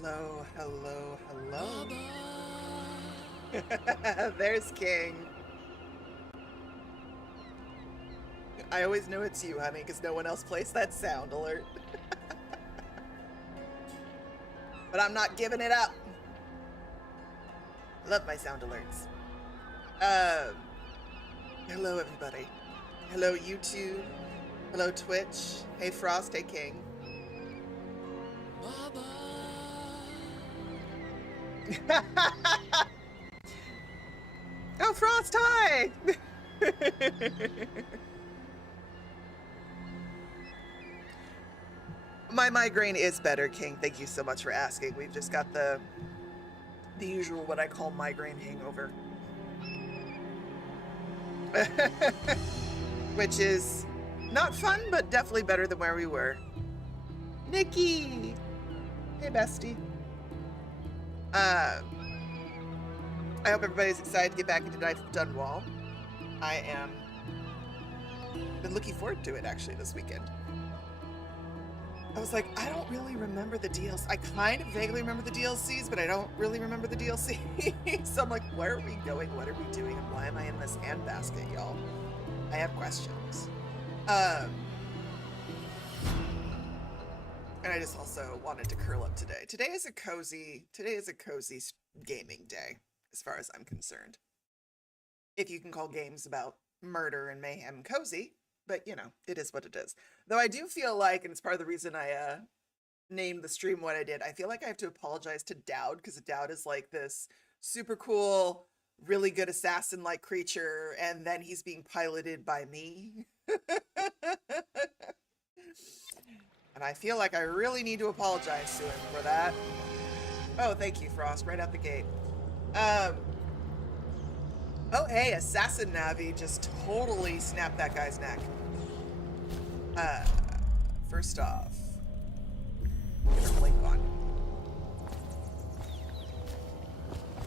Hello, hello, hello. There's King. I always know it's you, honey, because no one else plays that sound alert. But I'm not giving it up. I love my sound alerts. Hello, everybody. Hello, YouTube. Hello, Twitch. Hey, Frost. Hey, King. Oh, Frost, hi! My migraine is better, King. Thank you so much for asking. We've just got the usual, what I call migraine hangover. Which is not fun, but definitely better than where we were. Nikki! Hey, bestie. I hope everybody's excited to get back into Dunwall. I am. Been looking forward to it, actually, this weekend. I was like, I don't really remember the DLC. I kind of vaguely remember the DLCs, but I don't really remember the DLC. So I'm like, where are we going? What are we doing? And why am I in this handbasket, y'all? I have questions. And I just also wanted to curl up today. Today is a cozy gaming day, as far as I'm concerned. If you can call games about murder and mayhem cozy, but you know, it is what it is. Though I do feel like, and it's part of the reason I named the stream what I did, I feel like I have to apologize to Daud, because Daud is like this super cool, really good assassin-like creature, and then he's being piloted by me. And I feel like I really need to apologize to him for that. Oh, thank you, Frost, right out the gate. Oh, hey, Assassin Navi just totally snapped that guy's neck. First off, get her blink on.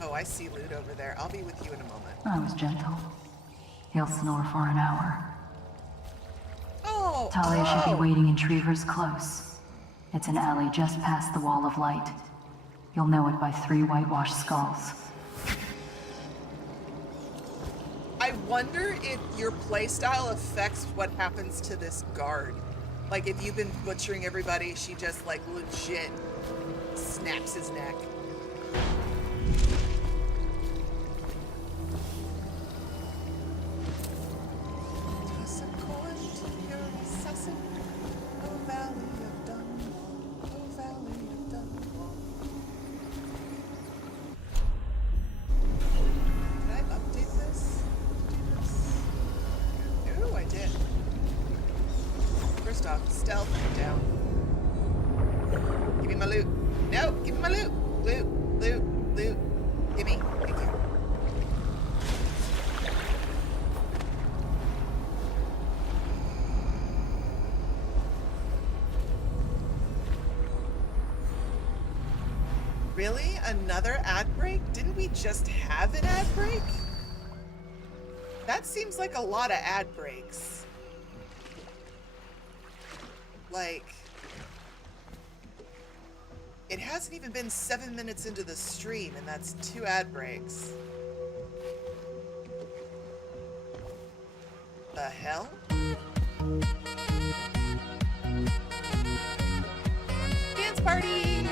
Oh, I see loot over there. I'll be with you in a moment. I was gentle. He'll snore for an hour. Oh! Talia should be waiting in Trevor's Close. It's an alley just past the Wall of Light. You'll know it by 3 whitewashed skulls. I wonder if your playstyle affects what happens to this guard. Like, if you've been butchering everybody, she just, like, legit snaps his neck. Toss a coin to your assassin, oh valley of Dunwall, oh valley of Dunwall. Did I update this? Ooh, I did. First off, stealth down. Give me my loot. No, give me my loot. Loot, loot, loot. Give me. Thank you. Really? Another ad break? Didn't we just have an ad break? That seems like a lot of ad breaks. Like, it hasn't even been 7 minutes into the stream, and that's 2 ad breaks. The hell? Dance party!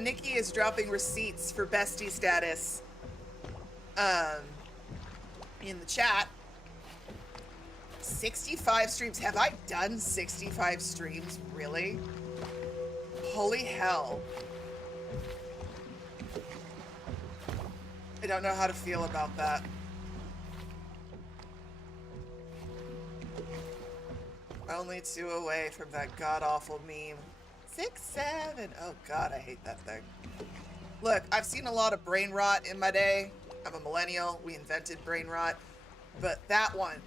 Nikki is dropping receipts for bestie status in the chat. 65 streams. Have I done 65 streams? Really? Holy hell. I don't know how to feel about that. Only 2 away from that god-awful meme. 6, 7. Oh god, I hate that thing. Look, I've seen a lot of brain rot in my day. I'm a millennial. We invented brain rot. But that one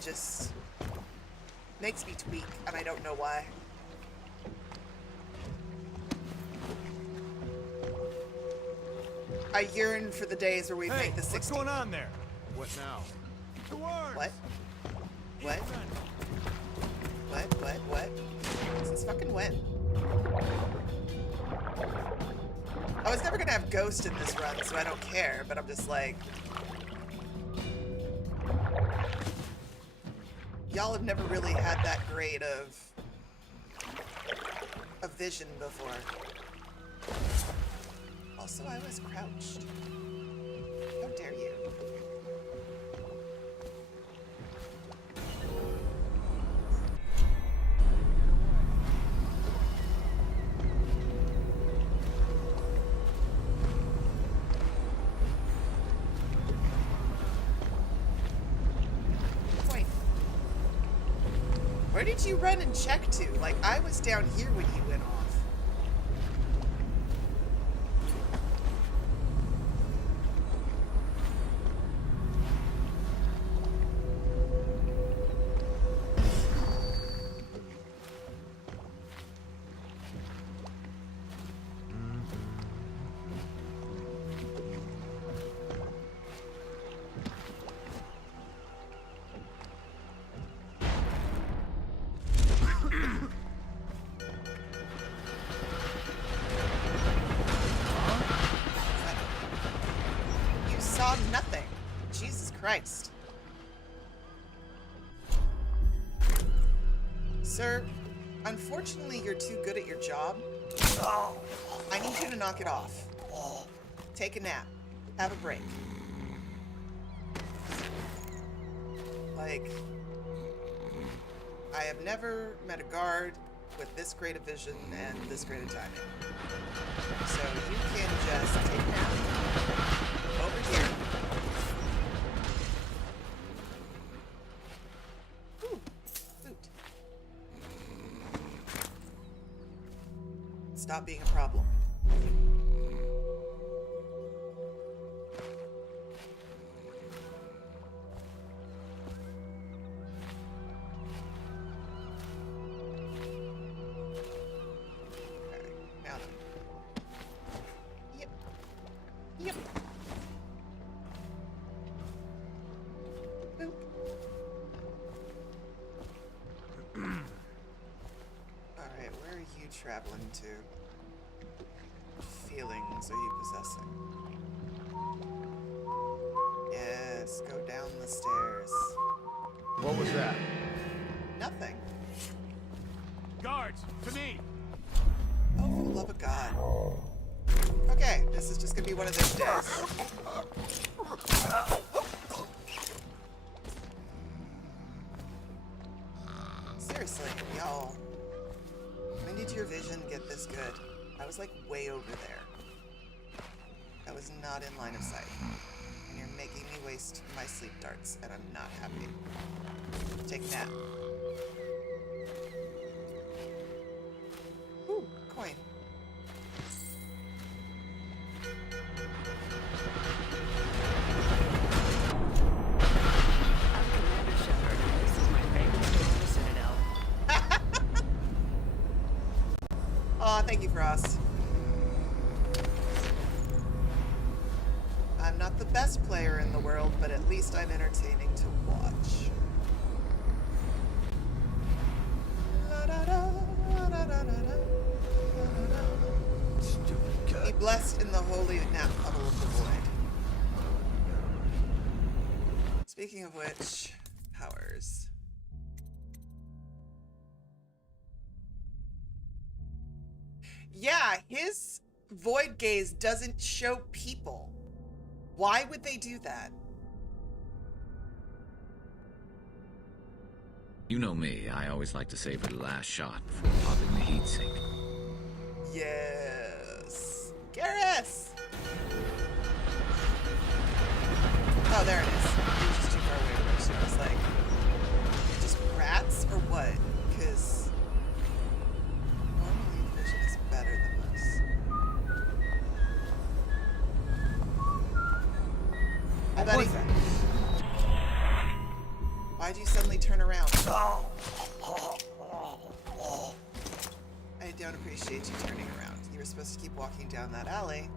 just makes me tweak, and I don't know why. I yearn for the days where we make the 60. What's going on there? What now? What? What? What? Since fucking when? I was never gonna have Ghost in this run, so I don't care, but I'm just like... Y'all have never really had that great of vision before. Also, I was crouched. How dare you? Where did you run and check to? Like, I was down here when you went off. Nothing. Jesus Christ. Sir, unfortunately you're too good at your job. I need you to knock it off. Take a nap. Have a break. Like, I have never met a guard with this great a vision and this great a timing. So you can just take a nap. Over here. Ooh, loot. Stop being a problem. Okay, now then. Yep. Yep. Boop. Alright, where are you traveling to? Feelings are you possessing? Yes, go down the stairs. What was that? Nothing. Guards, to me! Oh, for the love of God. Okay, this is just gonna be one of those days. Seriously, y'all. When did your vision get this good? I was like way over there. I was not in line of sight. And you're making me waste my sleep darts, and I'm not happy. Take a nap. Ooh, coin. Aw, thank you, Frost. I'm not the best player in the world, but at least I'm entertaining to watch. Be blessed in the holy nap puddle of the void. Speaking of which, powers. Yeah, his void gaze doesn't show people. Why would they do that? You know me, I always like to savor the last shot before popping the heatsink. Yes. Garrus! Oh, there it is. It was just too far away from her, so I was like, just rats or what? Because normally vision is better than this. Hi, buddy. Why'd you suddenly turn around? I don't appreciate you turning around. You were supposed to keep walking down that alley.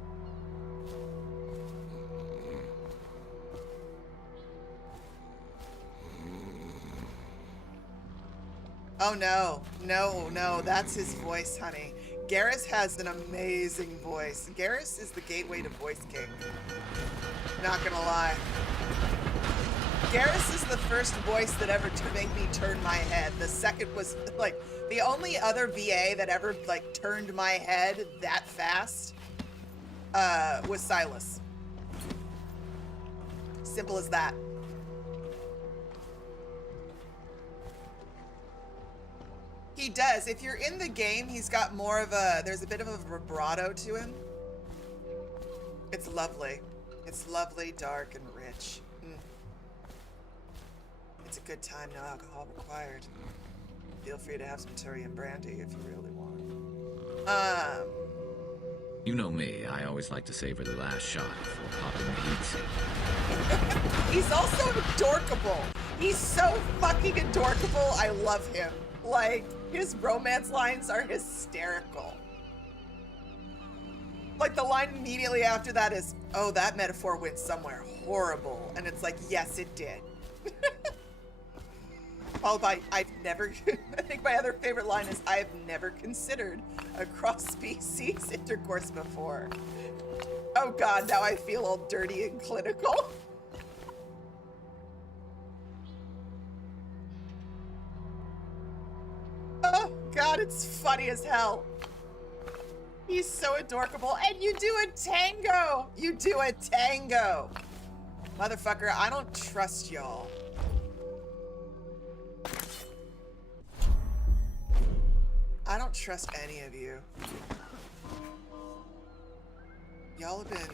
Oh no, no, that's his voice, honey. Garrus has an amazing voice. Garrus is the gateway to Voice King. Not gonna lie. Garrus is the first voice that ever made me turn my head. The second was, like, the only other VA that ever, like, turned my head that fast was Silas. Simple as that. He does. If you're in the game, he's got more of a, there's a bit of a vibrato to him. It's lovely. It's lovely, dark, and rich. It's a good time, no alcohol required. Feel free to have some Turian brandy if you really want. You know me, I always like to savor the last shot before popping the heat sink. He's also adorkable. He's so fucking adorkable. I love him. Like, his romance lines are hysterical. Like, the line immediately after that is, oh, that metaphor went somewhere horrible. And it's like, yes, it did. Followed by, I've never, I think my other favorite line is, I've never considered a cross-species intercourse before. Oh God, now I feel all dirty and clinical. Oh God, it's funny as hell. He's so adorkable, and you do a tango! You do a tango! Motherfucker, I don't trust y'all. I don't trust any of you. Y'all have been...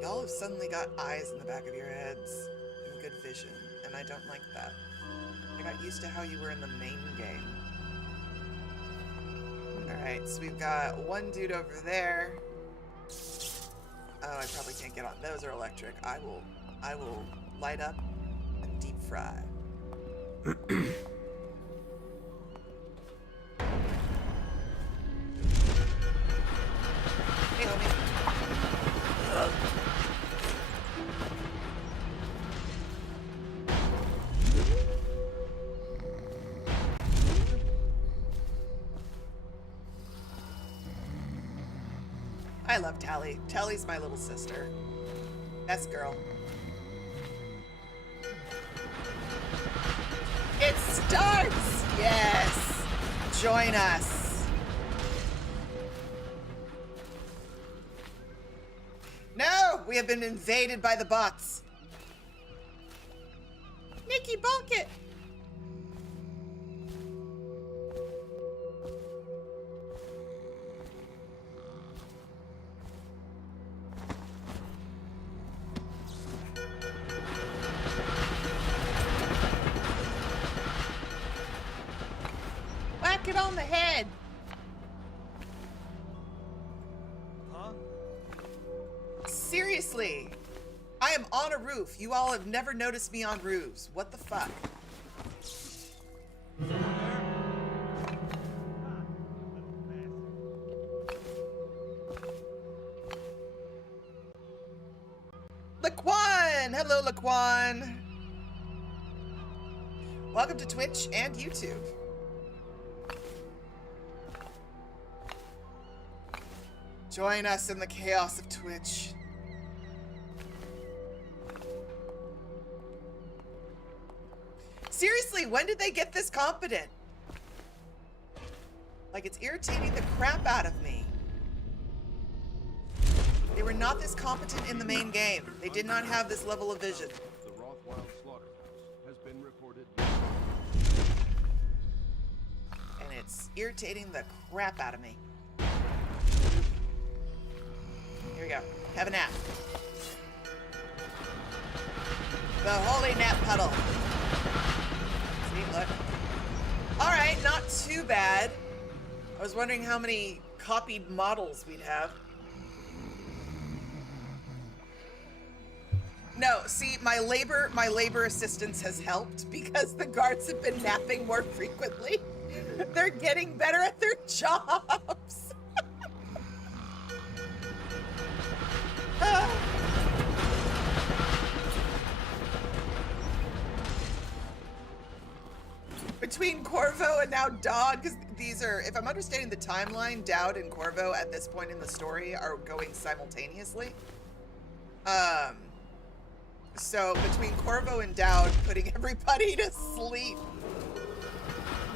Y'all have suddenly got eyes in the back of your heads and good vision, and I don't like that. I got used to how you were in the main game. Alright, so we've got one dude over there. Oh, I probably can't get on. Those are electric. I will light up and deep fry. Hey, homie. I love Tally. Tally's my little sister. Best girl. It starts! Yes! Join us. No! We have been invaded by the bots. Nikki Bucket! Whack it on the head! Seriously, I am on a roof. You all have never noticed me on roofs. What the fuck? Laquan! Hello, Laquan. Welcome to Twitch and YouTube. Join us in the chaos of Twitch. Seriously, when did they get this competent? Like, it's irritating the crap out of me. They were not this competent in the main game. They did not have this level of vision. The Rothwild slaughterhouse has been reported. And it's irritating the crap out of me. Here we go. Have a nap. The holy nap puddle. See, look. Alright, not too bad. I was wondering how many copied models we'd have. No, see, my labor assistance has helped because the guards have been napping more frequently. They're getting better at their jobs. between Corvo and now Daud, because these are, if I'm understanding the timeline, Daud and Corvo at this point in the story are going simultaneously. So between Corvo and Daud putting everybody to sleep,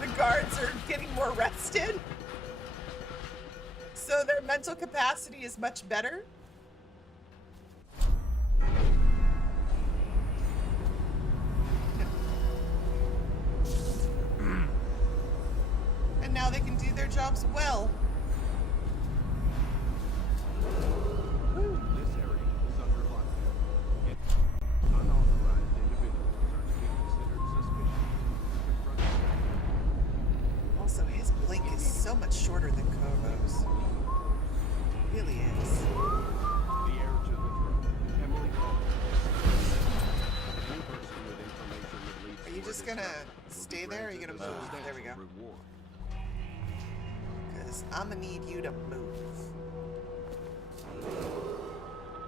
the guards are getting more rested. So their mental capacity is much better. And now they can do their jobs well. This area is under lockdown. Unauthorized individuals are to be considered suspicious. Also, his blink is so much shorter than Corvo's. It really is. The heir to the throne, Emily Collins. Any person with information that leads Are you to just her gonna discovery will stay be there, or are you granted gonna a move? There we go. substantial reward. Because I'm gonna need you to move.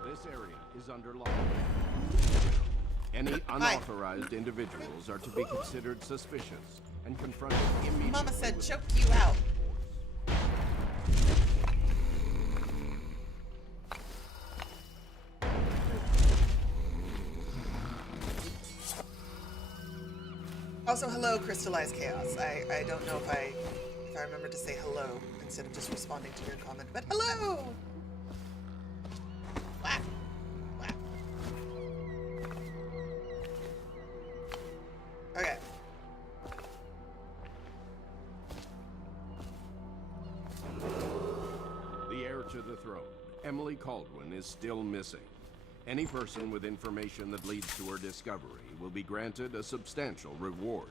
This area is under lockdown. Any unauthorized individuals are to be considered suspicious and confronted immediately. Mama said with choke you out. Also, hello, Crystallized Chaos. I don't know if I remember to say hello instead of just responding to your comment, but hello! Whack. Whack. Okay. The heir to the throne, Emily Caldwin, is still missing. Any person with information that leads to her discovery will be granted a substantial reward.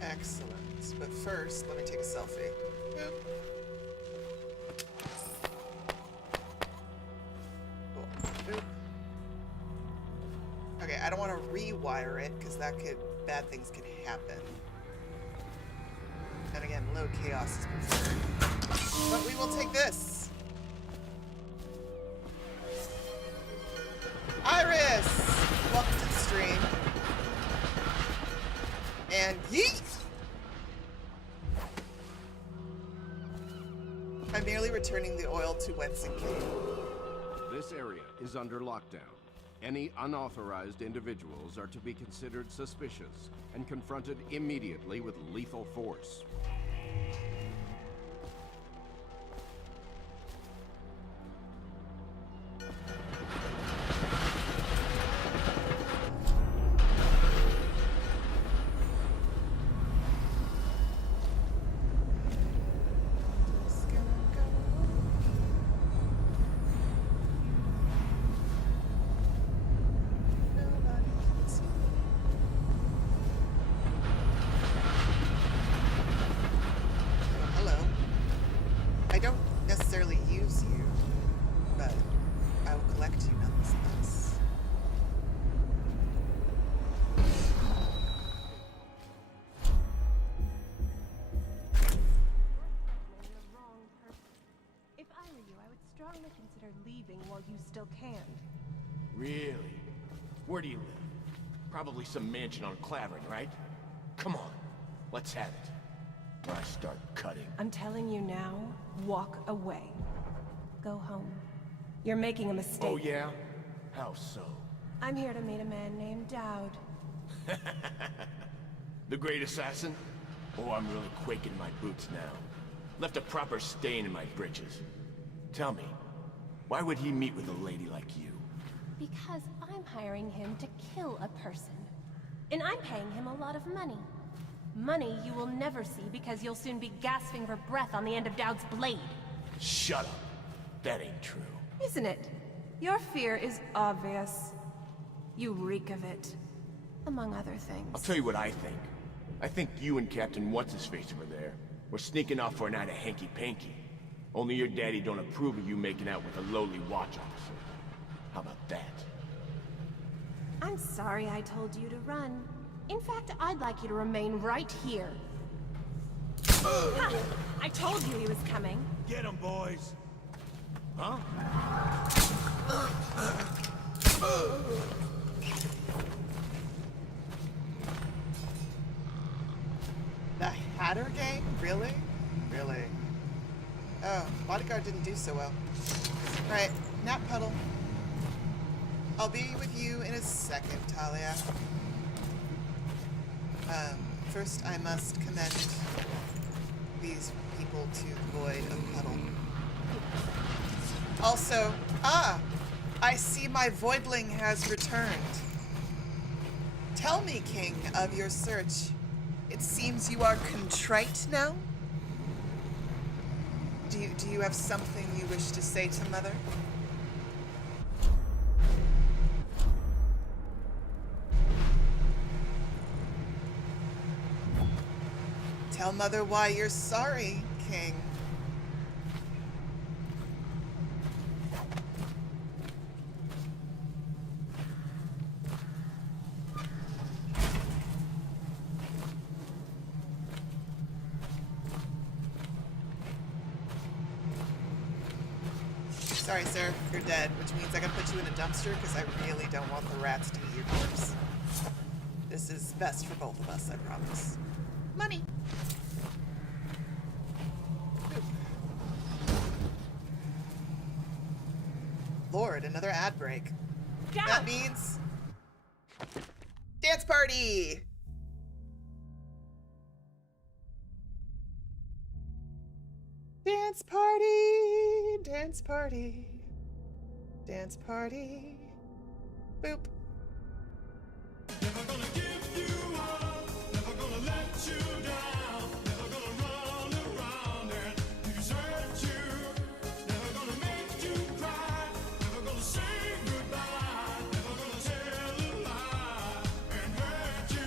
Excellent. But first, let me take a selfie. Boop. Cool. Boop. Okay, I don't want to rewire it because bad things can happen. And again, low chaos is preferred. But we will take this. Iris! Welcome to the stream. And yeet! I'm merely returning the oil to whence it came. This area is under lockdown. Any unauthorized individuals are to be considered suspicious and confronted immediately with lethal force. Hello. I don't necessarily use you, but I will collect you nonetheless. You're the wrong person. If I were you, I would strongly consider leaving while you still can. Really? Where do you live? Probably some mansion on Clavering, right? Come on, let's have it. Or I start cutting. I'm telling you now, walk away. Go home. You're making a mistake. Oh yeah? How so? I'm here to meet a man named Daud. The great assassin? Oh, I'm really quaking in my boots now. Left a proper stain in my britches. Tell me, why would he meet with a lady like you? Because I'm hiring him to kill a person. And I'm paying him a lot of money. Money you will never see because you'll soon be gasping for breath on the end of Daud's blade. Shut up. That ain't true. Isn't it? Your fear is obvious. You reek of it. Among other things. I'll tell you what I think. I think you and Captain What's-His-Face over there were sneaking off for a night of hanky-panky. Only your daddy don't approve of you making out with a lowly watch officer. How about that? I'm sorry I told you to run. In fact, I'd like you to remain right here. Ha! I told you he was coming. Get him, boys! Huh? ladder game? Really? Really? Oh, bodyguard didn't do so well. Right, nap puddle. I'll be with you in a second, Talia. First I must commend these people to the void of puddle. Also, I see my voidling has returned. Tell me, King, of your search. It seems you are contrite now? Do you have something you wish to say to Mother? Tell Mother why you're sorry, King. Sorry, sir, you're dead, which means I gotta put you in a dumpster because I really don't want the rats to eat your corpse. This is best for both of us, I promise. Money. Oop. Lord, another ad break. Down. That means dance party. Dance party, dance party, dance party. Boop. Never gonna give you up, never gonna let you down, never gonna run around and desert you, never gonna make you cry, never gonna say goodbye, never gonna tell a lie and hurt you.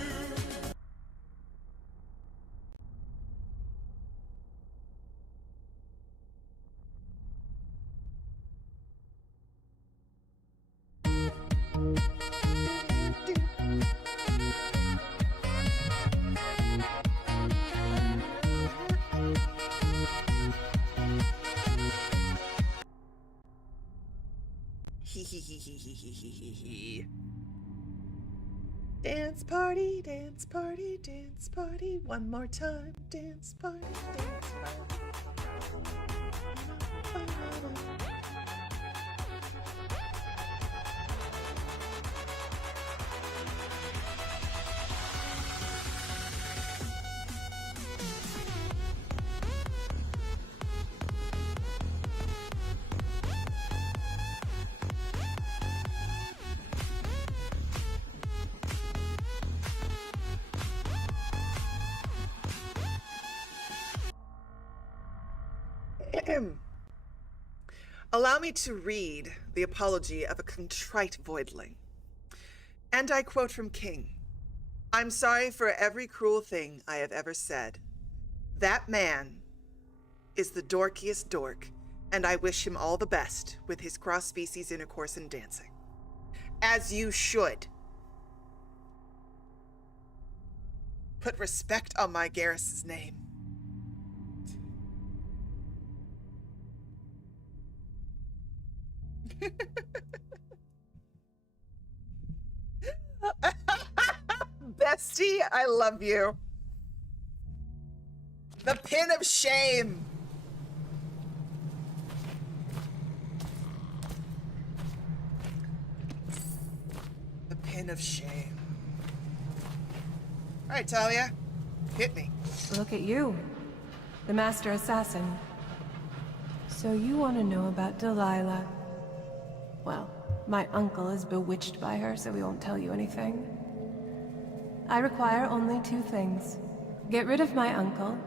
Dance party, dance party, dance party. One more time. Dance party, dance party. Allow me to read the apology of a contrite voidling. And I quote from King. I'm sorry for every cruel thing I have ever said. That man is the dorkiest dork, and I wish him all the best with his cross-species intercourse and dancing. As you should. Put respect on my Garrus's name. Bestie, I love you. The pin of shame. The pin of shame. All right, Talia, hit me. Look at you, the master assassin. So you want to know about Delilah? Well, my uncle is bewitched by her, so we won't tell you anything. I require only two things. Get rid of my uncle,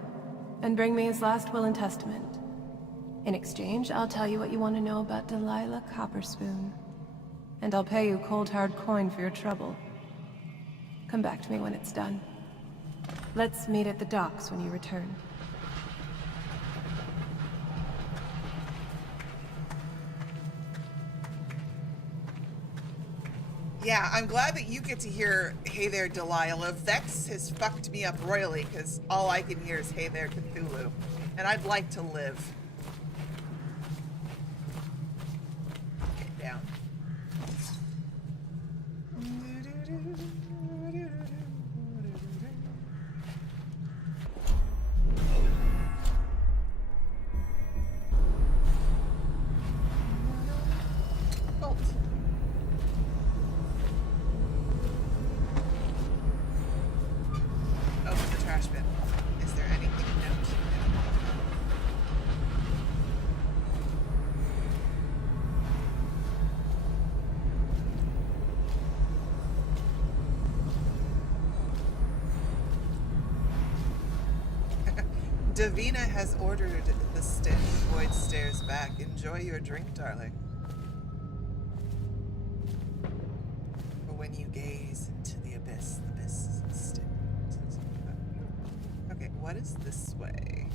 and bring me his last will and testament. In exchange, I'll tell you what you want to know about Delilah Copperspoon. And I'll pay you cold hard coin for your trouble. Come back to me when it's done. Let's meet at the docks when you return. Yeah, I'm glad that you get to hear Hey There Delilah. Vex has fucked me up royally because all I can hear is Hey There Cthulhu. And I'd like to live. Get down. Davina has ordered the void stairs back. Enjoy your drink, darling. For when you gaze into the abyss is still. Okay, what is this way?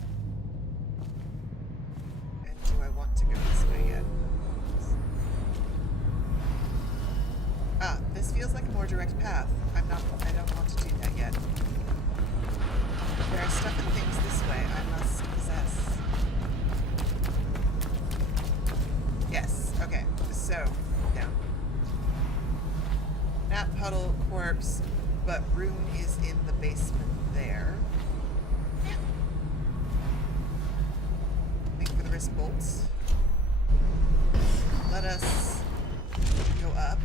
And do I want to go this way yet? Ah, this feels like a more direct path. I don't want to do that yet. There are stuff and things this way I must possess. Yes, okay. So, down. Nap puddle, corpse, but rune is in the basement there. Wait for the wrist bolts. Let us go up.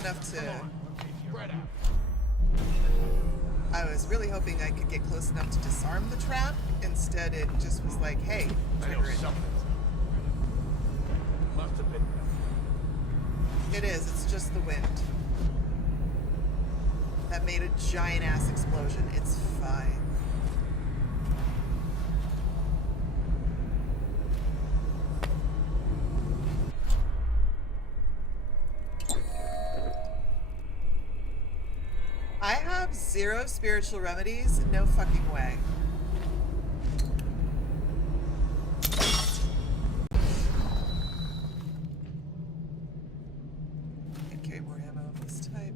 Enough to... I was really hoping I could get close enough to disarm the trap. Instead, it just was like, hey, trigger it. Must have been. It is. It's just the wind. That made a giant-ass explosion. It's fine. I have 0 spiritual remedies. No fucking way. Can't carry more ammo of this type.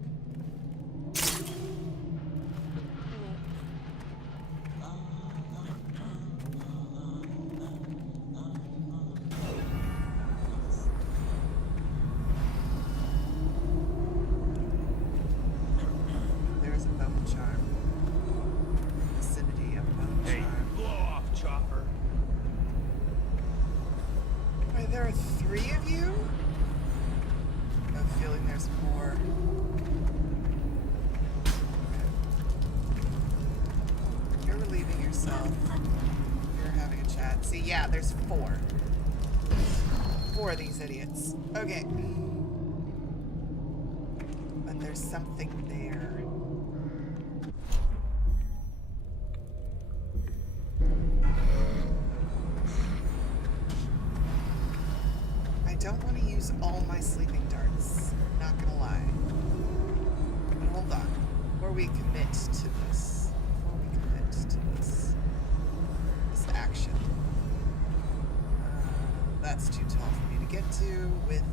Yeah, there's 4. 4 of these idiots. Okay. But there's something there. I don't want to use all my sleeping darts. Not gonna lie. But hold on. Before we commit to this. This action. That's too tall for me to get to with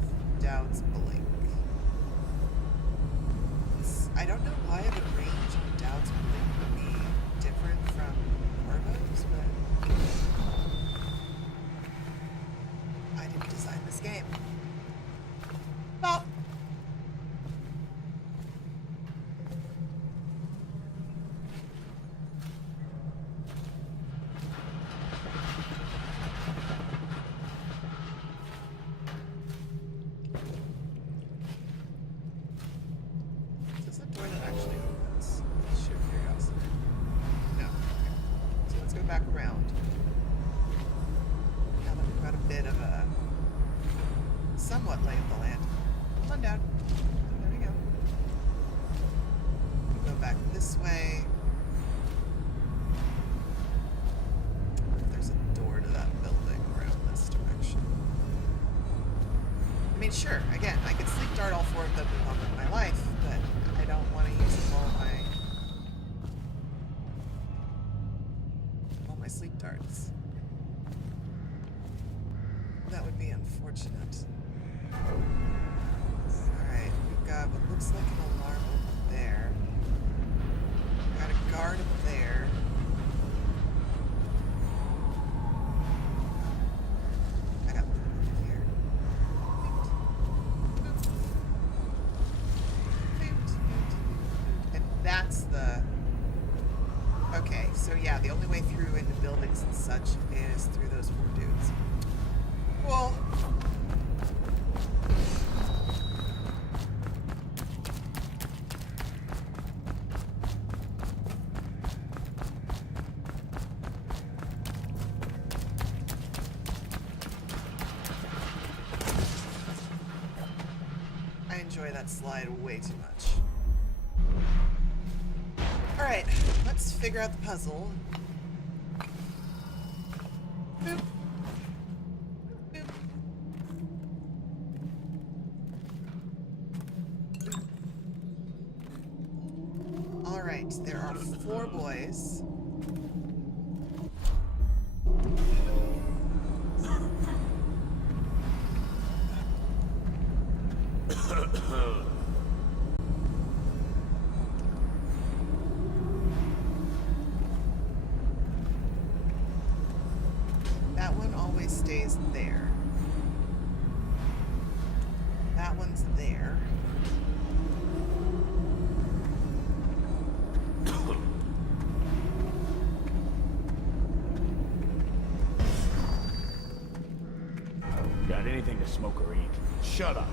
Daud's blink. I don't know why the range of Daud's blink would be different from Corvo's, but I didn't design this game. Oh. Back around. Now that we've got a bit of a somewhat lay of the land. Come on down. There we go. We'll go back this way. There's a door to that building around this direction. I mean, sure, again, I could sleep dart all 4 of them in moment of my life, but I don't want to use all my sleep darts. That would be unfortunate. Alright, we've got what looks like an alarm over there. We've got a guard up there. I got one here. And that's the... Okay, so yeah, the only way through into buildings and such is through those 4 dudes. Cool. slide way too much. Alright, let's figure out the puzzle. Boop. Boop. Alright, there are 4 boys. That one always stays there. That one's there. Got anything to smoke or eat? Shut up.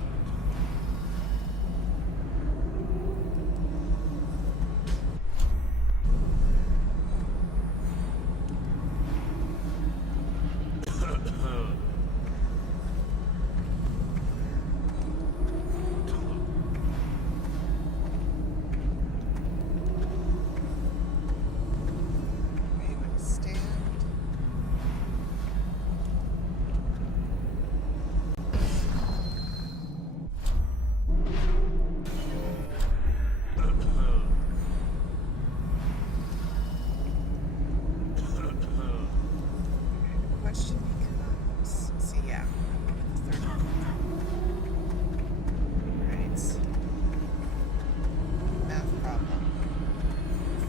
Where you gonna stand? Question becomes, see, yeah, I'm in the third one. Right. Math problem.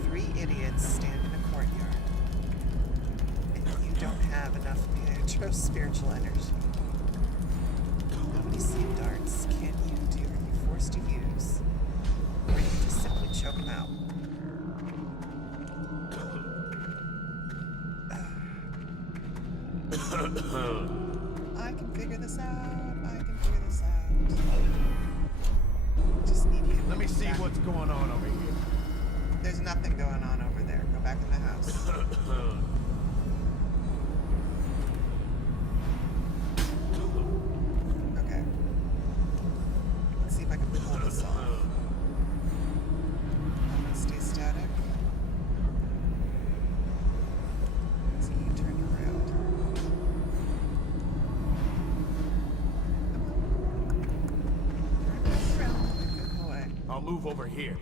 3 idiots stand in a courtyard, and you don't have enough spiritual energy. How many sleep darts can you do? Are you forced to use? Or you just simply choke them out? I can figure this out. I can figure this out. Just need you. Let me see back. what's going on over here. There's nothing going on over there. Go back in the house. Okay. Let's see if I can pull this off. I'm gonna stay static. So you turn around. Turn back around. Good boy. I'll move over here.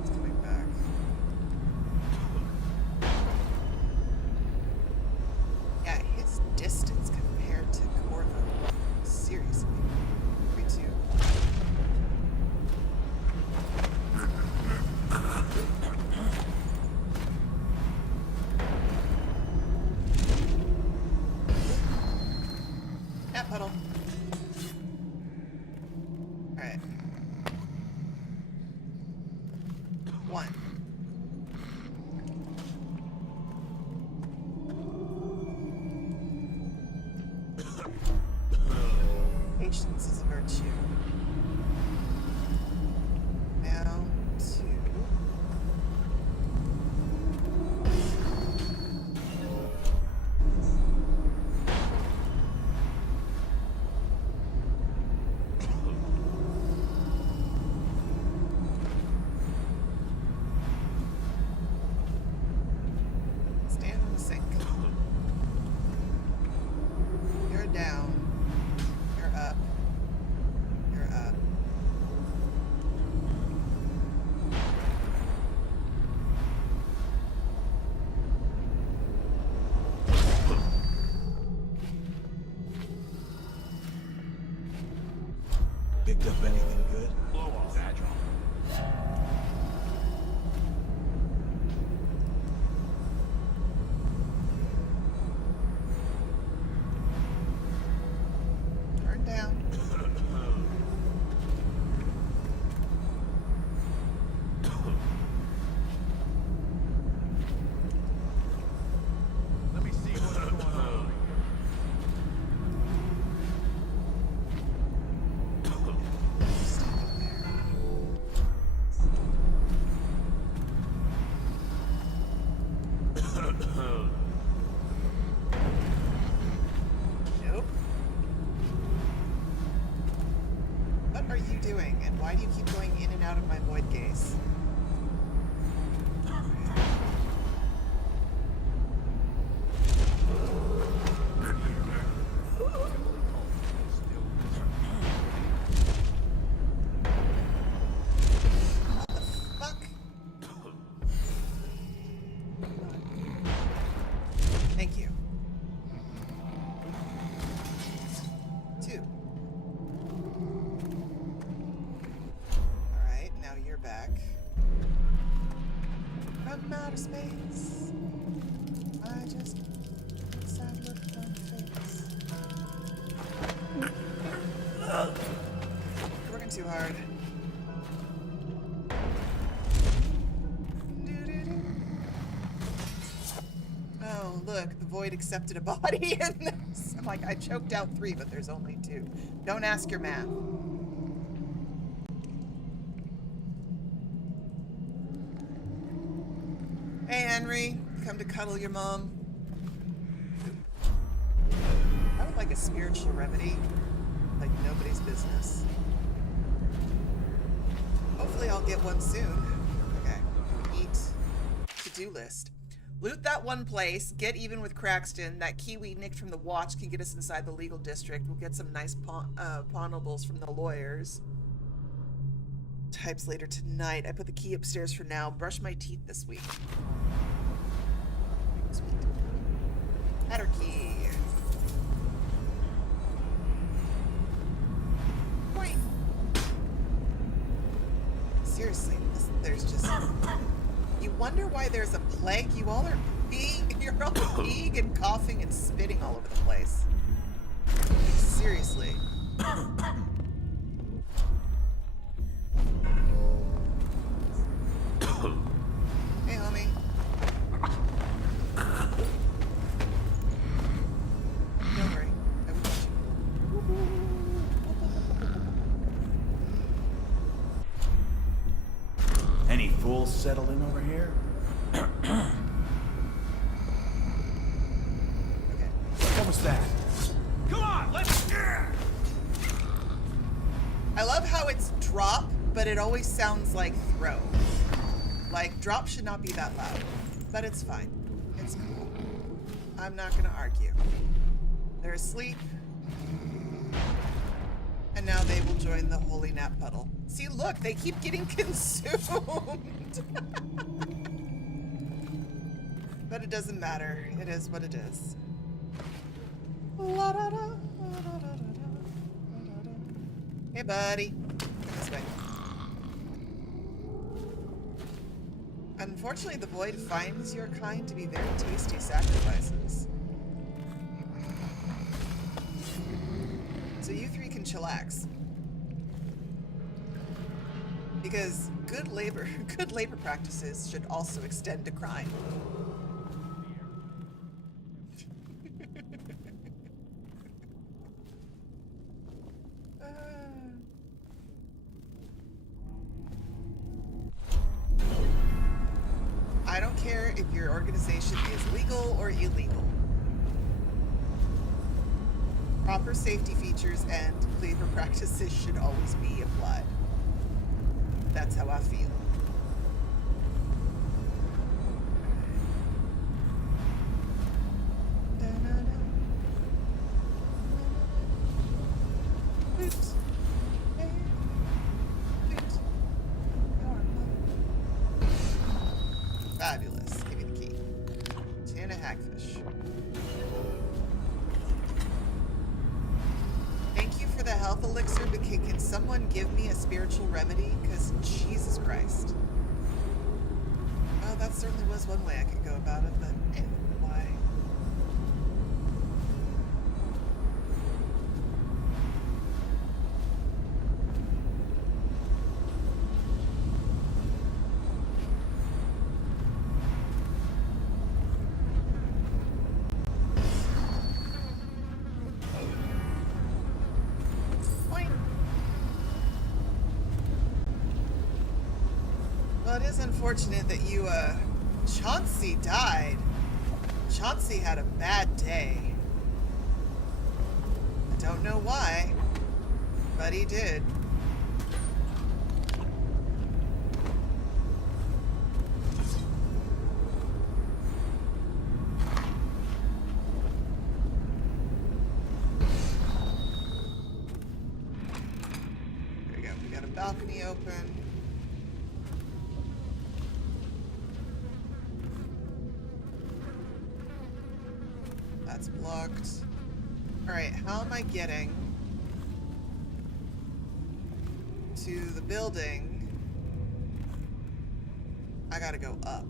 It's coming back. Yeah, his distance compared to Corvo. Seriously. 3-2. Yeah, puddle. Alright. 1. Patience is a virtue. Now 2. Stand in the sink. You're down. You're up. You're up. Picked up anything good? Blow off that. Turn down. Let me see what's going on. Standing there. are you doing? And why do you keep going in and out of my void gaze? Thank you. 2. Alright, now you're back. From outer space. I just sad look on face. You're working too hard. Oh, look, the void accepted a body in this. I'm like, I choked out 3, but there's only 2. Don't ask your math. Hey, Henry, come to cuddle your mom. I would like a spiritual remedy, like nobody's business. Hopefully I'll get one soon. Okay, eat. To-do list. Loot that one place, get even with Craxton. That key we nicked from the watch can get us inside the legal district. We'll get some nice pawnables from the lawyers. Types later tonight. I put the key upstairs for now. Brush my teeth this week. Sweet. Hatter key. Point. Seriously, there's just... You wonder why there's a plague? You all are peeing, you're all peeing and coughing and spitting all over the place. Seriously. Hey, homie. Don't worry. I will catch you. Any fools settled in over here? Okay. What was that? Come on, let's... I love how it's drop, but it always sounds like throw. Like, drop should not be that loud. But it's fine. It's cool. I'm not gonna argue. They're asleep. And now they will join the holy nap puddle. See, look, they keep getting consumed. But it doesn't matter. It is what it is. Hey, buddy. This way. Unfortunately, the void finds your kind to be very tasty sacrifices. So you 3 can chillax. Because good labor practices should also extend to crime. I don't care if your organization is legal or illegal. Proper safety features and labor practices should always be applied. That's how I feel. Fabulous. Give me the key. Tuna hagfish. Thank you for the health elixir, but can someone give me a spiritual remedy? Because Jesus Christ. Oh, that certainly was one way I could go about it, but why? Well, it is unfortunate that you, Chauncey died. Chauncey had a bad day. I don't know why, but he did. balcony open. That's blocked. Alright, how am I getting to the building? I gotta go up.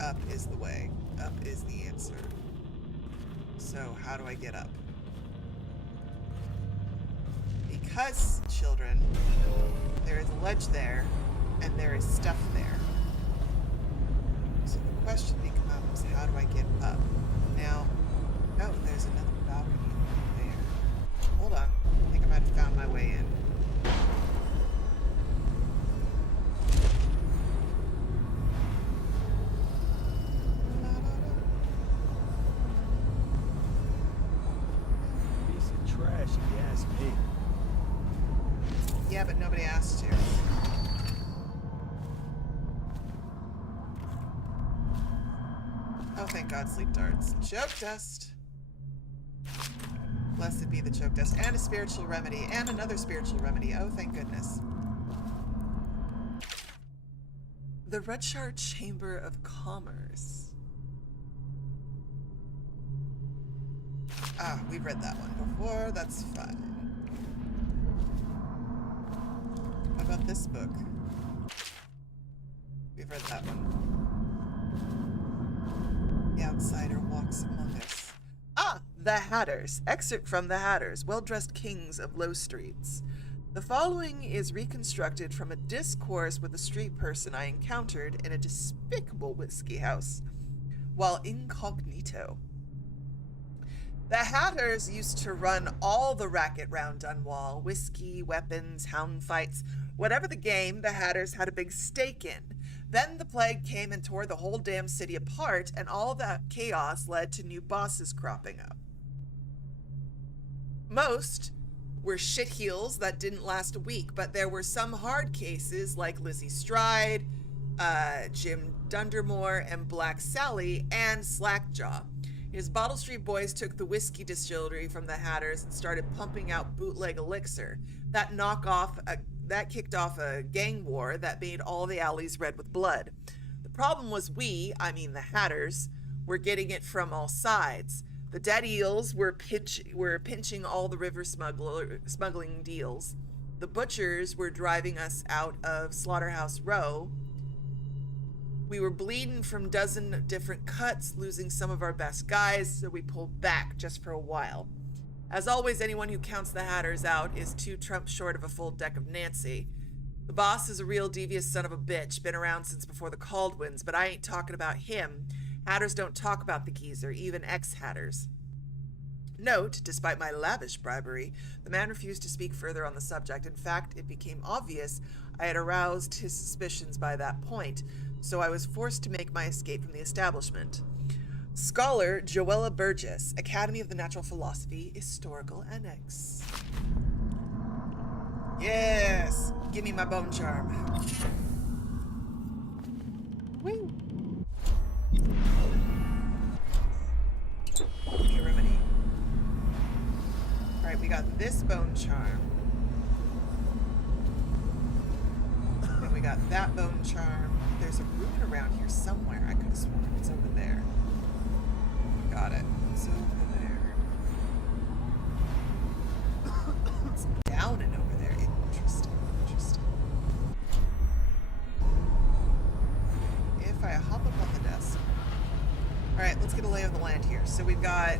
Up is the way. Up is the answer. So how do I get up? Because, children, there is a ledge there, and there is stuff there. So the question becomes, how do I get up? Now, oh, there's another balcony there. Hold on. I think I might have found my way in. Piece of trash, if you ask me. Yeah, but nobody asked to. Oh, thank God, sleep darts. Choke dust. Blessed be the choke dust. And a spiritual remedy. And another spiritual remedy. Oh, thank goodness. The Redshard Chamber of Commerce. Ah, we've read that one before. That's fine. What about this book? We've read that one. The outsider walks among us. Ah! The Hatters. Excerpt from The Hatters, well-dressed kings of low streets. The following is reconstructed from a discourse with a street person I encountered in a despicable whiskey house while incognito. The Hatters used to run all the racket round Dunwall. Whiskey, weapons, hound fights. Whatever the game, the Hatters had a big stake in. Then the plague came and tore the whole damn city apart, and all that chaos led to new bosses cropping up. Most were shitheels that didn't last a week, but there were some hard cases like Lizzie Stride, Jim Dundermore, and Black Sally, and Slackjaw. His Bottle Street boys took the whiskey distillery from the Hatters and started pumping out bootleg elixir. That kicked off a gang war that made all the alleys red with blood. The problem was we, I mean the Hatters, were getting it from all sides. The dead eels were pinching all the river smuggling deals. The butchers were driving us out of Slaughterhouse Row. We were bleeding from dozen different cuts, losing some of our best guys, so we pulled back just for a while. As always, anyone who counts the Hatters out is 2 trumps short of a full deck of Nancy. The boss is a real devious son of a bitch, been around since before the Caldwins, but I ain't talking about him. Hatters don't talk about the geezer, even ex-Hatters. Note, despite my lavish bribery, the man refused to speak further on the subject. In fact, it became obvious I had aroused his suspicions by that point, so I was forced to make my escape from the establishment. Scholar Joella Burgess, Academy of the Natural Philosophy, Historical Annex. Yes! Give me my bone charm. Woo! Give me a remedy. Alright, we got this bone charm. And we got that bone charm. There's a ruin around here somewhere. I could have sworn it's over there. Got it. It's over there. It's down and over there. Interesting. Interesting. If I hop up on the desk. Alright, let's get a lay of the land here. So we've got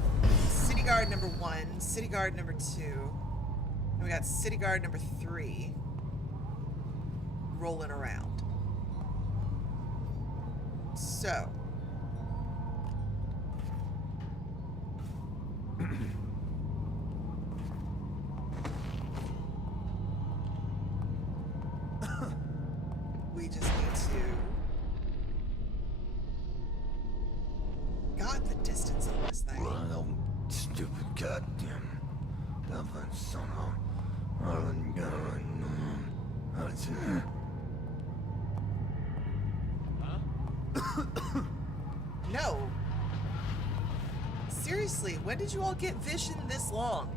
City Guard number 1, City Guard number 2, and we got City Guard number 3 rolling around. So. We just need to. God, the distance on this thing. Stupid goddamn. Somehow. No. Seriously, when did you all get vision this long?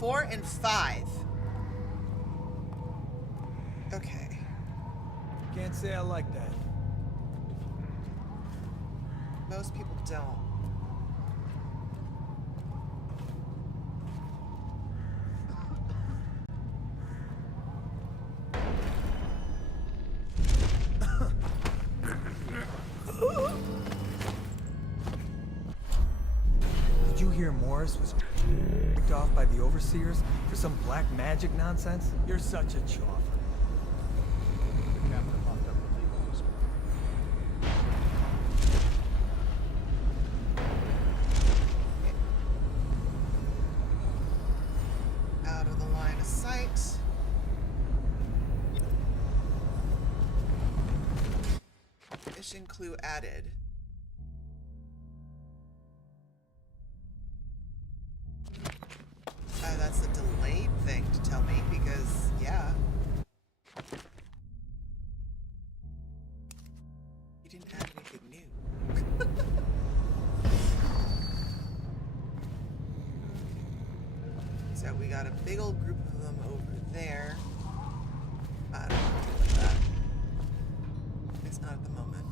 4 and 5. Okay. Can't say I like that. Most people don't. Did you hear Morris was kicked off by the overseers for some black magic nonsense? You're such a choffer. The captain locked up the legal this morning. Out of the line of sight. Mission clue added. That's a delayed thing to tell me because, yeah. You didn't add anything new. So we got a big old group of them over there. I don't know what to do with that. It's not at the moment.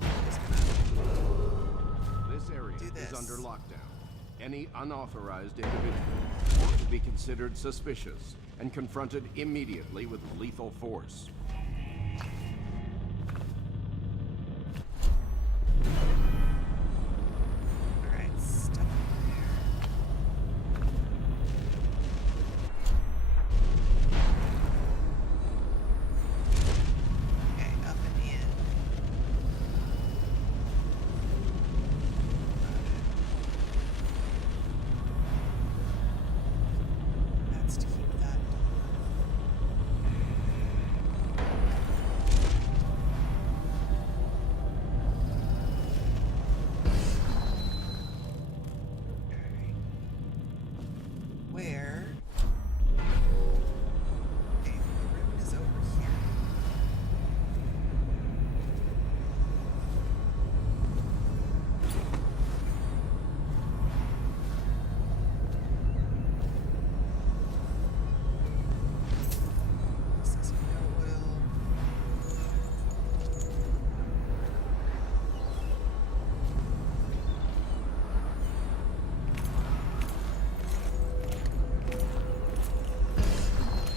I'm just gonna This area do this. is under lockdown. Any unauthorized individual ought to be considered suspicious and confronted immediately with lethal force. Alright, stuff in there. Okay, up and in. That's to keep that. Okay. Where? Okay, the room is over here. This is no oil.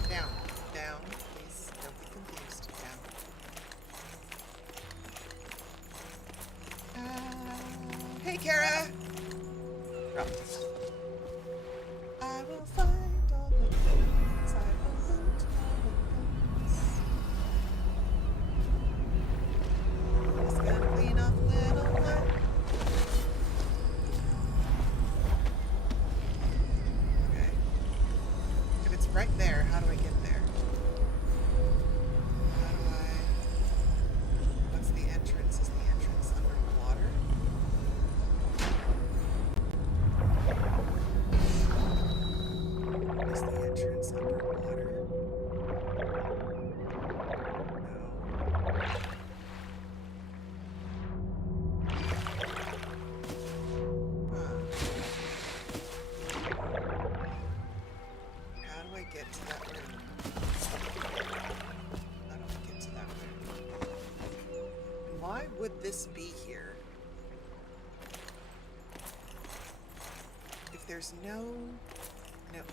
Down, down, please. Don't be confused. Down. Hey, Kara. Oh. I will find all the things. I will loot all the things. Just gonna clean off a little one. Okay. If it's right there, how do I get there? How do I... What's the entrance? Is the entrance underwater? Is the entrance underwater? No. How do I get to that room? How do I get to that room? And why would this be here? If there's no... No.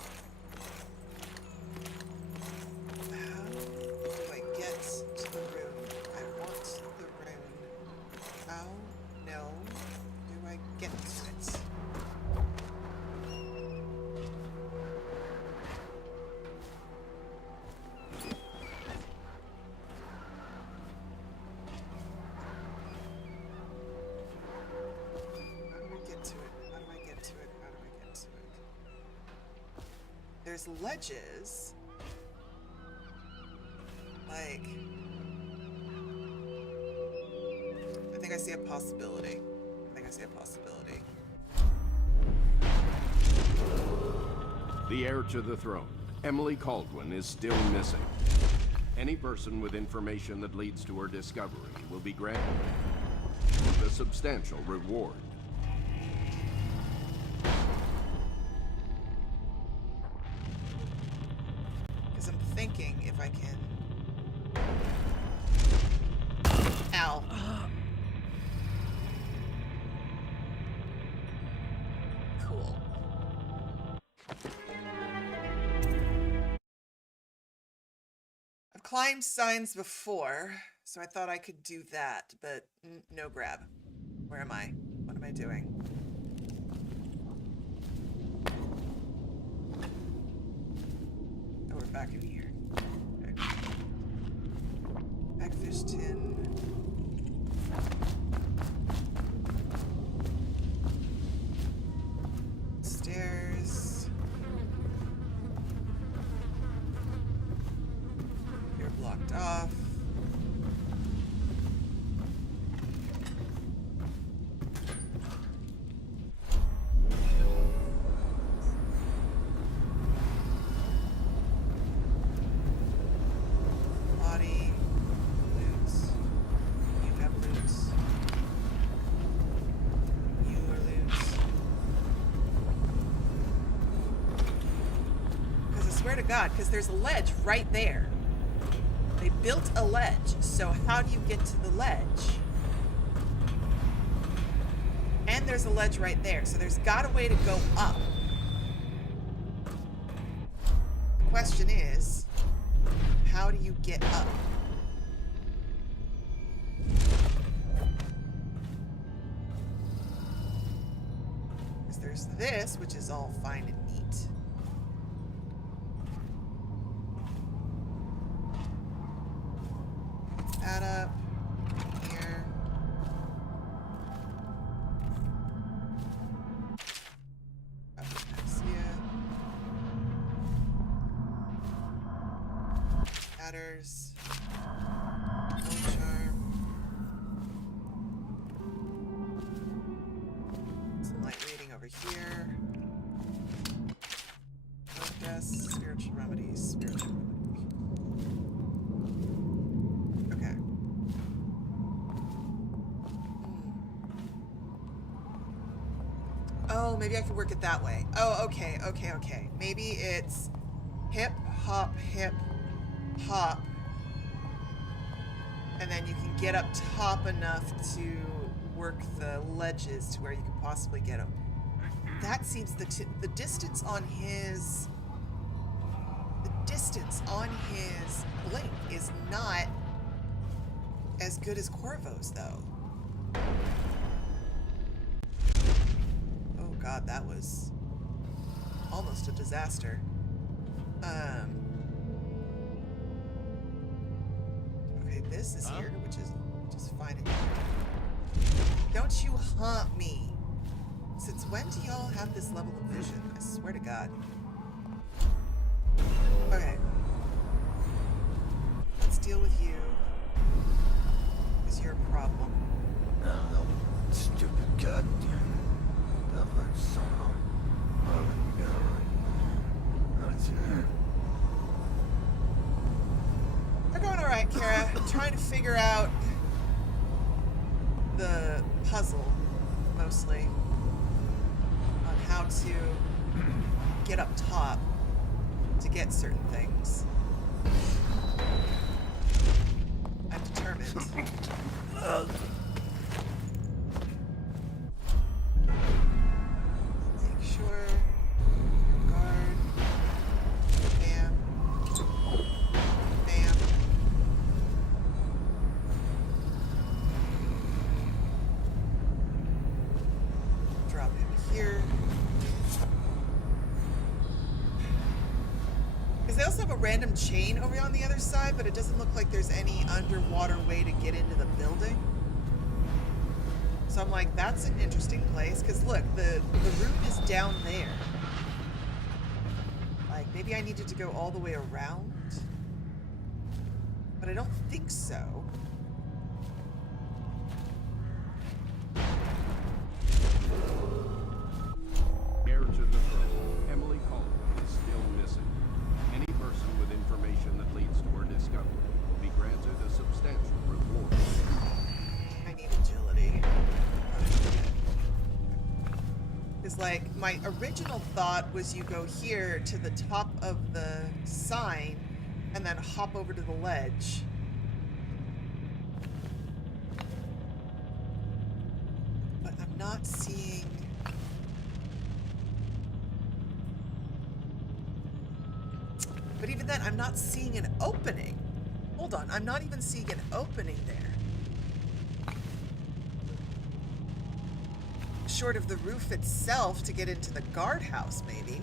How do I get to the room? I want the room. How? No. Do I get to it? How do I get to it? How do I get to it? How do I get to it? There's ledges. Like... I think I see a possibility. I think I see a possibility. The heir to the throne, Emily Caldwin, is still missing. Any person with information that leads to her discovery will be granted a substantial reward. climbed signs before, so I thought I could do that, but no grab. Where am I? What am I doing? Oh, we're back in here. Okay. Backfish tin. Stairs. You're blocked off. Body. Loot. You have loot. You are loot. Because I swear to God, because there's a ledge right there. They built a ledge, so how do you get to the ledge? And there's a ledge right there, so there's got a way to go up. The question is, how do you get up? Because there's this, which is all fine and neat. That up here. Up next here. Adders. No charm. Some light reading over here. Focus. Spiritual remedies. Spiritual remedies. Okay. Oh, maybe I can work it that way. Oh, okay, okay, okay. Maybe it's hip, hop, and then you can get up top enough to work the ledges to where you can possibly get them. That seems the distance on his blink is not as good as Corvo's, though. Oh God, that was almost a disaster. Okay, this is here, which is fine. Don't you haunt me. Since when do y'all have this level of vision? I swear to God. Okay. Let's deal with you. Is your problem. No, stupid goddamn. We're going alright, Kara. I'm trying to figure out the puzzle, mostly, on how to get up top to get certain things. I'm determined. Make sure. Guard. Bam. Bam. Drop him here. Because they also have a random chain over on the other side, but it doesn't look like there's any underwater way to get into the building. So I'm like, that's an interesting place. Because look, the room is down there. Like, maybe I needed to go all the way around. But I don't think so. Heir to the throne, Emily Caldwell is still missing. Any person with information that leads to her discovery will be granted a substantial reward. I need agility. Because, like, my original thought was you go here to the top of the sign and then hop over to the ledge. But I'm not seeing... But even then, I'm not seeing an opening. Hold on, I'm not even seeing an opening there. Short of the roof itself to get into the guardhouse, maybe.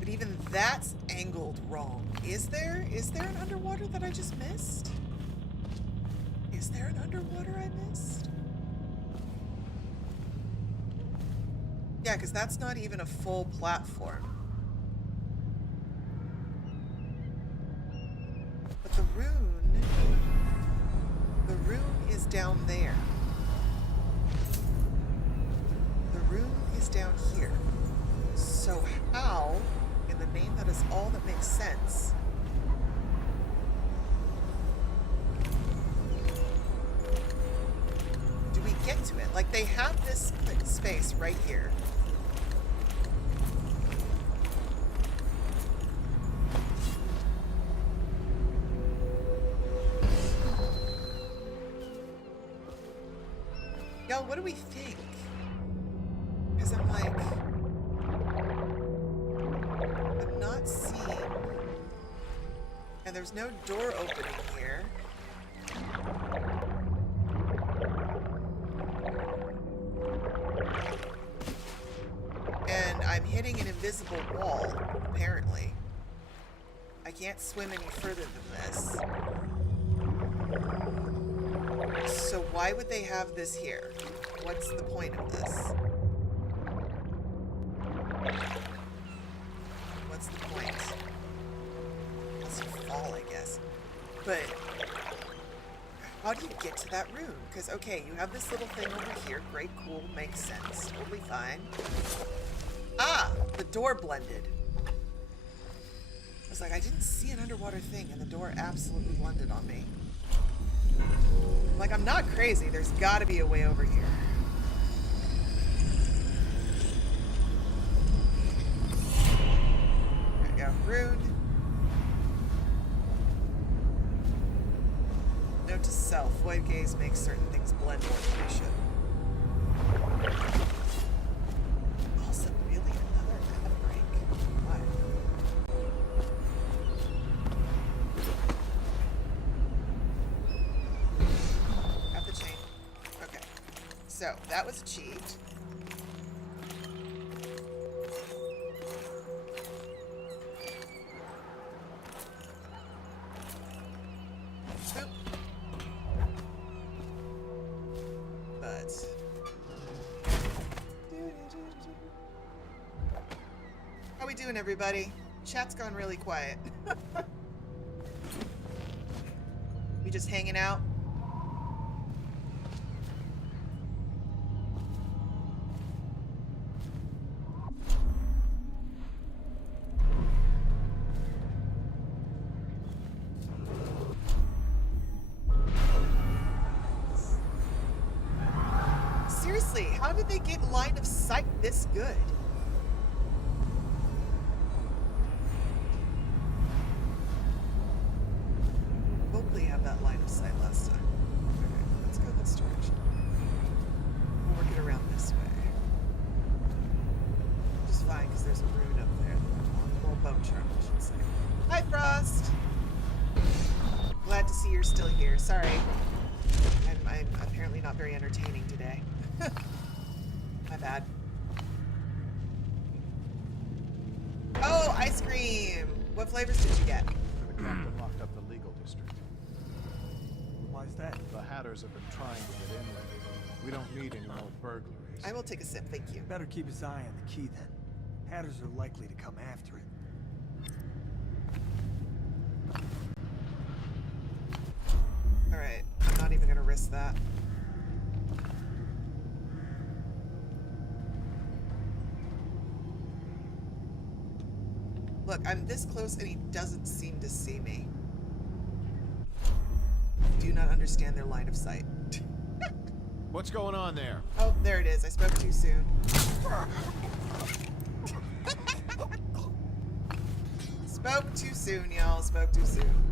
But even that's angled wrong. Is there an underwater that I just missed? Is there an underwater I missed? Yeah, because that's not even a full platform. But the rune is down there. The rune is down here. So how, in the name that is all that makes sense, do we get to it? Like, they have this space right here. Y'all, what do we think? Because I'm like, I'm not seeing, and there's no door opening here. And I'm hitting an invisible wall, apparently. I can't swim any further than this. So why would they have this here? What's the point of this? What's the point? Unless you fall, I guess. But how do you get to that room? Because, okay, you have this little thing over here. Great, cool, makes sense. Totally fine. Ah! The door blended. I was like, I didn't see an underwater thing, and the door absolutely blended on me. Like, I'm not crazy. There's got to be a way over here. There we go. Rune. Note to self. Void gaze makes certain things blend more than they should. Also, really? Another ad break? Why? So, that was achieved. Boop. But... How we doing, everybody? Chat's gone really quiet. We just hanging out? How did they get line of sight this good? Hopefully have that line of sight last time. Okay, let's go this direction. We'll work it around this way. Which is fine, because there's a rune up there. Or a bone charm, I should say. Hi, Frost! Glad to see you're still here. Sorry. I'm apparently not very entertaining today. My bad. Oh, ice cream! What flavors did you get? The captain locked up the legal district. Why's that? The Hatters have been trying to get in lately. We don't need any more burglaries. I will take a sip, thank you. Better keep his eye on the key then. Hatters are likely to come after it. Alright, I'm not even gonna risk that. Look, I'm this close and he doesn't seem to see me. Do not understand their line of sight. What's going on there? Oh, there it is. I spoke too soon. Spoke too soon, y'all. Spoke too soon.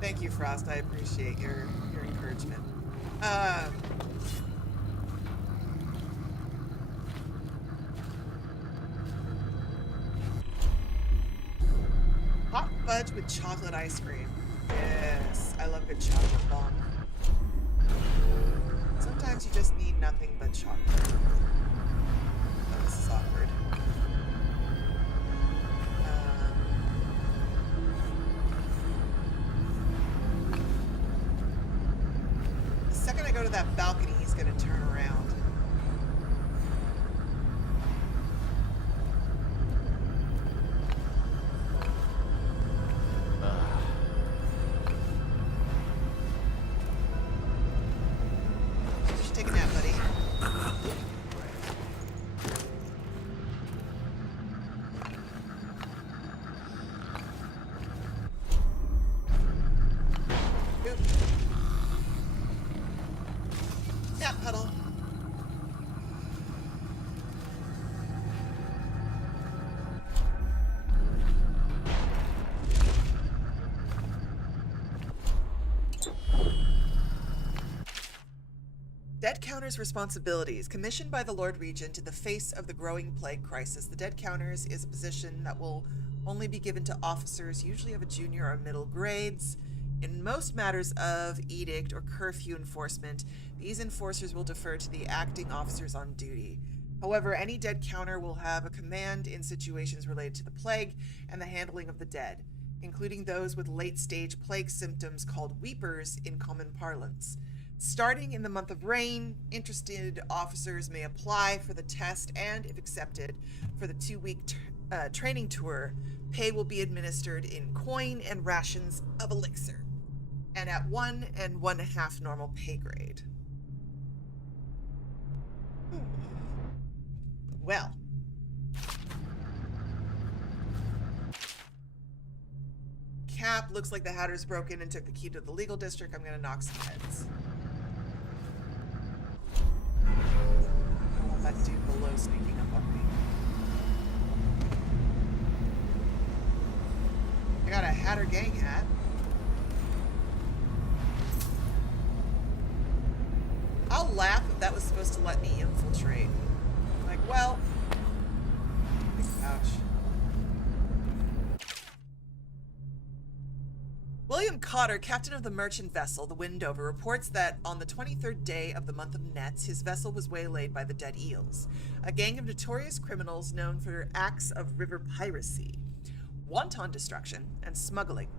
Thank you, Frost. I appreciate your encouragement. fudge with chocolate ice cream. Yes, I love a good chocolate bomb. Sometimes you just need nothing but chocolate. Oh, this is awkward. The second I go to that balcony, he's gonna turn around. Just take a nap, buddy. Oop. Nap puddle. Dead Counters Responsibilities. Commissioned by the Lord Regent in the face of the growing plague crisis, the Dead Counters is a position that will only be given to officers, usually of a junior or middle grades. In most matters of edict or curfew enforcement, these enforcers will defer to the acting officers on duty. However, any Dead Counter will have a command in situations related to the plague and the handling of the dead, including those with late-stage plague symptoms called weepers in common parlance. Starting in the month of rain, interested officers may apply for the test and, if accepted, for the 2-week training tour. Pay will be administered in coin and rations of elixir, and at 1 1/2 normal pay grade. Well. Cap, looks like the Hatters broke in and took the key to the legal district. I'm gonna knock some heads. I don't want that dude below sneaking up on me. I got a Hatter gang hat. I'll laugh if that was supposed to let me infiltrate. Like, well, ouch. William Cotter, captain of the merchant vessel, the Windover, reports that on the 23rd day of the month of Nets, his vessel was waylaid by the Dead Eels, a gang of notorious criminals known for their acts of river piracy, wanton destruction, and smuggling.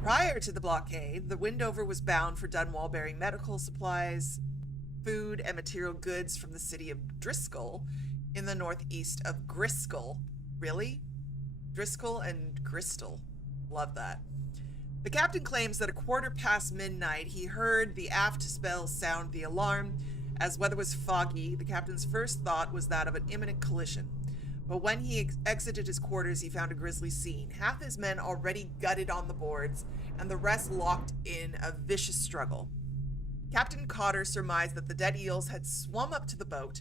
Prior to the blockade, the Windover was bound for Dunwall, bearing medical supplies, food, and material goods from the city of Driscoll in the northeast of Griscoll. Really? Driscoll and Gristol. Love that. The captain claims that 1:15 midnight, he heard the aft spell sound the alarm. As weather was foggy, the captain's first thought was that of an imminent collision. But when he exited his quarters, he found a grisly scene. Half his men already gutted on the boards, and the rest locked in a vicious struggle. Captain Cotter surmised that the Dead Eels had swum up to the boat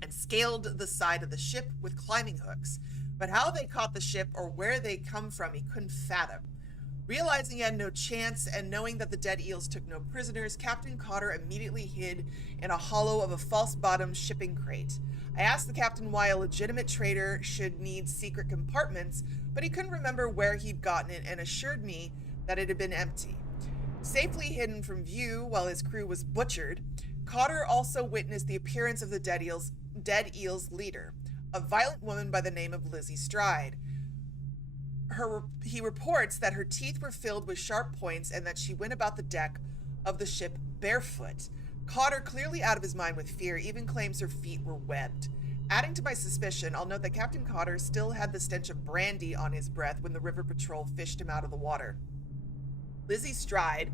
and scaled the side of the ship with climbing hooks. But how they caught the ship or where they come from, he couldn't fathom. Realizing he had no chance and knowing that the Dead Eels took no prisoners, Captain Cotter immediately hid in a hollow of a false-bottom shipping crate. I asked the captain why a legitimate trader should need secret compartments, but he couldn't remember where he'd gotten it and assured me that it had been empty. Safely hidden from view while his crew was butchered, Cotter also witnessed the appearance of the Dead Eels' leader, a violent woman by the name of Lizzie Stride. He reports that her teeth were filled with sharp points and that she went about the deck of the ship barefoot. Cotter, clearly out of his mind with fear, even claims her feet were webbed. Adding to my suspicion, I'll note that Captain Cotter still had the stench of brandy on his breath when the river patrol fished him out of the water. Lizzie Stride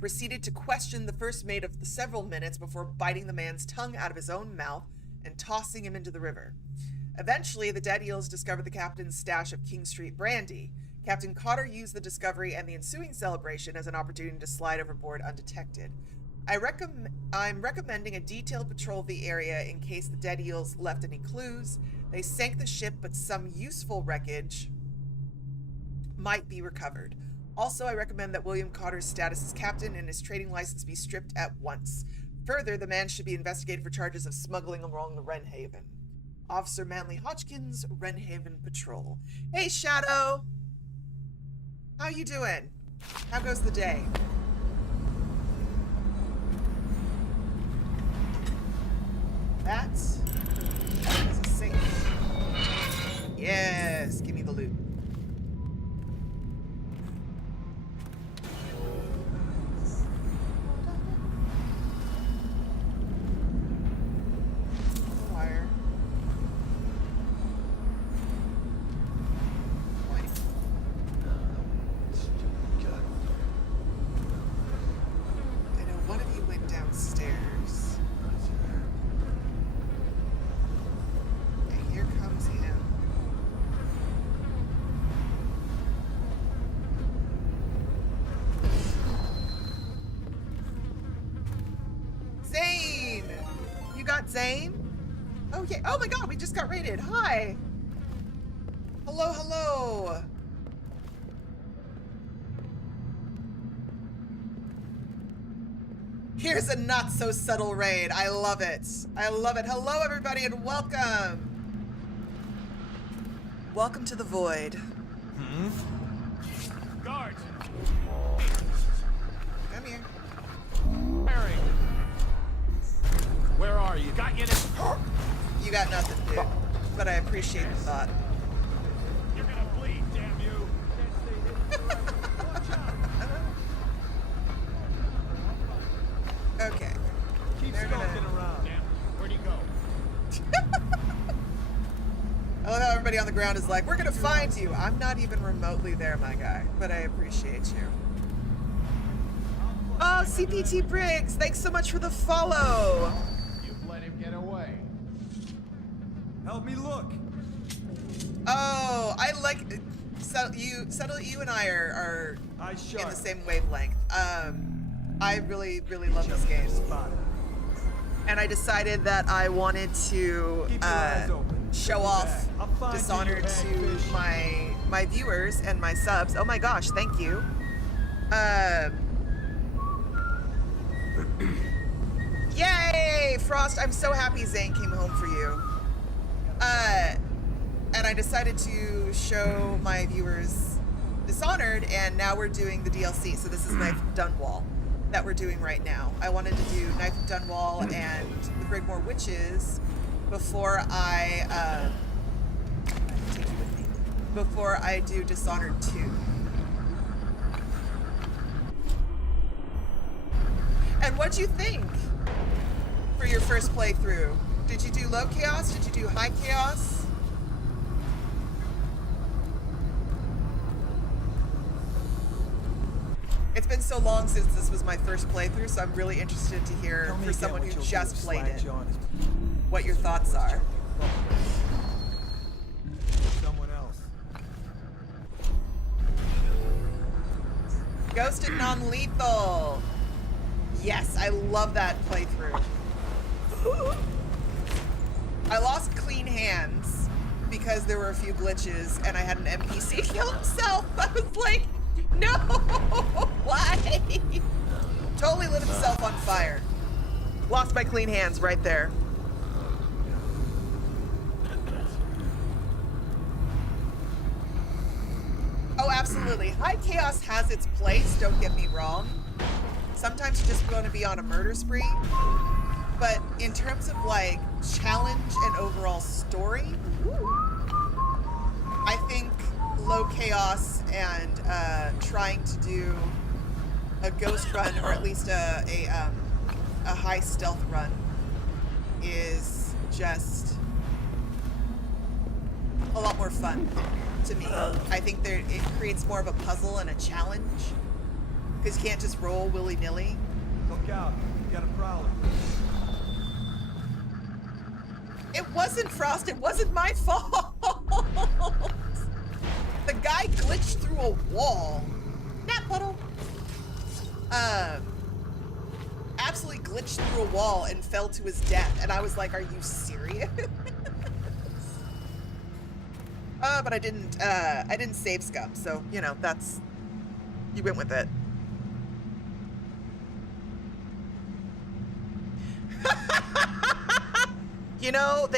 proceeded to question the first mate of the several minutes before biting the man's tongue out of his own mouth and tossing him into the river. Eventually, the Dead Eels discovered the captain's stash of King Street brandy. Captain Cotter used the discovery and the ensuing celebration as an opportunity to slide overboard undetected. I'm recommending a detailed patrol of the area in case the Dead Eels left any clues. They sank the ship, but some useful wreckage might be recovered. Also, I recommend that William Cotter's status as captain and his trading license be stripped at once. Further, the man should be investigated for charges of smuggling along the Wren Haven. Officer Manley Hodgkins, Wrenhaven Patrol. Hey, Shadow! How you doing? How goes the day? That is a safe. Yes, give me the loot. Wire. White. I know one of you went downstairs. And here comes him. Zane! You got Zane? Oh, yeah. Oh my god, we just got raided. Hi. Hello, hello. Here's a not so subtle raid. I love it. I love it. Hello, everybody, and welcome. Welcome to the Void. Guards! Come here. Harry! Where are you? Got you this? You got nothing, dude. But I appreciate the thought. You're gonna bleed, damn you! Okay. Keep They're skulking gonna- around. Damn, where'd he go? I love how everybody on the ground is like, we're gonna find you. I'm not even remotely there, my guy, but I appreciate you. Oh, CPT Briggs, thanks so much for the follow. You've let him get away. Help me look. Oh, I like you and I are Eyes in sharp. the same wavelength. I really love this game, Spotted. and I decided that I wanted to Keep your eyes open. show Look off back. I'll find you, Dishonored you to hagfish. my viewers and my subs. Oh my gosh, thank you. Yay, Frost! I'm so happy Zane came home for you. And I decided to show my viewers Dishonored, and now we're doing the DLC. So this is Knife of Dunwall that we're doing right now. I wanted to do Knife of Dunwall and the Brigmore Witches before I take you with me. Before I do Dishonored 2. And what'd you think for your first playthrough? Did you do low chaos? Did you do high chaos? It's been so long since this was my first playthrough, so I'm really interested to hear Tell me for again someone what who you'll do just if played Slag it, John is what your thoughts are. someone else. Ghosted non-lethal. Yes, I love that playthrough. I lost clean hands because there were a few glitches and I had an NPC kill himself. I was like, no, why? Totally lit himself on fire. Lost my clean hands right there. Oh, absolutely. High chaos has its place, don't get me wrong. Sometimes you just want to be on a murder spree. But in terms of like challenge and overall story, I think low chaos and trying to do a ghost run or at least a high stealth run is just a lot more fun to me. I think it creates more of a puzzle and a challenge because you can't just roll willy-nilly. Look out. You got a prowler. It wasn't Frost, it wasn't my fault. The guy glitched through a wall. Nat puddle. Absolutely glitched through a wall and fell to his death. And I was like, are you serious? But I didn't save scum, so you know, you went with it. You know,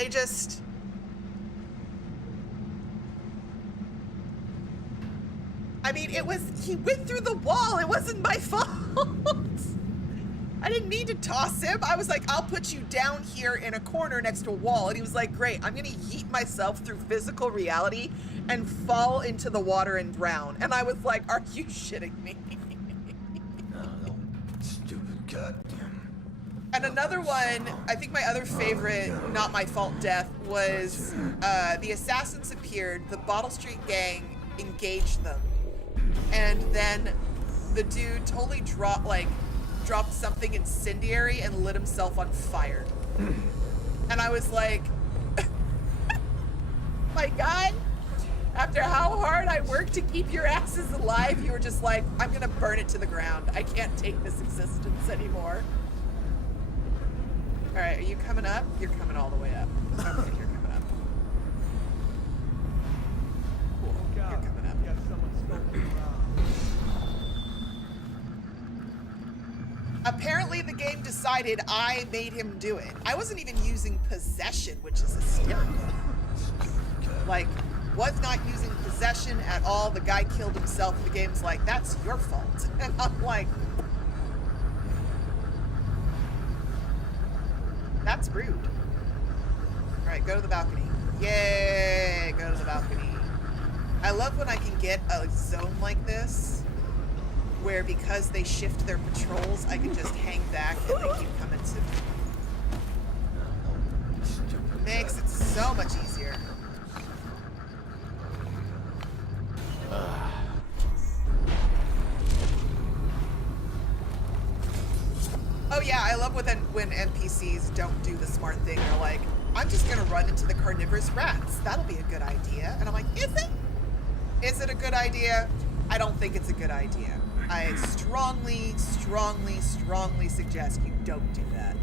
I mean, he went through the wall. It wasn't my fault. I didn't mean to toss him. I was like, I'll put you down here in a corner next to a wall. And he was like, great, I'm gonna yeet myself through physical reality and fall into the water and drown. And I was like, are you shitting me? No, stupid goddamn. And another one, I think my other favorite, not my fault death, was the assassins appeared, the Bottle Street gang engaged them. And then the dude totally dropped something incendiary and lit himself on fire. And I was like, my God, after how hard I worked to keep your asses alive, you were just like, I'm gonna burn it to the ground. I can't take this existence anymore. All right, are you coming up? You're coming all the way up. Okay, you're coming up. Cool, you're coming up. Apparently the game decided I made him do it. I wasn't even using possession, which is hysterical. Like, was not using possession at all. The guy killed himself. The game's like, that's your fault. And I'm like, that's rude. All right, go to the balcony. Yay, go to the balcony. I love when I can get a zone like this where because they shift their patrols, I can just hang back and they keep coming to me. Makes it so much easier. Oh yeah, I love when NPCs don't do the smart thing. They're like, I'm just gonna run into the carnivorous rats. That'll be a good idea. And I'm like, is it? Is it a good idea? I don't think it's a good idea. I strongly, strongly, strongly suggest you don't do that.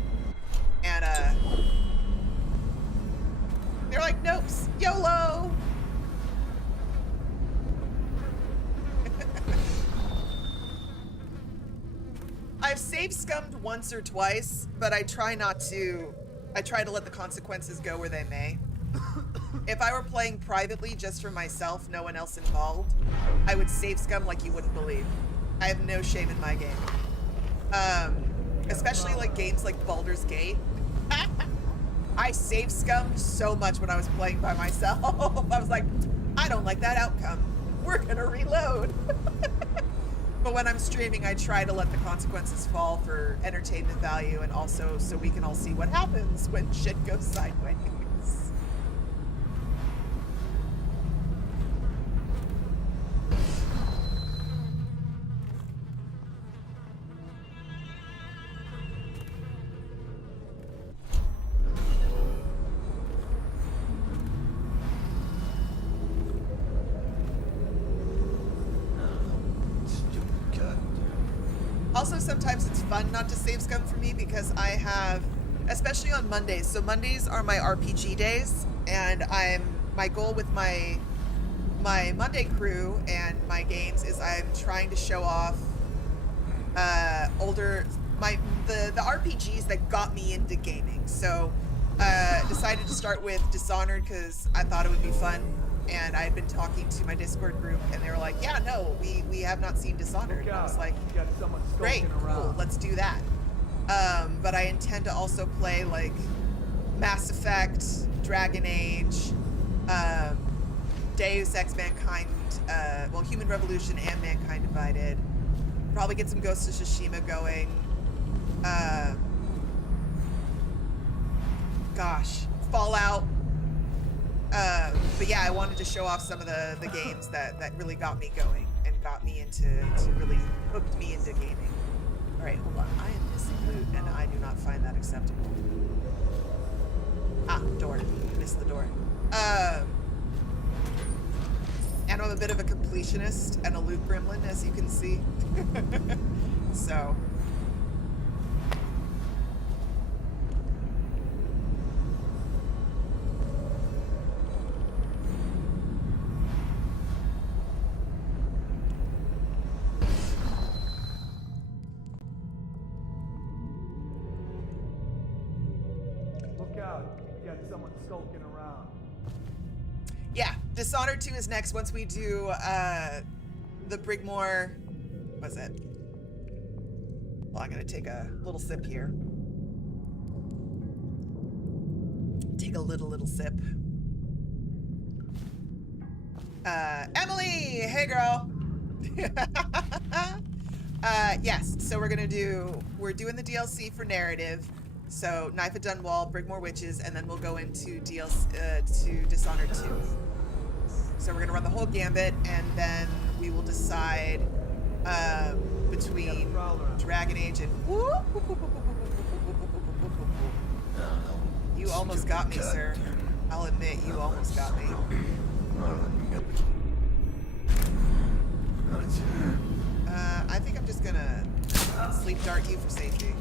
And they're like, nope, YOLO. I've save scummed once or twice, but I try not to. I try to let the consequences go where they may. If I were playing privately just for myself, no one else involved, I would save scum like you wouldn't believe. I have no shame in my game. Especially like games like Baldur's Gate. I save scummed so much when I was playing by myself. I was like, I don't like that outcome. We're gonna reload. But when I'm streaming, I try to let the consequences fall for entertainment value and also so we can all see what happens when shit goes sideways. Also, sometimes it's fun not to save scum for me because I have, especially on Mondays. So Mondays are my RPG days, and my goal with my Monday crew and my games is I'm trying to show off the RPGs that got me into gaming. So decided to start with Dishonored because I thought it would be fun. And I had been talking to my Discord group, and they were like, yeah, no, we have not seen Dishonored. And I was like, great, cool, let's do that. But I intend to also play, like, Mass Effect, Dragon Age, Deus Ex Mankind, Human Revolution and Mankind Divided. Probably get some Ghost of Tsushima going. Fallout. But yeah, I wanted to show off some of the games that really got me going and got me really hooked me into gaming. All right, hold on. I am missing loot, and I do not find that acceptable. Ah, door. Missed the door. And I'm a bit of a completionist and a loot gremlin, as you can see. So. Yeah, Dishonored 2 is next once we do the Brigmore, what's it? Well, I'm gonna take a little sip here. Take a little sip. Emily, hey girl. Yes, so we're doing the DLC for narrative. So Knife of Dunwall, Brigmore Witches, and then we'll go into DLC to Dishonored 2. So we're gonna run the whole gambit, and then we will decide between Dragon Age and you almost got me, sir. I'll admit, you almost got me. I think I'm just gonna sleep dart you for safety.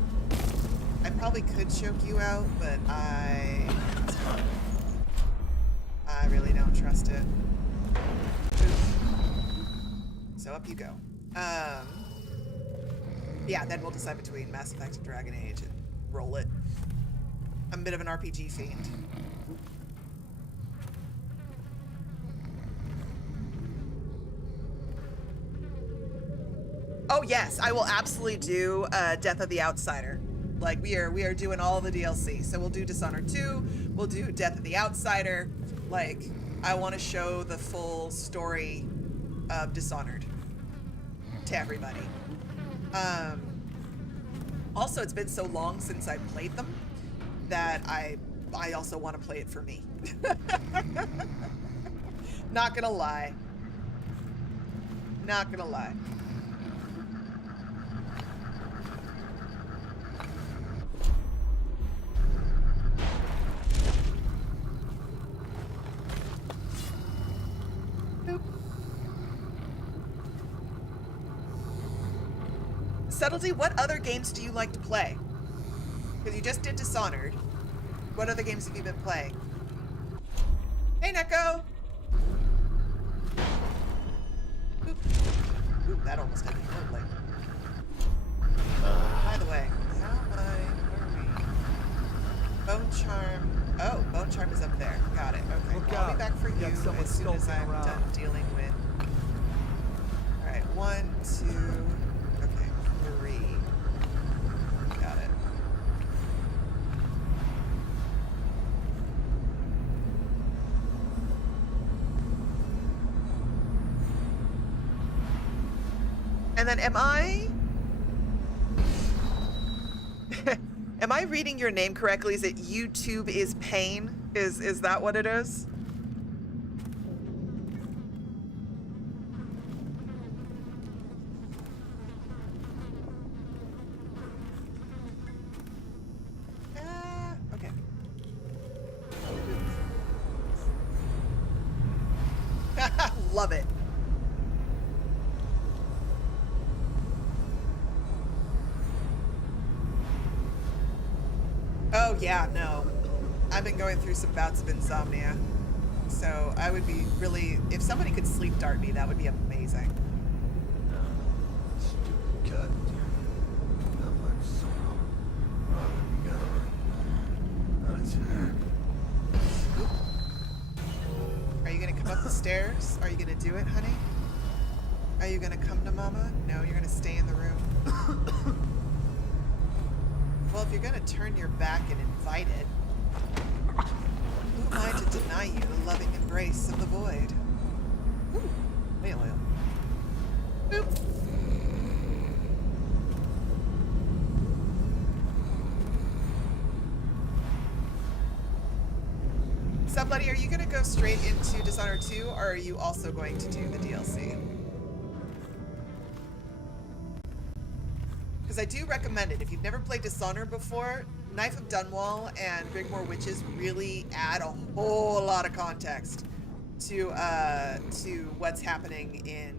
I probably could choke you out, but I really don't trust it. So up you go. Yeah, then we'll decide between Mass Effect and Dragon Age and roll it. I'm a bit of an RPG fiend. Oh yes, I will absolutely do Death of the Outsider. Like we are doing all the DLC. So we'll do Dishonored 2, we'll do Death of the Outsider. Like I want to show the full story of Dishonored to everybody. Also, it's been so long since I played them that I also want to play it for me. Not gonna lie. Not gonna lie. Subtlety, what other games do you like to play? Because you just did Dishonored. What other games have you been playing? Hey, Neko! Oop. Oop, that almost ended horribly. By the way, where are we? Bone Charm. Oh, Bone Charm is up there. Got it. Okay. Look I'll be out. back for you You got someone as soon as skulking I'm around. done dealing with... Alright, 1, 2... Okay, 3. Got it. And then am I reading your name correctly? Is it YouTube is pain? Is that what it is? Okay. Love it. Oh yeah, no. I've been going through some bouts of insomnia. So I would be really, if somebody could sleep dart me, that would be amazing. Are you gonna come up the stairs? Are you gonna do it, honey? Are you gonna come to mama? No, you're gonna stay in the room. Well, if you're gonna turn your back and invite it, who am I to deny you the loving embrace of the void? Ooh, whale oil. Boop. Subbuddy, are you gonna go straight into Dishonored 2, or are you also going to do the DLC? Because I do recommend it. If you've never played Dishonored before, Knife of Dunwall and Brigmore Witches really add a whole lot of context to what's happening in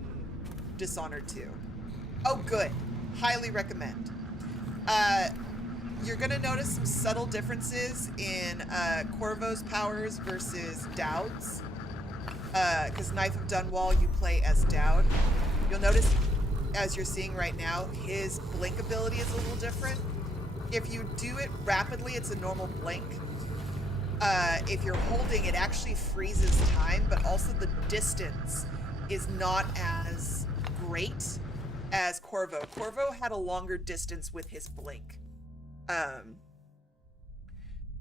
Dishonored 2. Oh, good. Highly recommend. You're gonna notice some subtle differences in Corvo's powers versus Daud's. Because Knife of Dunwall, you play as Daud. You'll notice, as you're seeing right now, his blink ability is a little different. If you do it rapidly, it's a normal blink. If you're holding, it actually freezes time, but also the distance is not as great as Corvo. Corvo had a longer distance with his blink.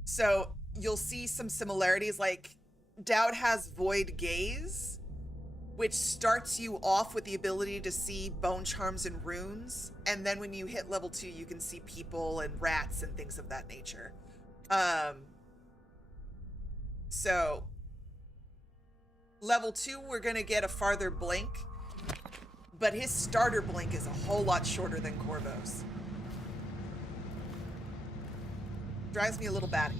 So you'll see some similarities, like Daud has Void Gaze, which starts you off with the ability to see bone charms and runes, and then when you hit level 2 you can see people and rats and things of that nature. So level 2 we're gonna get a farther blink, but his starter blink is a whole lot shorter than Corvo's. Drives me a little batty.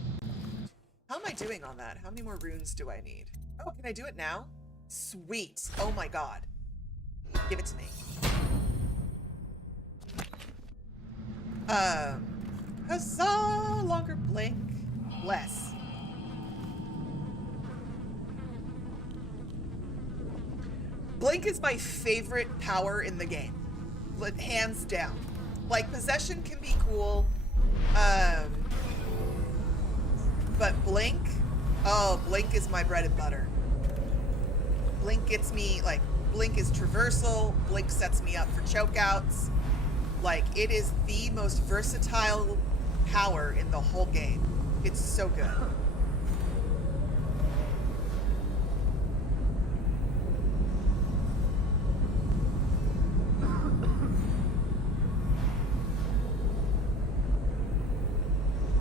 How am I doing on that? How many more runes do I need? Oh, can I do it now? Sweet. Oh my god. Give it to me. Huzzah! Longer blink. Less. Blink is my favorite power in the game. Hands down. Like, possession can be cool. But blink? Oh, blink is my bread and butter. Blink gets me, like, blink is traversal. Blink sets me up for chokeouts. Like, it is the most versatile power in the whole game. It's so good.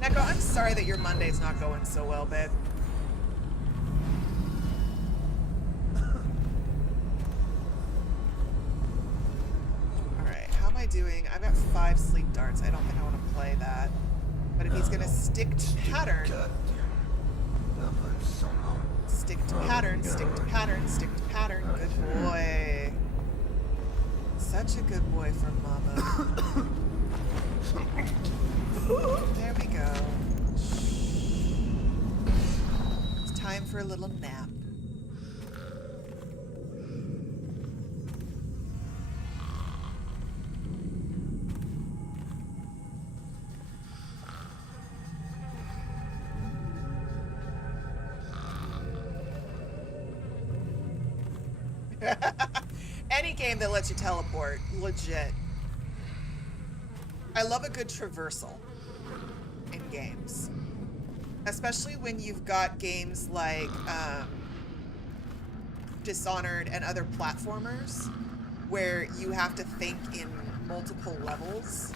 Neko, I'm sorry that your Monday's not going so well, babe. Alright, how am I doing? I've got 5 sleep darts. I don't think I want to play that. But if he's gonna stick to pattern... Stick to pattern, stick to pattern, stick to pattern. Good boy. Such a good boy from Mama. There we go. It's time for a little nap. Any game that lets you teleport, legit. I love a good traversal in games, especially when you've got games like Dishonored and other platformers where you have to think in multiple levels,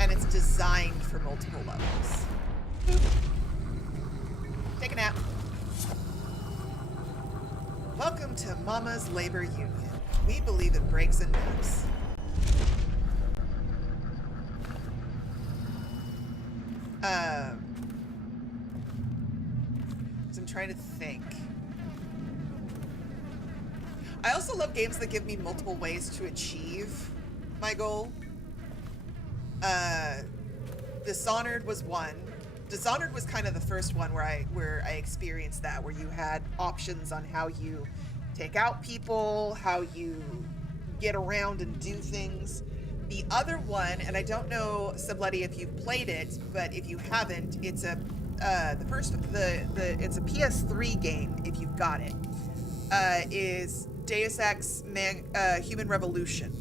and it's designed for multiple levels. Boop. Take a nap. Welcome to Mama's Labor Union. We believe in breaks and naps. So I'm trying to think. I also love games that give me multiple ways to achieve my goal. Dishonored was one. Dishonored was kind of the first one where I experienced that, where you had options on how you take out people, how you get around and do things. The other one, and I don't know, Subletty, if you've played it, but if you haven't, it's a it's a PS3 game if you've got it. Is Deus Ex Human Revolution.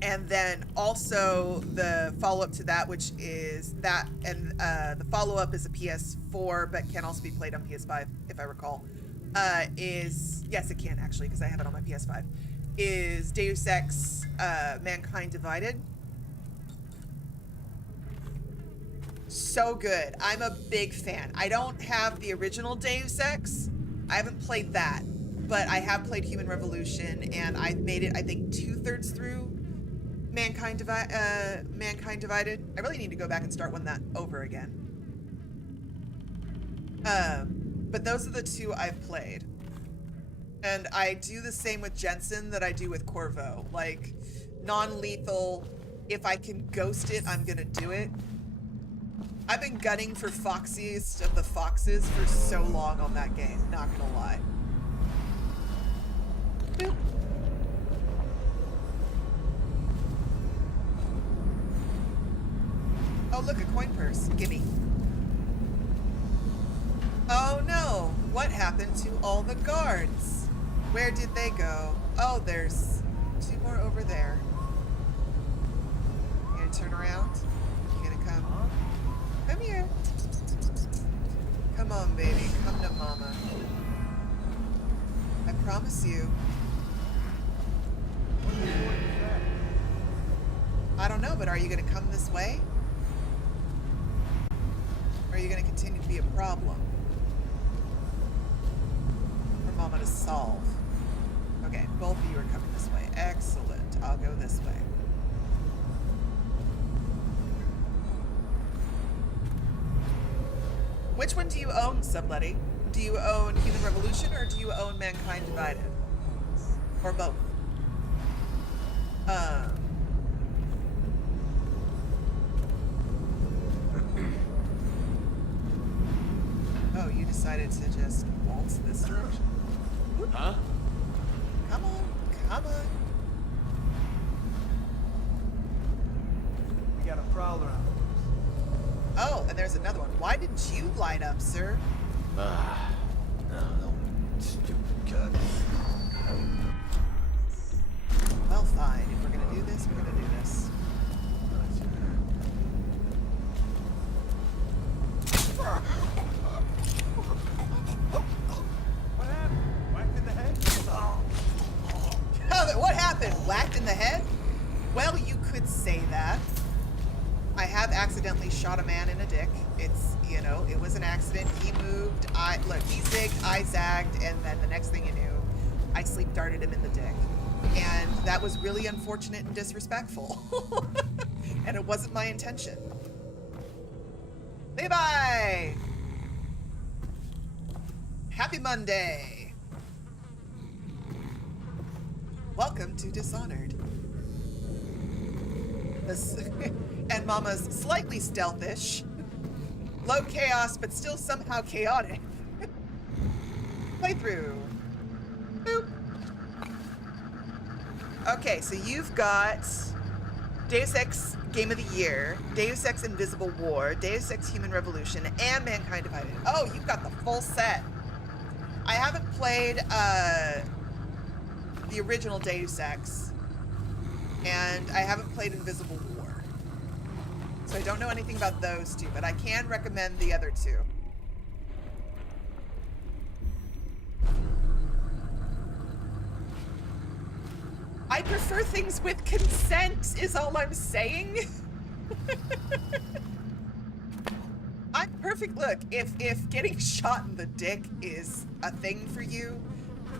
And then also the follow-up to that, which is that, and the follow-up is a PS4, but can also be played on PS5, if I recall. Yes, it can actually, because I have it on my PS5. Is Deus Ex Mankind Divided. So good. I'm a big fan. I don't have the original Deus Ex. I haven't played that, but I have played Human Revolution, and I've made it, I think, 2/3 through Mankind Divided. I really need to go back and start one that over again. But those are the two I've played. And I do the same with Jensen that I do with Corvo. Like, non-lethal, if I can ghost it, I'm gonna do it. I've been gunning for Foxiest of the Foxes for so long on that game, not gonna lie. Boop. Oh, look, a coin purse. Gimme. Oh no! What happened to all the guards? Where did they go? Oh, there's 2 more over there. You gonna turn around? You gonna come? Come here. Come on, baby. Come to mama. I promise you. I don't know, but are you gonna come this way? Or are you gonna continue to be a problem? For mama to solve. Okay, both of you are coming this way. Excellent. I'll go this way. Which one do you own, Subletty? Do you own Human Revolution or do you own Mankind Divided? Or both? Oh, you decided to just waltz this direction? Huh? Come on, come on. We got a prowler on. Oh, and there's another one. Why didn't you light up, sir? No, stupid cut. Well, fine. If we're gonna do this, we're gonna do this. What happened? Whacked in the head? Oh, what happened? Whacked in the head? Well, you could say that. I have accidentally shot a man in a dick. It's, you know, it was an accident. He moved. He zigged, I zagged, and then the next thing you knew, I sleep darted him in the dick. And that was really unfortunate and disrespectful. And it wasn't my intention. Bye-bye! Happy Monday! Welcome to Dishonored. And Mama's slightly stealthish. Low chaos, but still somehow chaotic. Playthrough. Boop. Okay, so you've got Deus Ex Game of the Year, Deus Ex Invisible War, Deus Ex Human Revolution, and Mankind Divided. Oh, you've got the full set. I haven't played the original Deus Ex, and I haven't played Invisible War. So I don't know anything about those two, but I can recommend the other two. I prefer things with consent, is all I'm saying. I'm perfect. Look, if getting shot in the dick is a thing for you,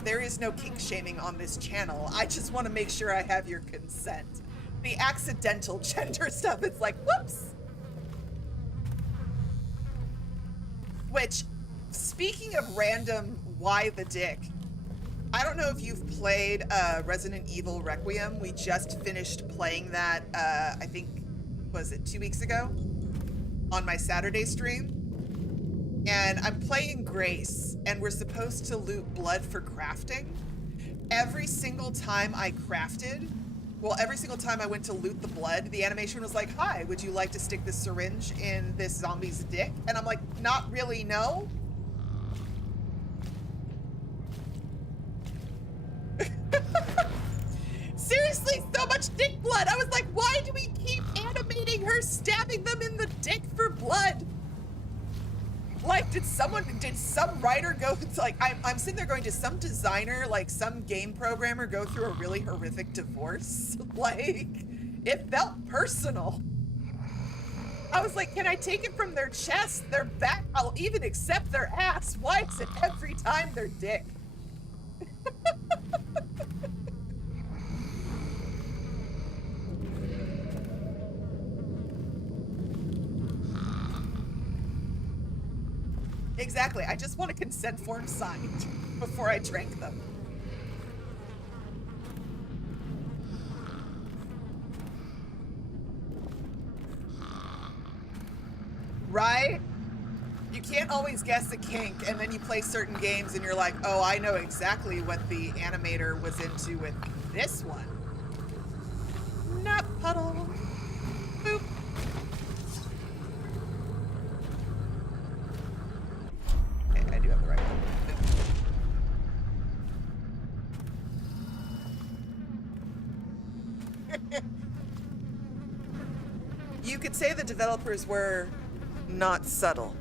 there is no kink shaming on this channel. I just want to make sure I have your consent. The accidental gender stuff, it's like, whoops. Which, speaking of random why the dick, I don't know if you've played Resident Evil Requiem. We just finished playing that, I think, was it 2 weeks ago? On my Saturday stream. And I'm playing Grace, and we're supposed to loot blood for crafting. Every single time I crafted, well, every single time I went to loot the blood, the animation was like, hi, would you like to stick this syringe in this zombie's dick? And I'm like, not really, no. Seriously, so much dick blood. I was like, why do we keep animating her stabbing them in the dick for blood? Like, did some writer go, it's like, I'm sitting there going, did some designer, like some game programmer go through a really horrific divorce? Like, it felt personal. I was like, can I take it from their chest, their back? I'll even accept their ass. Why is it every time their dick? Exactly. I just want a consent form signed before I drank them. Right? You can't always guess a kink, and then you play certain games and you're like, oh, I know exactly what the animator was into with this one. Nut puddle. Boop. I do have the right one. You could say the developers were not subtle.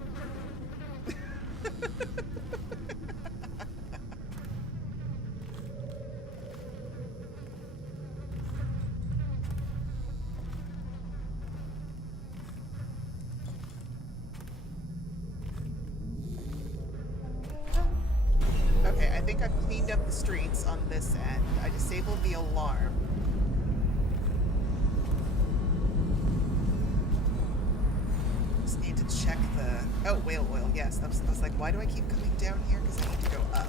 Okay, I think I've cleaned up the streets on this end. I disabled the alarm. Just need to check the... Oh, whale oil, yes. I was like, why do I keep coming down here? Because I need to go up.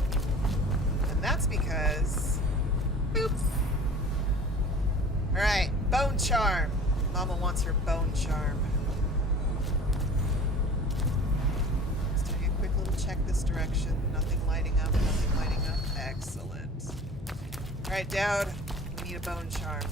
And that's because... Oops. Alright, bone charm. Mama wants her bone charm. Just taking a quick little check this direction. Nothing lighting up, nothing lighting up. Excellent. Alright, Daud, we need a bone charm.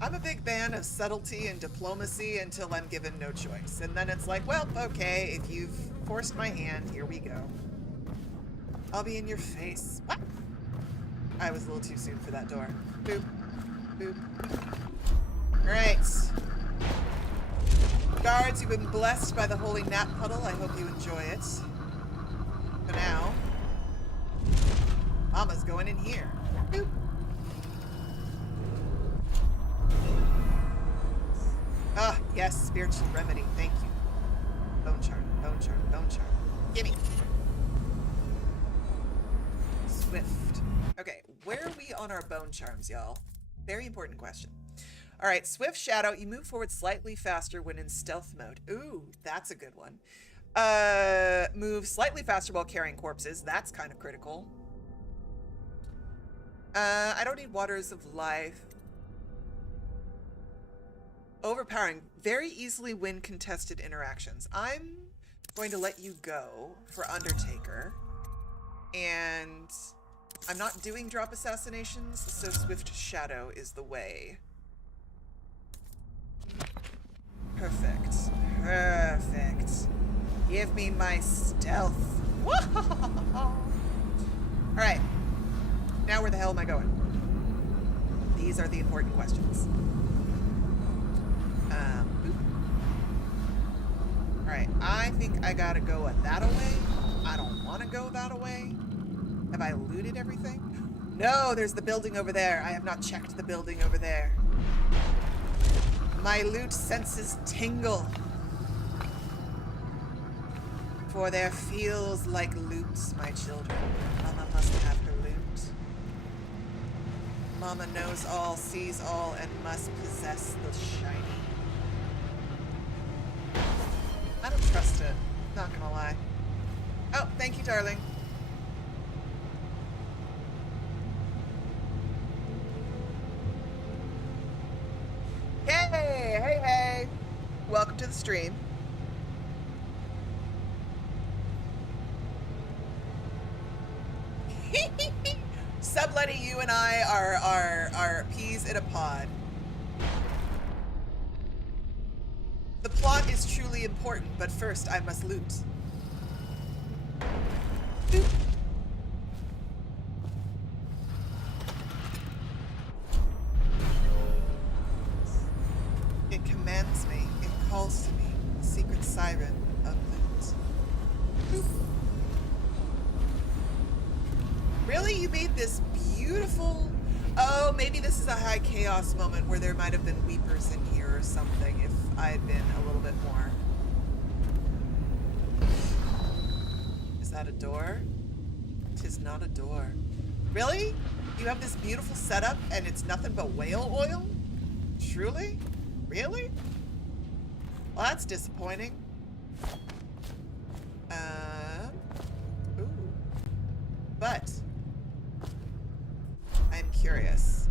I'm a big fan of subtlety and diplomacy until I'm given no choice. And then it's like, well, okay, if you've forced my hand, here we go. I'll be in your face. What? I was a little too soon for that door. Boop. Boop. Alright. Guards, you've been blessed by the holy nap puddle. I hope you enjoy it. For now, Mama's going in here. Boop. Ah, yes, spiritual remedy. Thank you. Bone charm, bone charm, bone charm. Gimme. Swift. Okay, where are we on our bone charms, y'all? Very important question. All right, Swift Shadow. You move forward slightly faster when in stealth mode. Ooh, that's a good one. Move slightly faster while carrying corpses. That's kind of critical. I don't need Waters of Life. Overpowering. Very easily win contested interactions. I'm going to let you go for Undertaker. And I'm not doing drop assassinations, so Swift Shadow is the way. Perfect. Perfect. Give me my stealth. Alright. Now where the hell am I going? These are the important questions. Alright, I think I gotta go that away. I don't want to go that away. Have I looted everything? No, there's the building over there. I have not checked the building over there. My loot senses tingle. For there feels like loot, my children. Mama must have her loot. Mama knows all, sees all, and must possess the shiny. I don't trust it. Not gonna lie. Oh, thank you, darling. Hey, hey, hey. Welcome to the stream. Subletty, you and I are peas in a pod. The plot is truly important, but first I must loot. Boop. It commands me. It calls to me. The secret siren of loot. Boop. Really? You made this beautiful... Oh, maybe this is a high chaos moment where there might have been weepers in here or something if I had been a little bit more. Is that a door? 'Tis not a door. Really? You have this beautiful setup and it's nothing but whale oil? Truly? Really? Well, that's disappointing. Ooh. But I'm curious.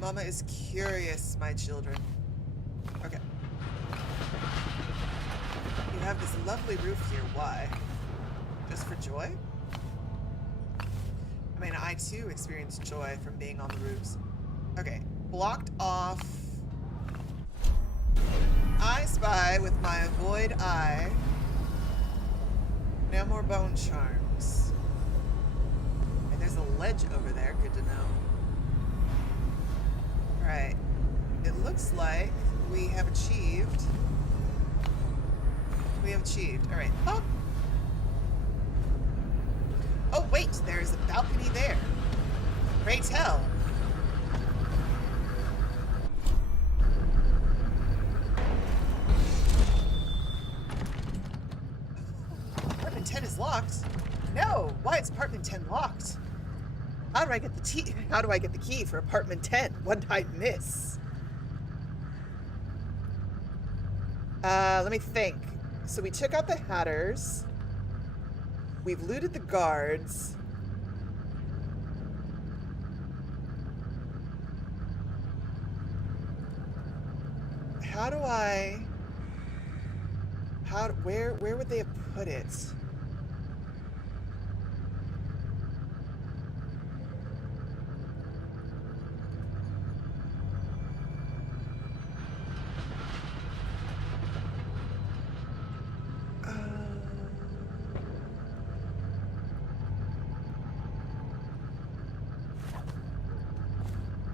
Mama is curious, my children. Okay. You have this lovely roof here. Why? Just for joy? mean, I too experience joy from being on the roofs. Okay, blocked off. I spy with my avoid eye. No more bone charms. And there's a ledge over there, good to know. Alright. It looks like we have achieved. Alright. Oh! Oh wait, there's a balcony there. Pray tell. Apartment 10 is locked. No, why is apartment 10 locked? How do I get the key? How do I get the key for apartment 10? What did I miss? Let me think. So we took out the Hatters. We've looted the guards. How do I... Where would they have put it?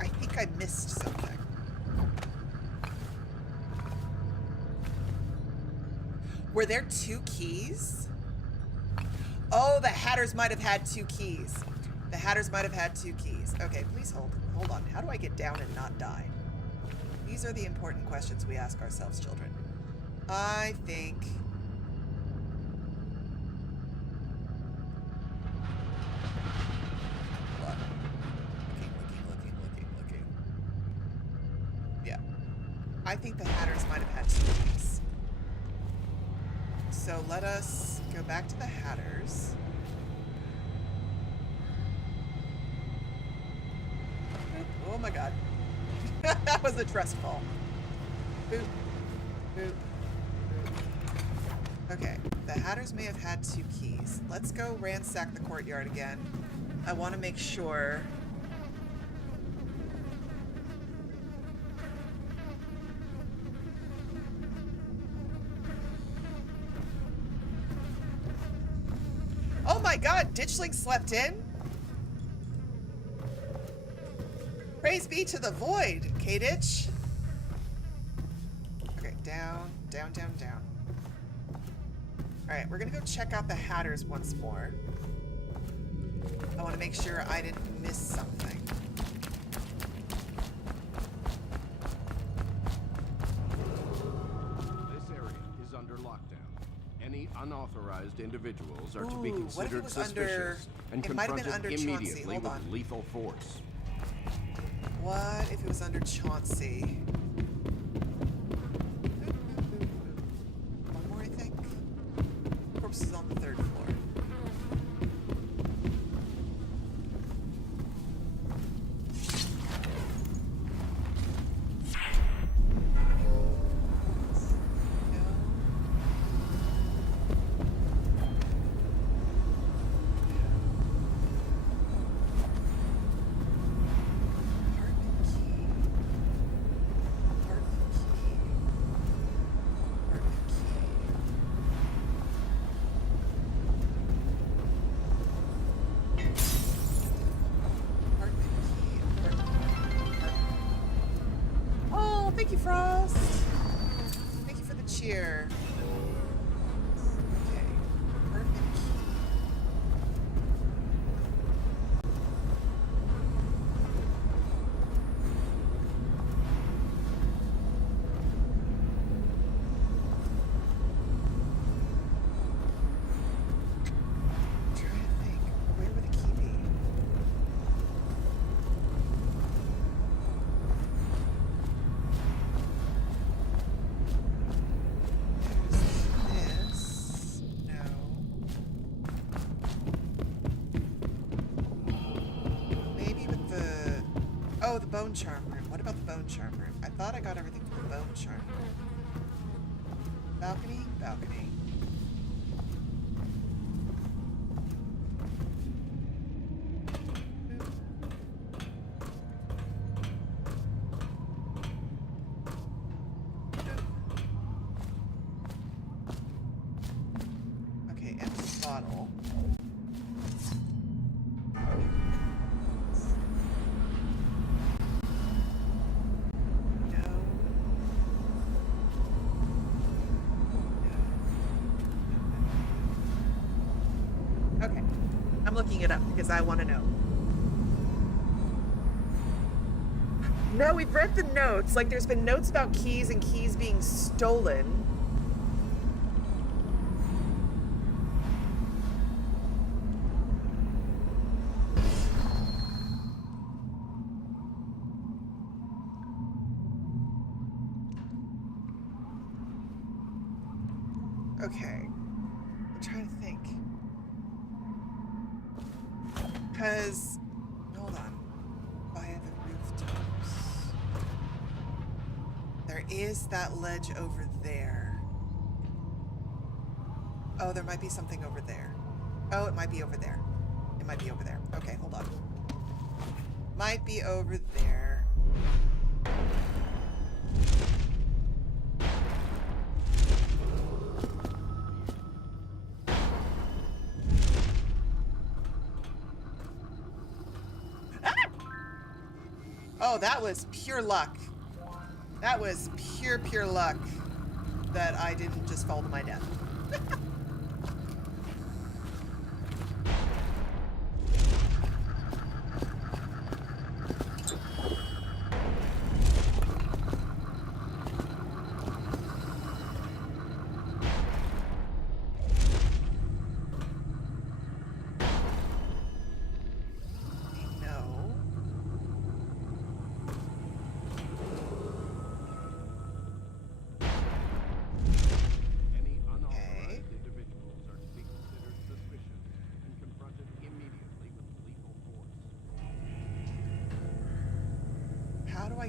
I think I missed something. Were there 2 keys? Oh, the Hatters might have had 2 keys. The Hatters might have had 2 keys. Okay, please hold on. How do I get down and not die? These are the important questions we ask ourselves, children. I think... Looking. Yeah. I think the Hatters might have had 2 keys. So let us go back to the Hatters. Oh my god. That was a trust fall. Boop. Boop. Boop. Okay. The Hatters may have had 2 keys. Let's go ransack the courtyard again. I want to make sure... Oh my god, Ditchling slept in? Praise be to the void, K-Ditch. Okay, down. Alright, we're gonna go check out the Hatters once more. I want to make sure I didn't miss something. This area is under lockdown. Any unauthorized individuals are to be Ooh, what if it considered was suspicious and it might have been confronted under Chauncey. immediately Hold with on. lethal force. What if it was under Chauncey? One more, I think. Corpse is on the 3rd floor. Thank you, Frost. Thank you for the cheer. Okay. Perfect key. I'm trying to think. Where would the key be? This. No. Maybe with the... Oh, the bone charm room. What about the bone charm room? I thought I got everything from the bone charm room. Balcony? Balcony. Okay. I'm looking it up because I want to know. No, we've read the notes. Like, there's been notes about keys and keys being stolen. Okay. I'm trying to think. Because... Hold on. Via the rooftops. There is that ledge over there. Oh, there might be something over there. Oh, it might be over there. It might be over there. Okay, hold on. Might be over there. Oh, that was pure luck. That was pure luck that I didn't just fall to my death.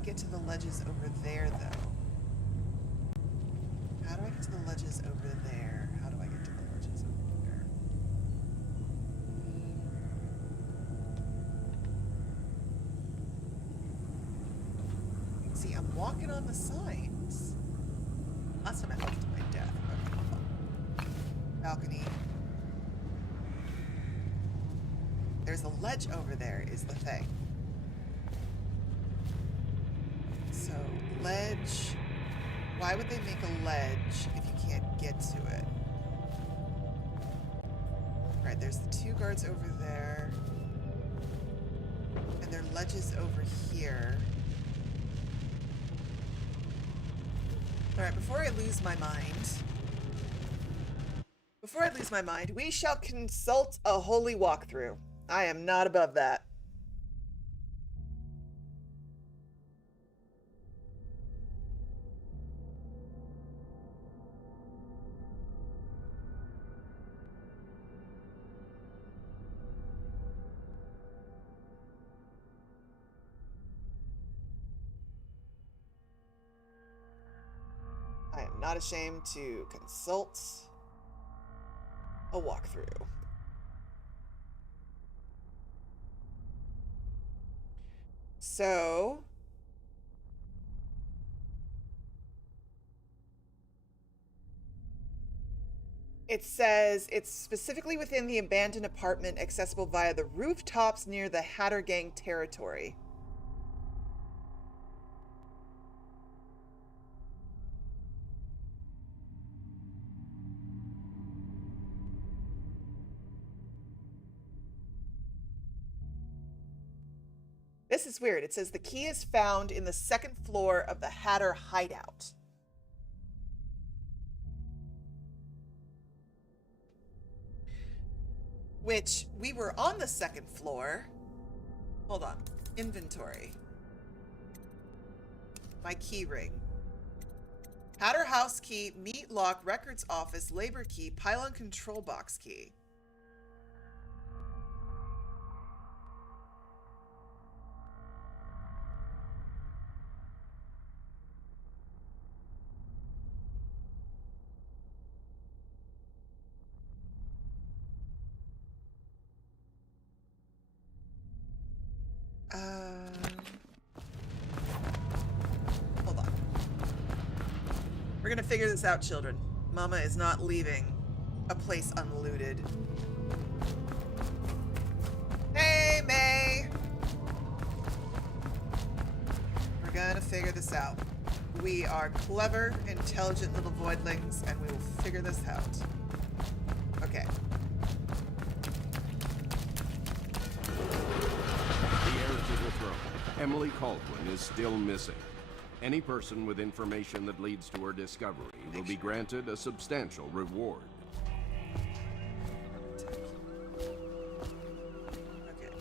Get to the ledges over there, though? How do I get to the ledges over there? How do I get to the ledges over there? See, I'm walking on the signs. Last time I fell to my death. Okay, hold on. Balcony. There's a ledge over there, is the thing. So, ledge. Why would they make a ledge if you can't get to it? Right, there's the two guards over there. And there are ledges over here. Alright, before I lose my mind, we shall consult a holy walkthrough. I am not above that. I am not ashamed to consult a walkthrough. So, it says it's specifically within the abandoned apartment, accessible via the rooftops near the Hatter Gang territory. This is weird. It says the key is found in the second floor of the Hatter hideout. Which, we were on the second floor. Hold on. Inventory. My key ring. Hatter house key, meat lock, records office, labor key, pylon control box key. Hold on. We're gonna figure this out, children. Mama is not leaving a place unlooted. Hey, May! We're gonna figure this out. We are clever, intelligent little voidlings, and we will figure this out. Okay. the throne. Emily Caldwin is still missing. Any person with information that leads to her discovery will be granted a substantial reward. Okay.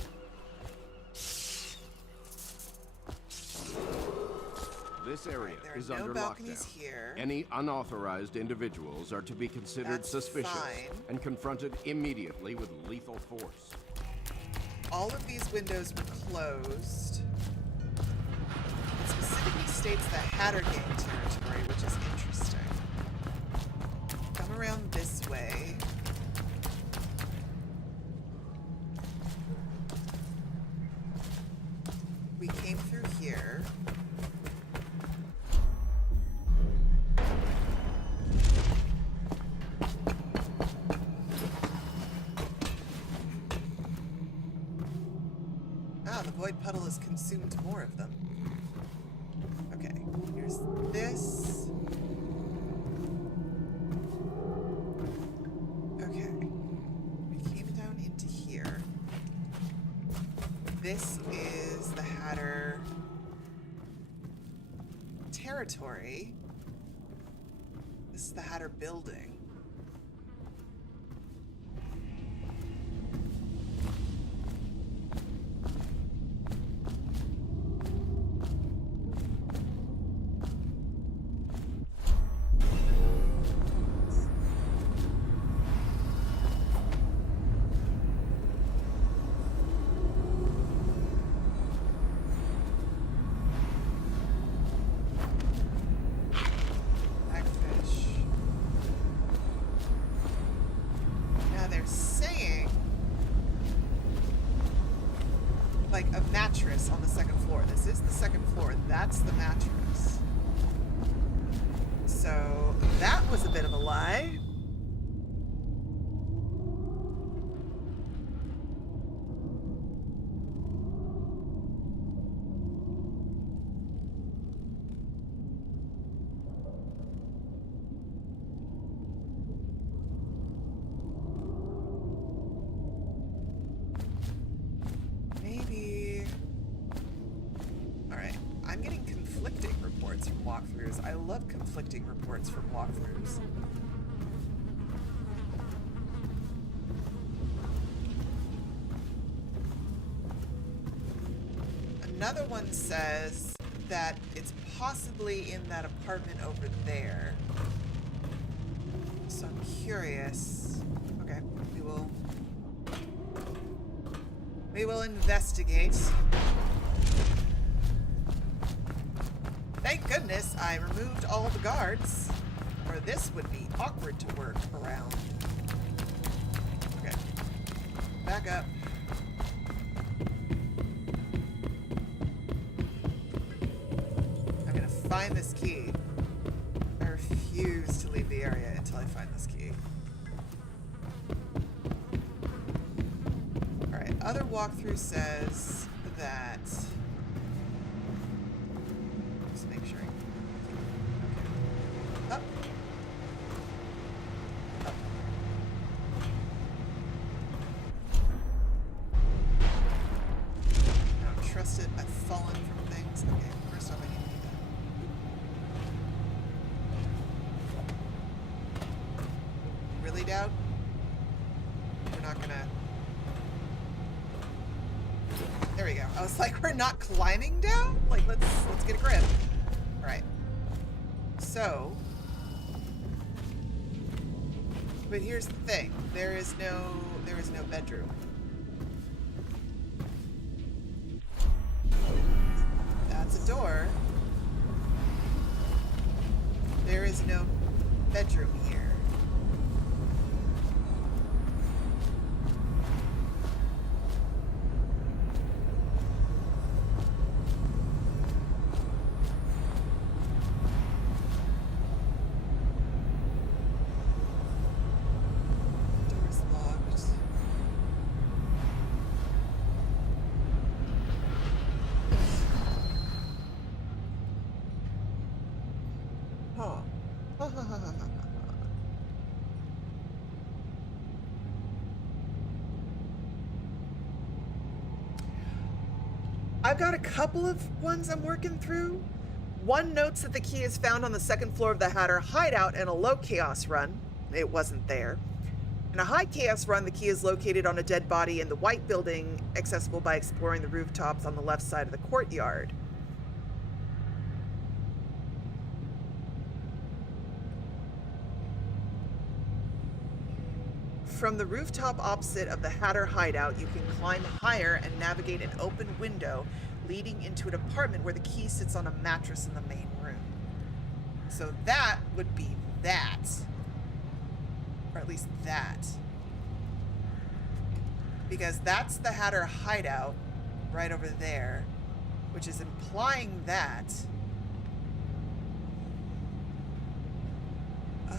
This area There are is no under balconies lockdown. here. Any unauthorized individuals are to be considered That's suspicious fine. and confronted immediately with lethal force. All of these windows were closed. It specifically states the Hatter Gang territory, which is interesting. Come around this way. We came through here. Ah, the void puddle has consumed more of them. Okay, here's this. Okay. We came down into here. This is the Hatter territory. This is the Hatter building. Blackfish. Now they're saying like a mattress on the second floor. This is the second floor. That's the mattress. So that was a bit of a lie. Maybe. Alright, I'm getting conflicting reports from walkthroughs. I love conflicting reports from walkthroughs. Another one says that it's possibly in that apartment over there. So I'm curious. Okay, we will investigate. Thank goodness I removed all the guards, or this would be awkward to work around. Okay. Back up. I'm gonna find this key. I refuse to leave the area until I find this key. Alright, other walkthrough says that... Just make sure. Okay. Up. Up. I don't trust it. I've fallen from things. Okay, first off I need to do that. Really, Daud? We're not gonna... There we go. I was like, we're not climbing down? Like, let's get a grip. Alright. So... But here's the thing. There is no bedroom. That's a door. There is no bedroom here. Door's locked. Huh. I've got a couple of ones I'm working through. One notes that the key is found on the second floor of the Hatter hideout in a low chaos run. It wasn't there. In a high chaos run, the key is located on a dead body in the white building, accessible by exploring the rooftops on the left side of the courtyard. From the rooftop opposite of the Hatter hideout, you can climb higher and navigate an open window leading into an apartment where the key sits on a mattress in the main room. So that would be that. Or at least that. Because that's the Hatter hideout right over there, which is implying that I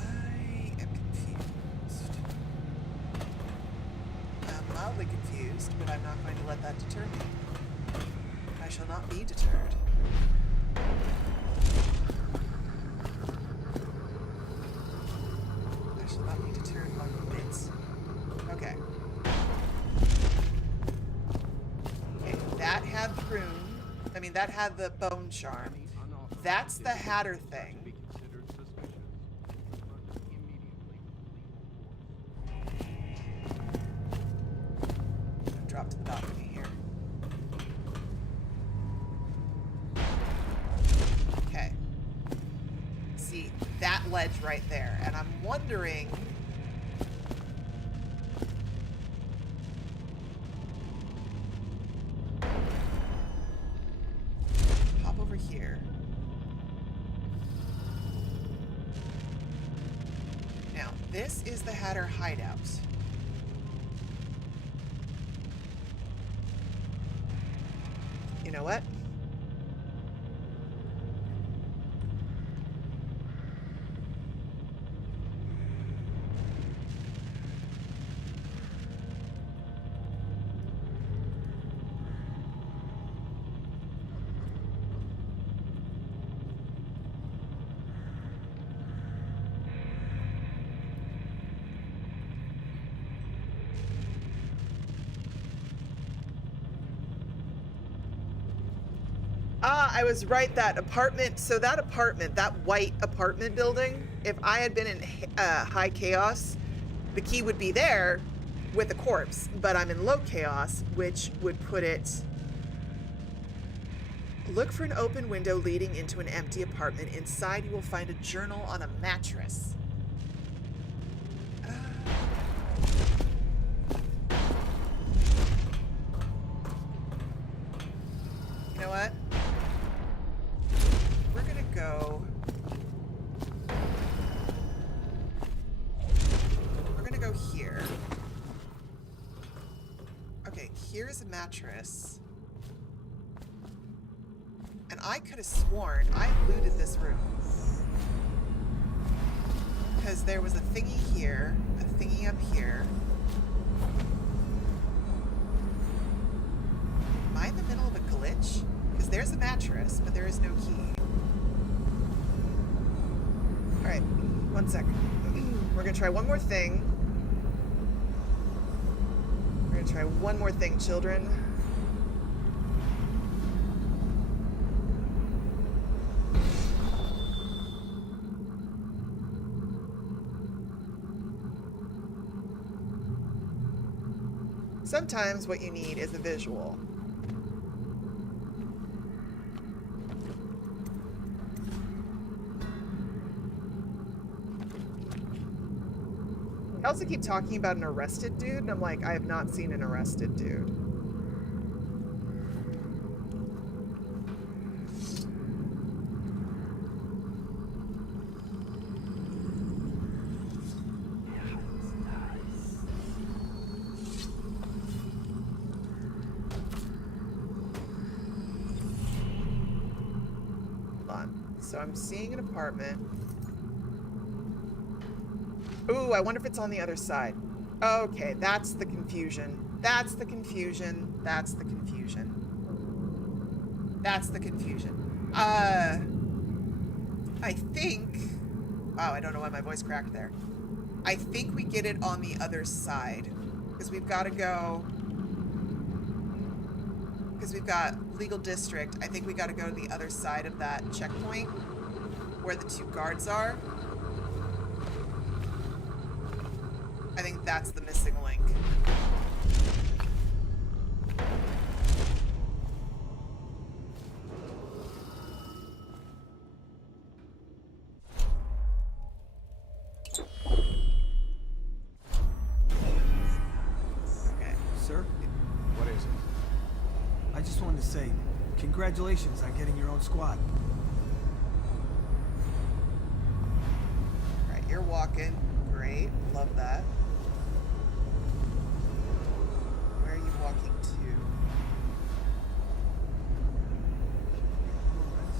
am confused. I'm mildly confused, but I'm not going to let that deter me. I shall not be deterred. I shall not be deterred by bits. Okay. Okay, that had the rune. I mean, that had the bone charm. That's the Hatter thing. Drop to the balcony here. Okay. See, that ledge right there. And I'm wondering... Hop over here. Now, this is the Hatter hideout. You know what? I was right, that apartment, so that apartment, that white apartment building, if I had been in high chaos, the key would be there with a corpse, but I'm in low chaos, which would put it... Look for an open window leading into an empty apartment. Inside you will find a journal on a mattress. You know what? We're gonna go... We're gonna go here. Okay, here's a mattress. And I could have sworn I looted this room. Because there was a thingy here, a thingy up here. Am I in the middle of a glitch? Because there's a mattress, but there is no key. Alright, one second. We're gonna try one more thing. We're gonna try one more thing, children. Sometimes what you need is a visual. I also keep talking about an arrested dude, and I'm like, I have not seen an arrested dude. So I'm seeing an apartment. Ooh, I wonder if it's on the other side. Okay, that's the confusion. That's the confusion. That's the confusion. That's the confusion. I think... Wow, I don't know why my voice cracked there. I think we get it on the other side. Because we've got to go... Because we've got legal district. I think we got to go to the other side of that checkpoint where the two guards are. I think that's the missing link. Okay. Sir, What is it? I just wanted to say, congratulations on getting your own squad. Right, you're walking. Great. Love that. Where are you walking to?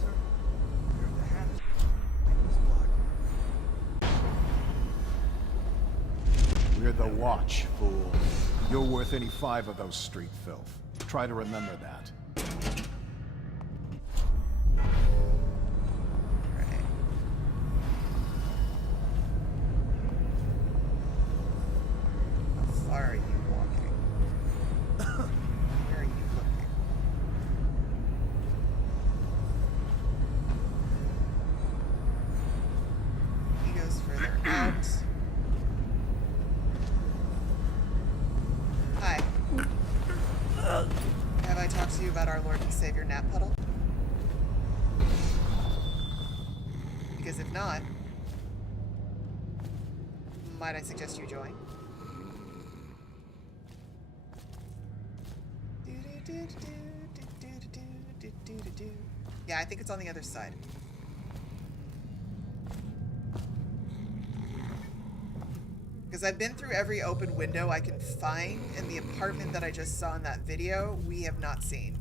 Sir, there's the hat. This block. We're the Watch, fool. You're worth any 5 of those street filth. Try to remember that. Right. How far are you walking? Where are you looking? He goes further out. Hi. Have I talked to you about our Lord and Savior Nap Puddle? Because if not, might I suggest you join? Yeah, I think it's on the other side. Because I've been through every open window I can find, and the apartment that I just saw in that video, we have not seen.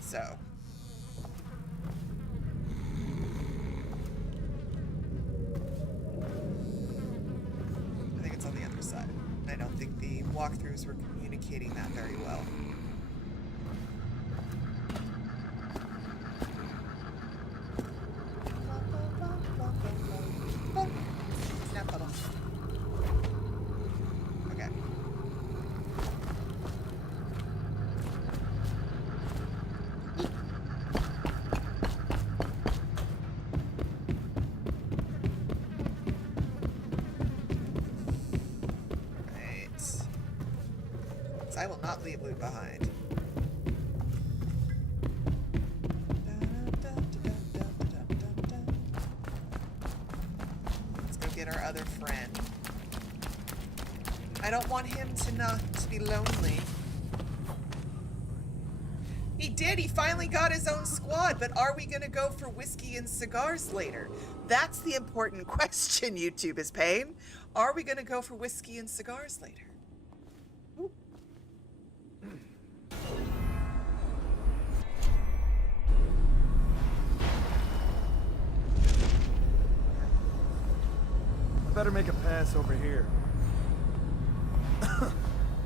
So. I think it's on the other side. I don't think the walkthroughs were communicating that very well. Snap puddle. Okay. Right. So I will not leave loot behind. Get our other friend. I don't want him to be lonely. He did. He finally got his own squad, but are we going to go for whiskey and cigars later? That's the important question YouTube is paying. Are we going to go for whiskey and cigars later? Ooh. Better make a pass over here.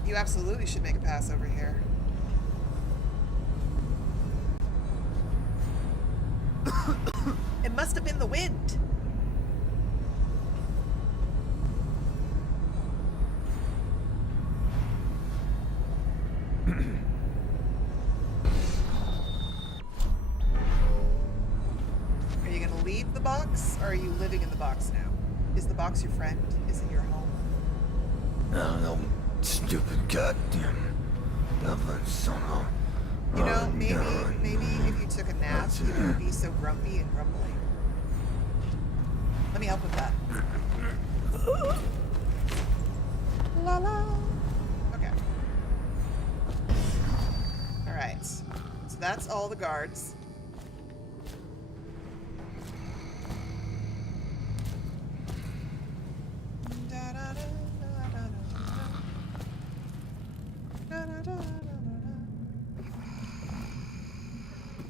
You absolutely should make a pass over here. It must have been the wind. Are you going to leave the box, or are you living in the box now? Is the box your friend? Is it your home? No, stupid goddamn Dublin somehow. You know, maybe if you took a nap, you wouldn't be so grumpy and grumbly. Let me help with that. La la. Okay. All right. So that's all the guards.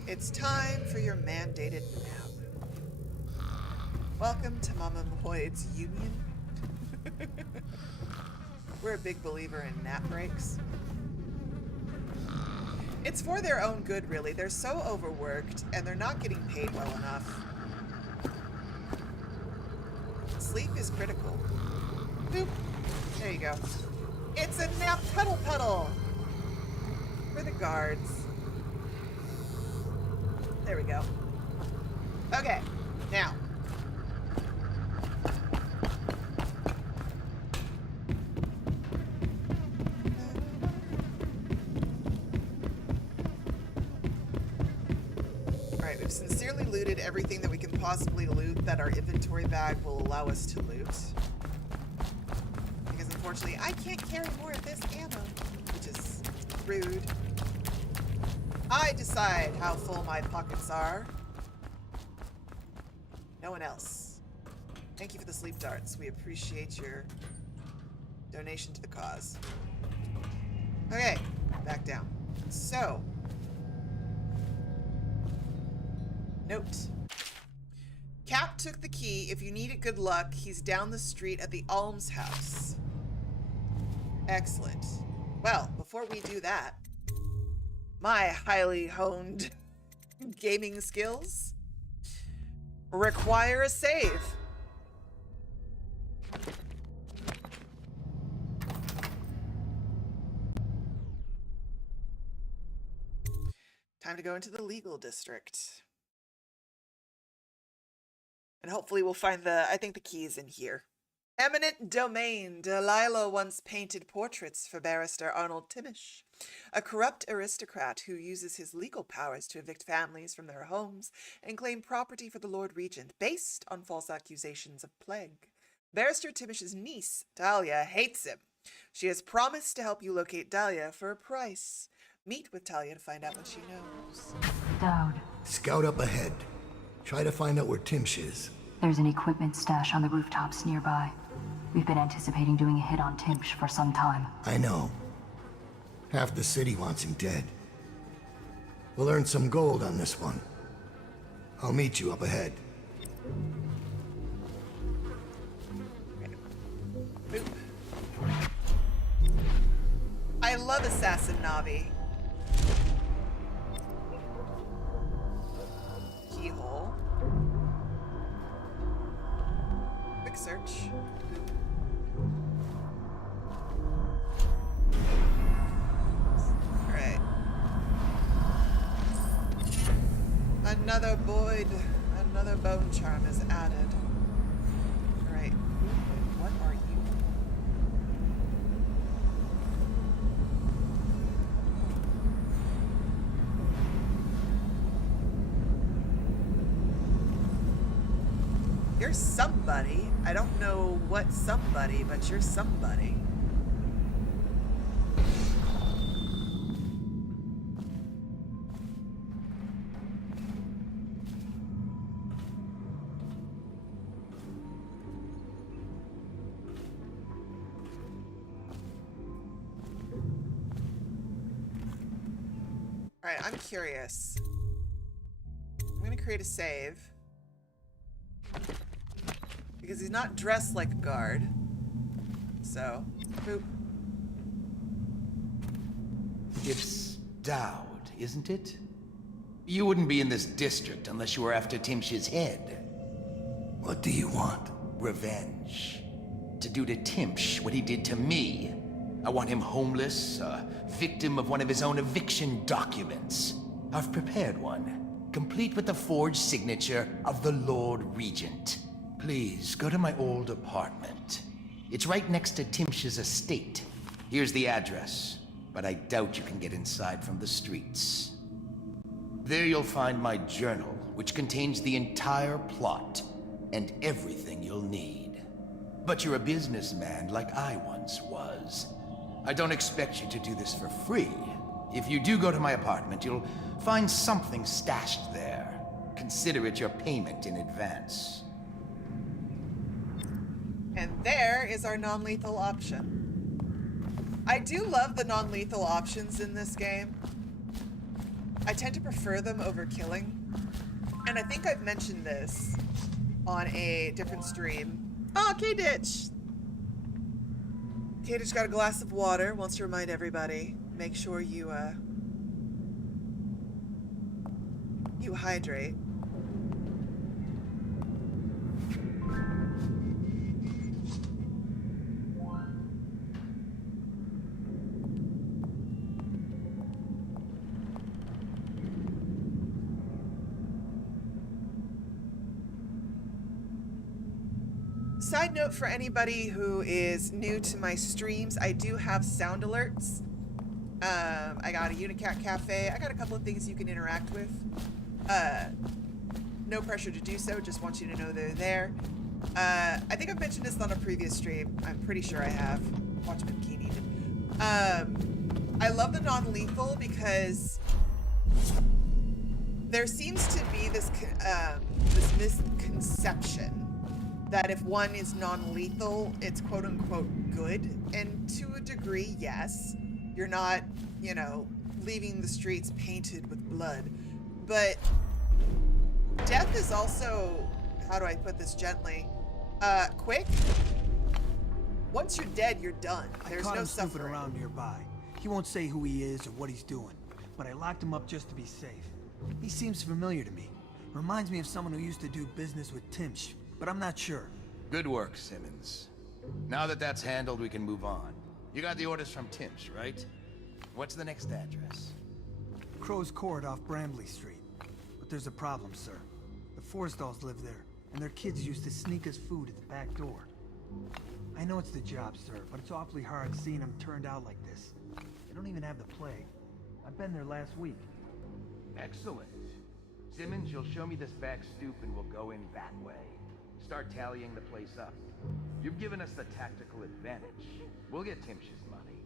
It's time for your mandated nap. Welcome to Mama Lloyd's Union. We're a big believer in nap breaks. It's for their own good, really. They're so overworked, and they're not getting paid well enough. Sleep is critical. Boop. There you go. It's a nap puddle. for the guards. There we go. Okay, now. Alright, we've sincerely looted everything that we can possibly loot that our inventory bag will allow us to loot. Because unfortunately, I can't carry more of this ammo, which is rude. I decide how full my pockets are. No one else. Thank you for the sleep darts. We appreciate your donation to the cause. Okay, back down. So, note. Cap took the key. If you needed good luck, he's down the street at the almshouse. Excellent. Well, before we do that, my highly honed gaming skills require a save. Time to go into the legal district. And hopefully we'll find I think the key is in here. Eminent domain. Delilah once painted portraits for barrister Arnold Timish, a corrupt aristocrat who uses his legal powers to evict families from their homes and claim property for the Lord Regent based on false accusations of plague. Barrister Timish's niece, Talia, hates him. She has promised to help you locate Dahlia for a price. Meet with Talia to find out what she knows. Daud, Scout up ahead. Try to find out where Timsh is. there's an equipment stash on the rooftops nearby. We've been anticipating doing a hit on Timsh for some time. I know. Half the city wants him dead. We'll earn some gold on this one. I'll meet you up ahead. Boop. I love Assassin Navi. Keyhole. Quick search. Alright. Another Boyd, another bone charm is added. Alright. What are you? You're somebody. I don't know what somebody, but you're somebody. All right, I'm curious. I'm gonna create a save. Because he's not dressed like a guard. So, boop. It's Daud, isn't it? You wouldn't be in this district unless you were after Timsh's head. What do you want? Revenge. To do to Timsh what he did to me. I want him homeless, a victim of one of his own eviction documents. I've prepared one, complete with the forged signature of the Lord Regent. Please, go to my old apartment. It's right next to Timsh's estate. Here's the address, but I doubt you can get inside from the streets. There you'll find my journal, which contains the entire plot and everything you'll need. But you're a businessman like I once was. I don't expect you to do this for free. If you do go to my apartment, you'll find something stashed there. Consider it your payment in advance. And there is our non-lethal option. I do love the non-lethal options in this game. I tend to prefer them over killing. And I think I've mentioned this on a different stream. Oh, K-Ditch! K-Ditch got a glass of water, wants to remind everybody. Make sure you hydrate. Side note for anybody who is new to my streams, I do have sound alerts. I got a Unicat Cafe. I got a couple of things you can interact with. No pressure to do so, just want you to know they're there. I think I've mentioned this on a previous stream. I'm pretty sure I have. Watchman Key needed. I love the non-lethal because there seems to be this misconception that if one is non-lethal, it's quote-unquote good. And to a degree, yes. You're not, you know, leaving the streets painted with blood. But death is also, how do I put this gently, quick. Once you're dead, you're done. There's no snooping suffering. around nearby. He won't say who he is or what he's doing, but I locked him up just to be safe. He seems familiar to me. Reminds me of someone who used to do business with Timsh, but I'm not sure. Good work, Simmons. Now that that's handled, we can move on. You got the orders from Timsh, right? What's the next address? Crow's Court off Bramley Street. But there's a problem, sir. The Forstalls live there, and their kids used to sneak us food at the back door. I know it's the job, sir, but it's awfully hard seeing them turned out like this. They don't even have the plague. I've been there last week. Excellent. Simmons, you'll show me this back stoop and we'll go in that way. Start tallying the place up. You've given us the tactical advantage. We'll get Timsh's money.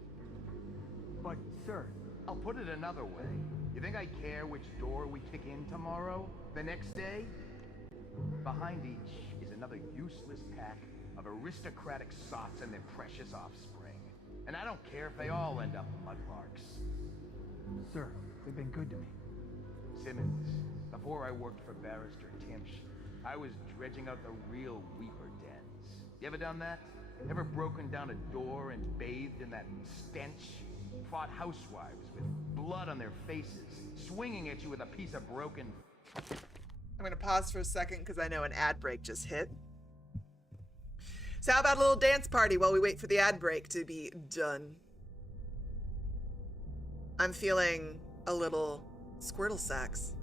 But, sir... I'll put it another way. You think I care which door we kick in tomorrow? The next day? Behind each is another useless pack of aristocratic sots and their precious offspring. And I don't care if they all end up mudlarks. Sir, they've been good to me. Simmons, before I worked for Barrister Timsh, I was dredging out the real Weeper dens. You ever done that? Ever broken down a door and bathed in that stench? Fought housewives with blood on their faces, swinging at you with a piece of broken... I'm going to pause for a second because I know an ad break just hit. So how about a little dance party while we wait for the ad break to be done? I'm feeling a little Squirtle sax.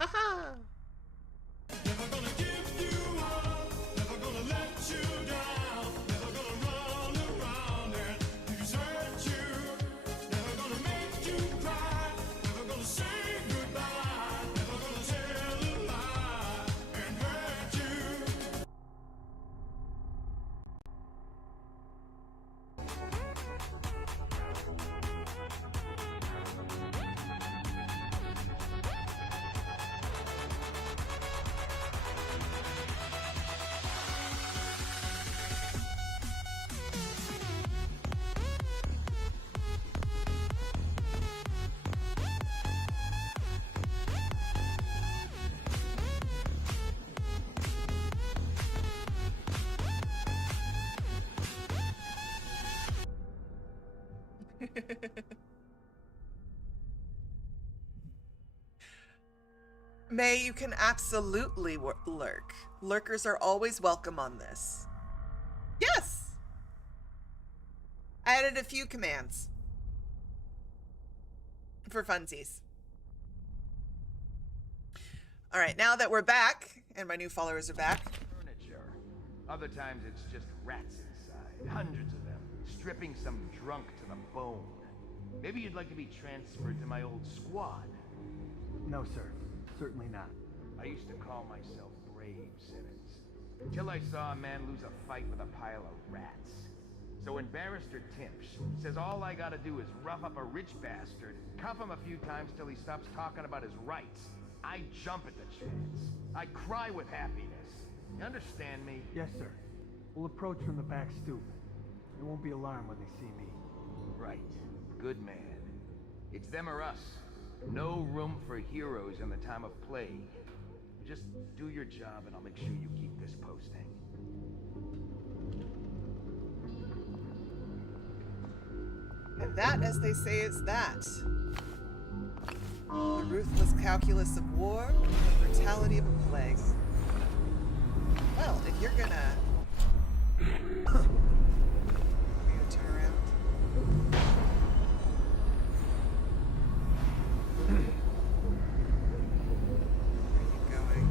Haha! Never gonna give you up, never gonna let you down, never gonna run around and desert you, never gonna make you cry, never gonna say goodbye, never gonna tell a lie and hurt you. May, you can absolutely lurk. Lurkers are always welcome on this. Yes! I added a few commands. For funsies. Alright, now that we're back, and my new followers are back. Furniture. Other times it's just rats inside, hundreds of them, stripping some drunk to the bone. Maybe you'd like to be transferred to my old squad. No, sir. Certainly not. I used to call myself brave, Simmons. Till I saw a man lose a fight with a pile of rats. So when Barrister Timsh says all I gotta do is rough up a rich bastard, cuff him a few times till he stops talking about his rights, I jump at the chance. I cry with happiness. You understand me? Yes, sir. We'll approach from the back stoop. They won't be alarmed when they see me. Right. Good man. It's them or us. No room for heroes in the time of plague. Just do your job and I'll make sure you keep this posting. And that, as they say, is that. The ruthless calculus of war and the brutality of a plague. you're gonna... Are you gonna turn around? Where are you going?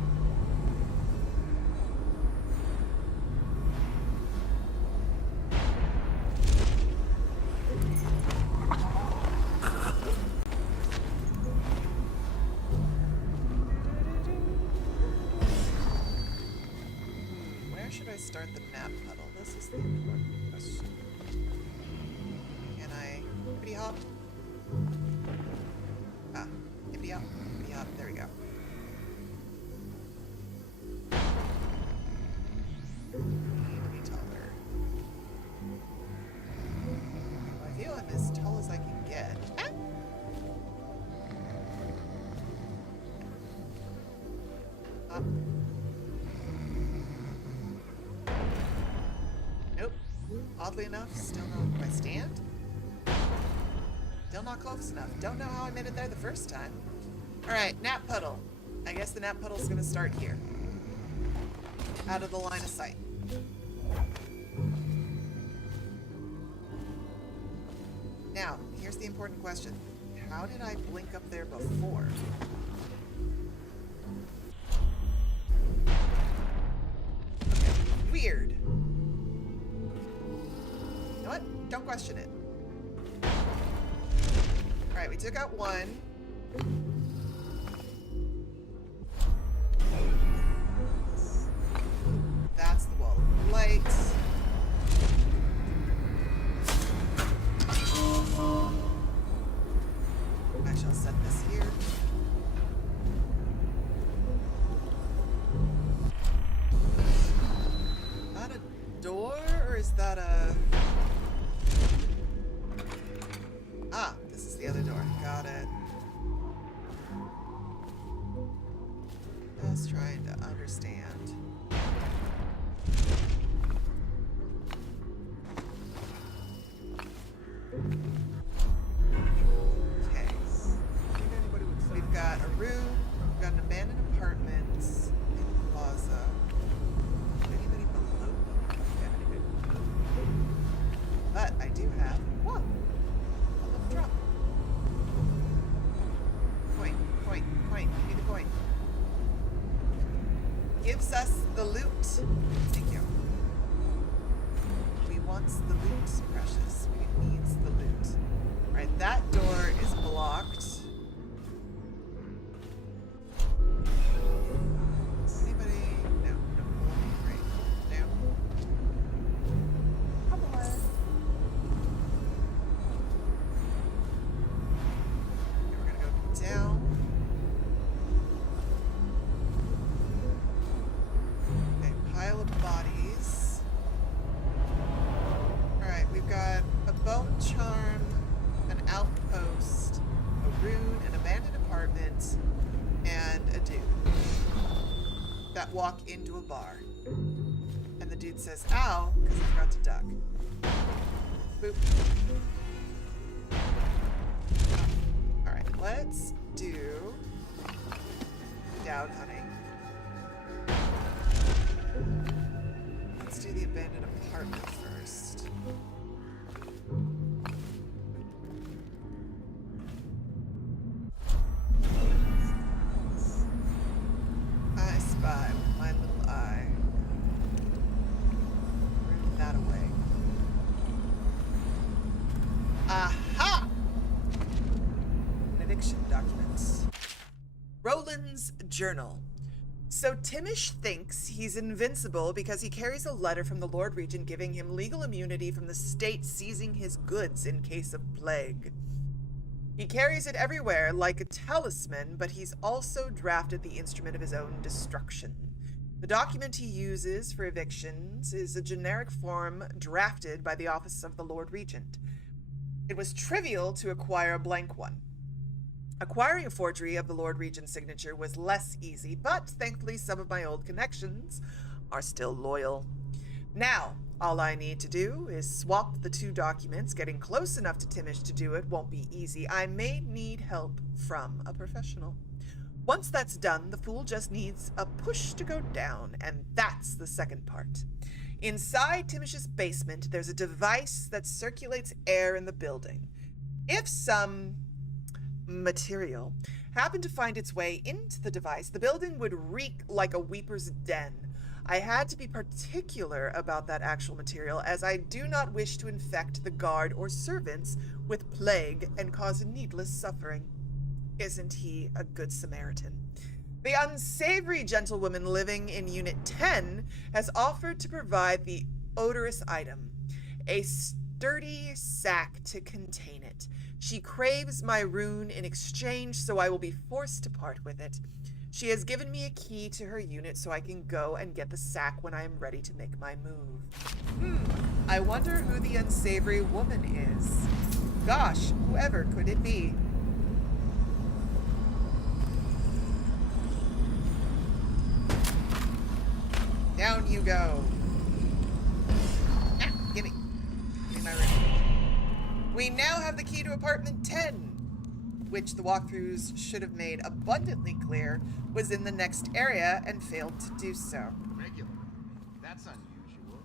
Where should I start the nap puddle? This is the important question. Can I hippity hop? Ah, hippity hop, there we go. Be taller. I feel I'm as tall as I can get. Ah! Up. Nope. Oddly enough, still not. Do I stand? Still not close enough. Don't know how I made it there the first time. Alright, nap puddle. I guess the nap puddle's gonna start here. Out of the line of sight. Now, here's the important question. How did I blink up there before? Okay, weird. You know what? Don't question it. Alright, we took out one. That's the wall of light. I shall set this here. Is that a door, or is that a... Ah, this is the other door. Got it. Just trying to understand. Okay. We've got a room. We've got an abandoned apartment in the plaza. Anybody below me? Okay, but I do have... Whoa! Drop. Coin, coin, coin. Give me the coin. Gives us the loot. Thank you. We wants the loot, precious. We needs the loot. Alright, that door is blocked. Anybody? No, no. Great. No. Come on. We're gonna go down. Okay, pile of bodies. Alright, we've got a bone charm, an outpost, a rune, an abandoned apartment, and a dude that walk into a bar. And the dude says, ow, because he forgot to duck. Boop. Alright, let's do Daud hunting. Let's do the abandoned apartment first. I spy with my little eye. Move that away. Aha! An eviction document. Roland's journal. So Timish thinks he's invincible because he carries a letter from the Lord Regent giving him legal immunity from the state seizing his goods in case of plague. He carries it everywhere like a talisman, but he's also drafted the instrument of his own destruction. The document he uses for evictions is a generic form drafted by the office of the Lord Regent. It was trivial to acquire a blank one. Acquiring a forgery of the Lord Regent's signature was less easy, but thankfully some of my old connections are still loyal. Now, all I need to do is swap the two documents. Getting close enough to Timish to do it won't be easy. I may need help from a professional. Once that's done, the fool just needs a push to go down, and that's the second part. Inside Timish's basement, there's a device that circulates air in the building. If some material happened to find its way into the device, the building would reek like a weeper's den. I had to be particular about that actual material, as I do not wish to infect the guard or servants with plague and cause needless suffering. Isn't he a good Samaritan? The unsavory gentlewoman living in Unit 10 has offered to provide the odorous item, a sturdy sack to contain it. She craves my rune in exchange, so I will be forced to part with it. She has given me a key to her unit so I can go and get the sack when I am ready to make my move. I wonder who the unsavory woman is. Gosh, whoever could it be? Down you go. Gimme my room. We now have the key to apartment 10, which the walkthroughs should have made abundantly clear was in the next area and failed to do so. Regular. That's unusual.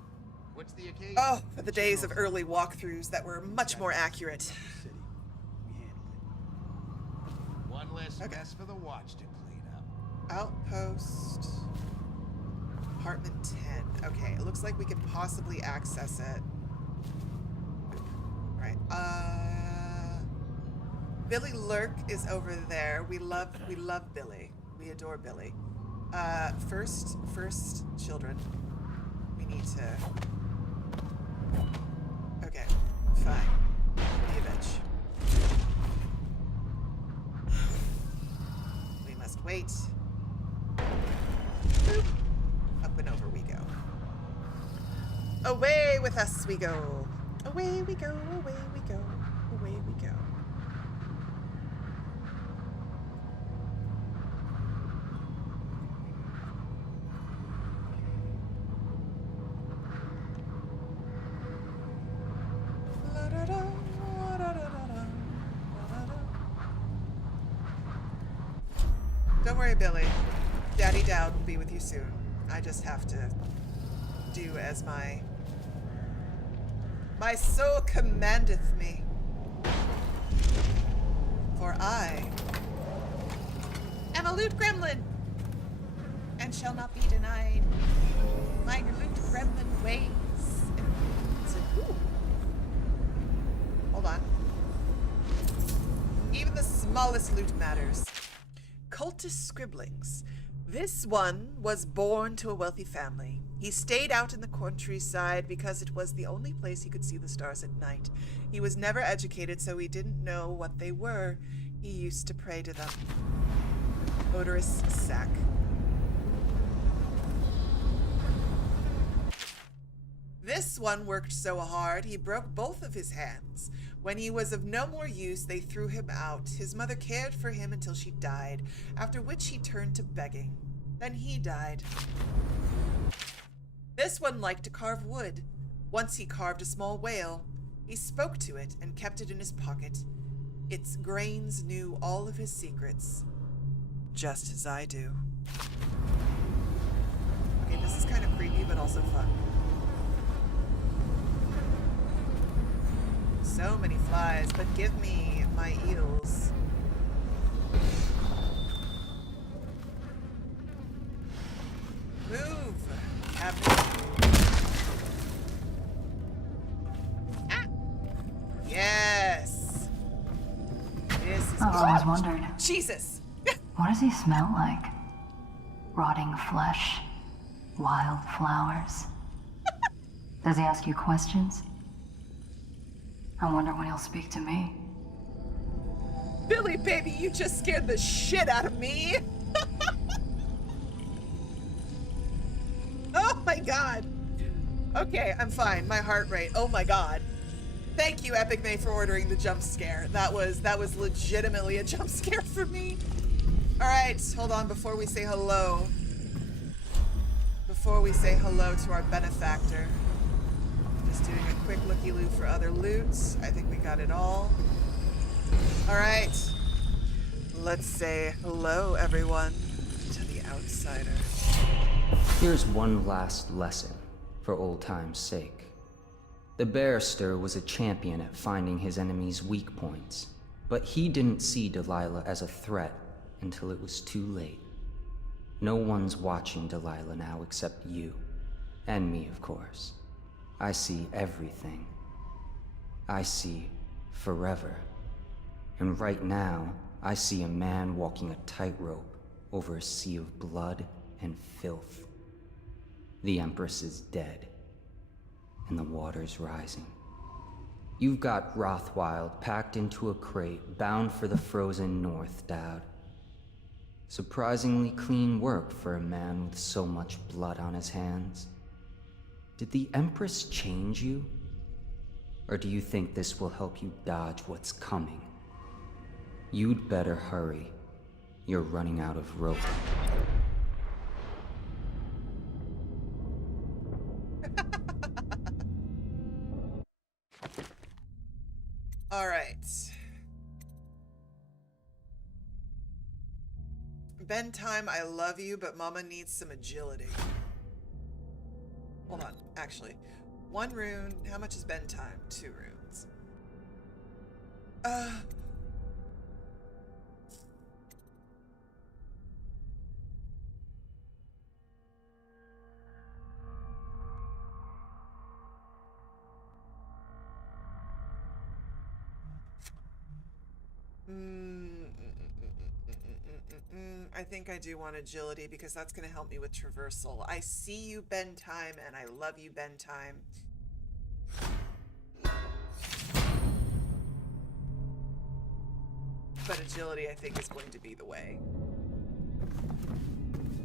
What's the occasion? Oh, for the days of early walkthroughs that were much more accurate. One less mess for the watch to clean up. Outpost. Apartment 10. Okay, it looks like we could possibly access it. Right. Billy Lurk is over there. We love Billy. We adore Billy. First children. We need to. Okay, fine. Be a bitch. We must wait. Boop. Up and over we go. Away with us we go. Away we go, away we go, away we go. Don't worry, Billy. Daddy Daud will be with you soon. I just have to do as my soul commandeth me. For I am a loot gremlin, and shall not be denied my loot gremlin ways. Ooh. Hold on. Even the smallest loot matters. Cultist scribblings. This one was born to a wealthy family. He stayed out in the countryside because it was the only place he could see the stars at night. He was never educated, so he didn't know what they were. He used to pray to them. Odorous sack. This one worked so hard, he broke both of his hands. When he was of no more use, they threw him out. His mother cared for him until she died, after which he turned to begging. Then he died. This one liked to carve wood. Once he carved a small whale. He spoke to it and kept it in his pocket. Its grains knew all of his secrets. Just as I do. Okay, this is kind of creepy, but also fun. So many flies, but give me my eels. Move, cabinet. Ah! Yes. This is. I've always wondered. Jesus. What does he smell like? Rotting flesh? Wild flowers? Does he ask you questions? I wonder when he'll speak to me. Billy, baby, you just scared the shit out of me. Oh my god. Okay, I'm fine. My heart rate. Oh my god. Thank you, Epic May, for ordering the jump scare. That was legitimately a jump scare for me. All right, hold on before we say hello. Before we say hello to our benefactor. Just doing a quick looky-loo for other loots. I think we got it all. All right. Let's say hello, everyone, to the outsider. Here's one last lesson, for old time's sake. The barrister was a champion at finding his enemies' weak points, but he didn't see Delilah as a threat until it was too late. No one's watching Delilah now except you. And me, of course. I see everything. I see forever. And right now, I see a man walking a tightrope over a sea of blood and filth. The Empress is dead, and the water's rising. You've got Rothwild packed into a crate, bound for the frozen north, Daud. Surprisingly clean work for a man with so much blood on his hands. Did the Empress change you? Or do you think this will help you dodge what's coming? You'd better hurry. You're running out of rope. All right. Ben time, I love you, but Mama needs some agility. Hold on, actually. 1 rune. How much is Ben time? 2 runes. I think I do want agility because that's going to help me with traversal. I see you, Ben time, and I love you, Ben time. But agility, I think, is going to be the way.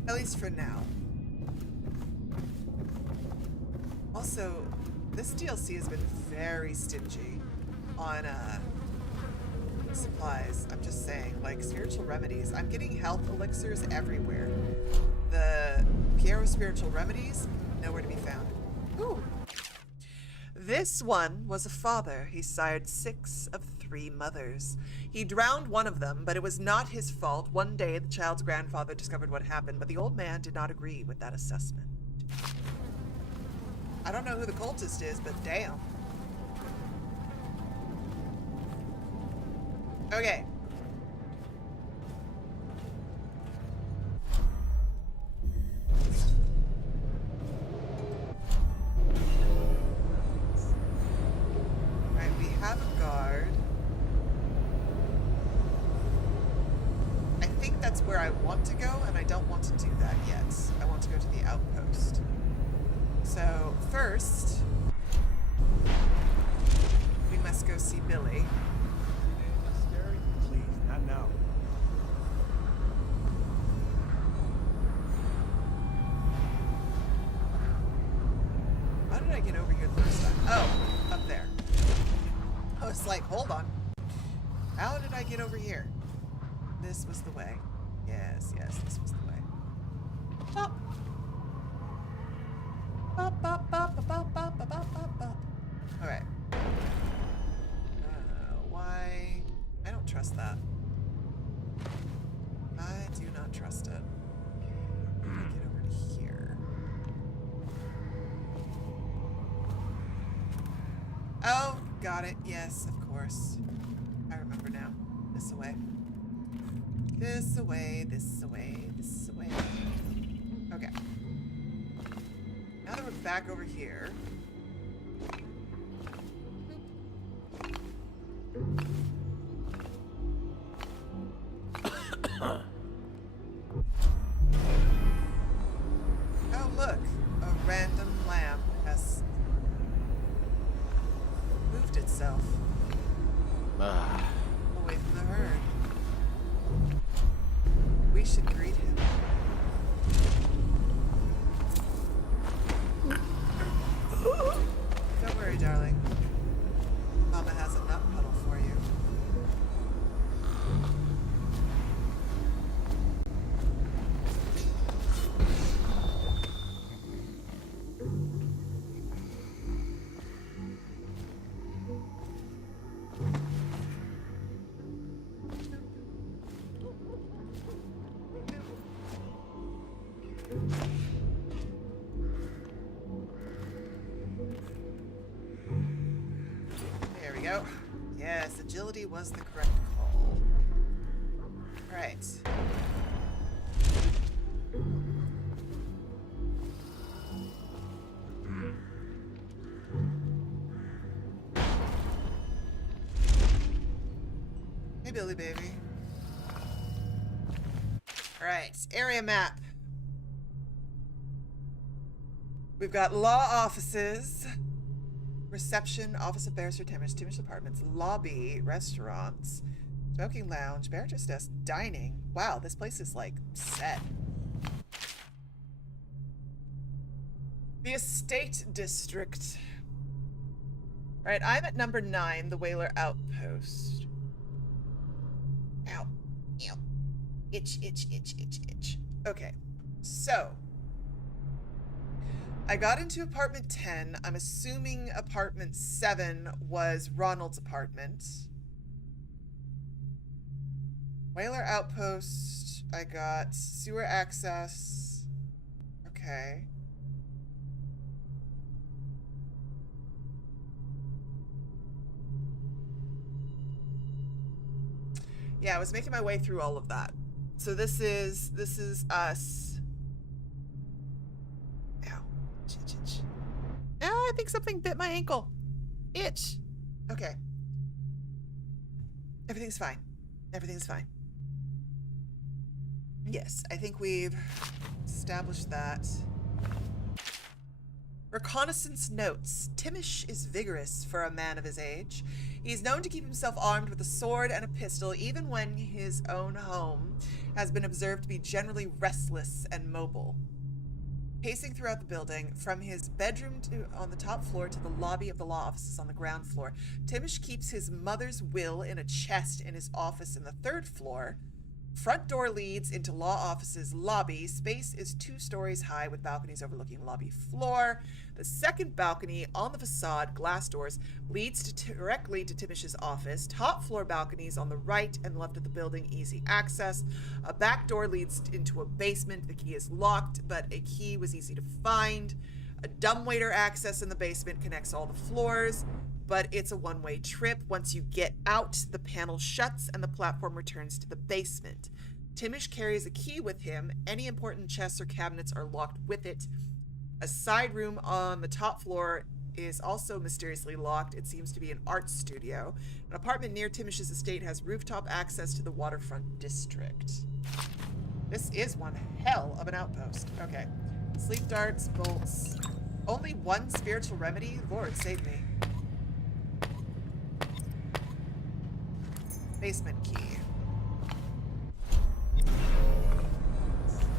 At least for now. Also, this DLC has been very stingy on supplies. I'm just saying, like spiritual remedies. I'm getting health elixirs everywhere. The Piero spiritual remedies, nowhere to be found. Ooh. This one was a father. He sired 6 of 3 mothers. He drowned one of them, but it was not his fault. One day, the child's grandfather discovered what happened, but the old man did not agree with that assessment. I don't know who the cultist is, but damn. Okay. Alright, we have a guard. I think that's where I want to go, and I don't want to do that yet. I want to go to the outpost. So, first, we must go see Billy. Please, not now. How did I get over here the first time? Oh, up there. I was like, hold on. How did I get over here? This was the way. Yes, yes, this was the way. Bop. Bop, bop, bop, bop, bop, bop, bop, bop, bop. Alright. Why? I don't trust that. I do not trust it. How do I get over to here? Oh, got it. Yes, of course. I remember now. This away. This away, this away, this away. Okay. Now that we're back over here. Oh, look. A random lamb has moved itself away from the herd. We should greet him. Don't worry, darling. Mama has a nut puddle for you. go. Yes, agility was the correct call. Right. Hey, Billy baby. Alright, area map. We've got law offices, reception, office of Barrister Timish, Timish apartments, lobby, restaurants, smoking lounge, barrister's desk, dining. Wow, this place is like set. The estate district. Alright, I'm at number 9, the Whaler Outpost. Ow. Ew. Itch, itch, itch, itch, itch. Okay, so I got into apartment 10. I'm assuming apartment 7 was Ronald's apartment. Whaler Outpost. I got sewer access. Okay. Yeah, I was making my way through all of that. So this is us. Ow. Itch, itch, itch. Oh, I think something bit my ankle. Itch. Okay. Everything's fine. Everything's fine. Yes, I think we've established that. Reconnaissance notes. Timish is vigorous for a man of his age. He is known to keep himself armed with a sword and a pistol, even when his own home has been observed to be generally restless and mobile. Pacing throughout the building, from his bedroom on the top floor to the lobby of the law offices on the ground floor, Timish keeps his mother's will in a chest in his office in the 3rd floor. Front door leads into law offices lobby. Space is 2 stories high with balconies overlooking lobby floor. The 2nd balcony on the facade, glass doors, leads directly to Timish's office. Top floor balconies on the right and left of the building, easy access. A back door leads into a basement. The key is locked, but a key was easy to find. A dumbwaiter access in the basement connects all the floors, but it's a one-way trip. Once you get out, the panel shuts and the platform returns to the basement. Timish carries a key with him. Any important chests or cabinets are locked with it. A side room on the top floor is also mysteriously locked. It seems to be an art studio. An apartment near Timish's estate has rooftop access to the waterfront district. This is one hell of an outpost. Okay. Sleep darts, bolts. Only 1 spiritual remedy? Lord, save me. Basement key.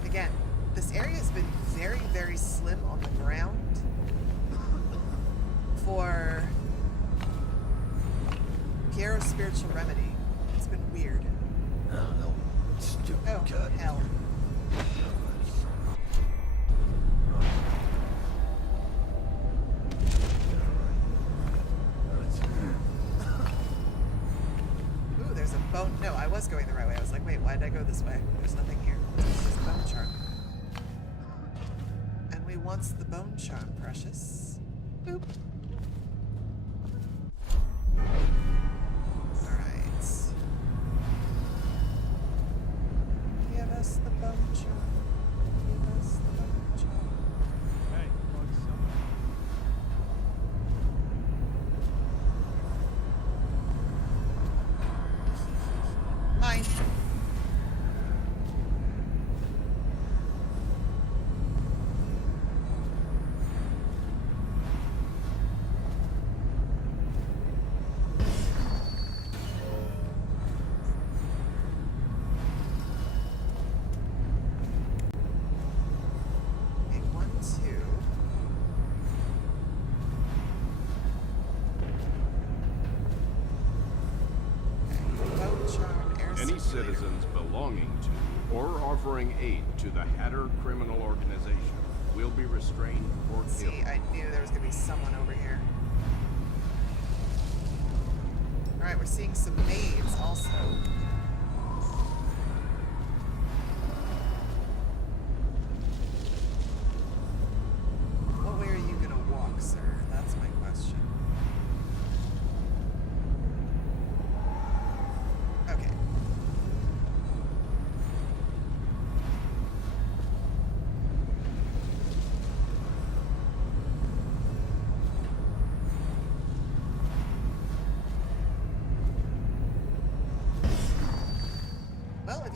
Again, this area has been very, very slim on the ground for Piero's spiritual remedy. It's been weird. Oh, hell. Ooh, there's a bone. No, I was going the right way. I was like, wait, why did I go this way? There's nothing here. There's a bone charm. And we want the bone charm, precious. Boop. Alright. Give us the bone charm. Give us the bone charm. Hey, what's up? Mine. Okay, 1, 2. Okay, bone charm, air Any circulator. citizens belonging to or offering aid to the Hatter criminal organization will be restrained or killed. See, I knew there was gonna be someone over here. Alright, we're seeing some maids also. What way are you gonna walk, sir? That's my question.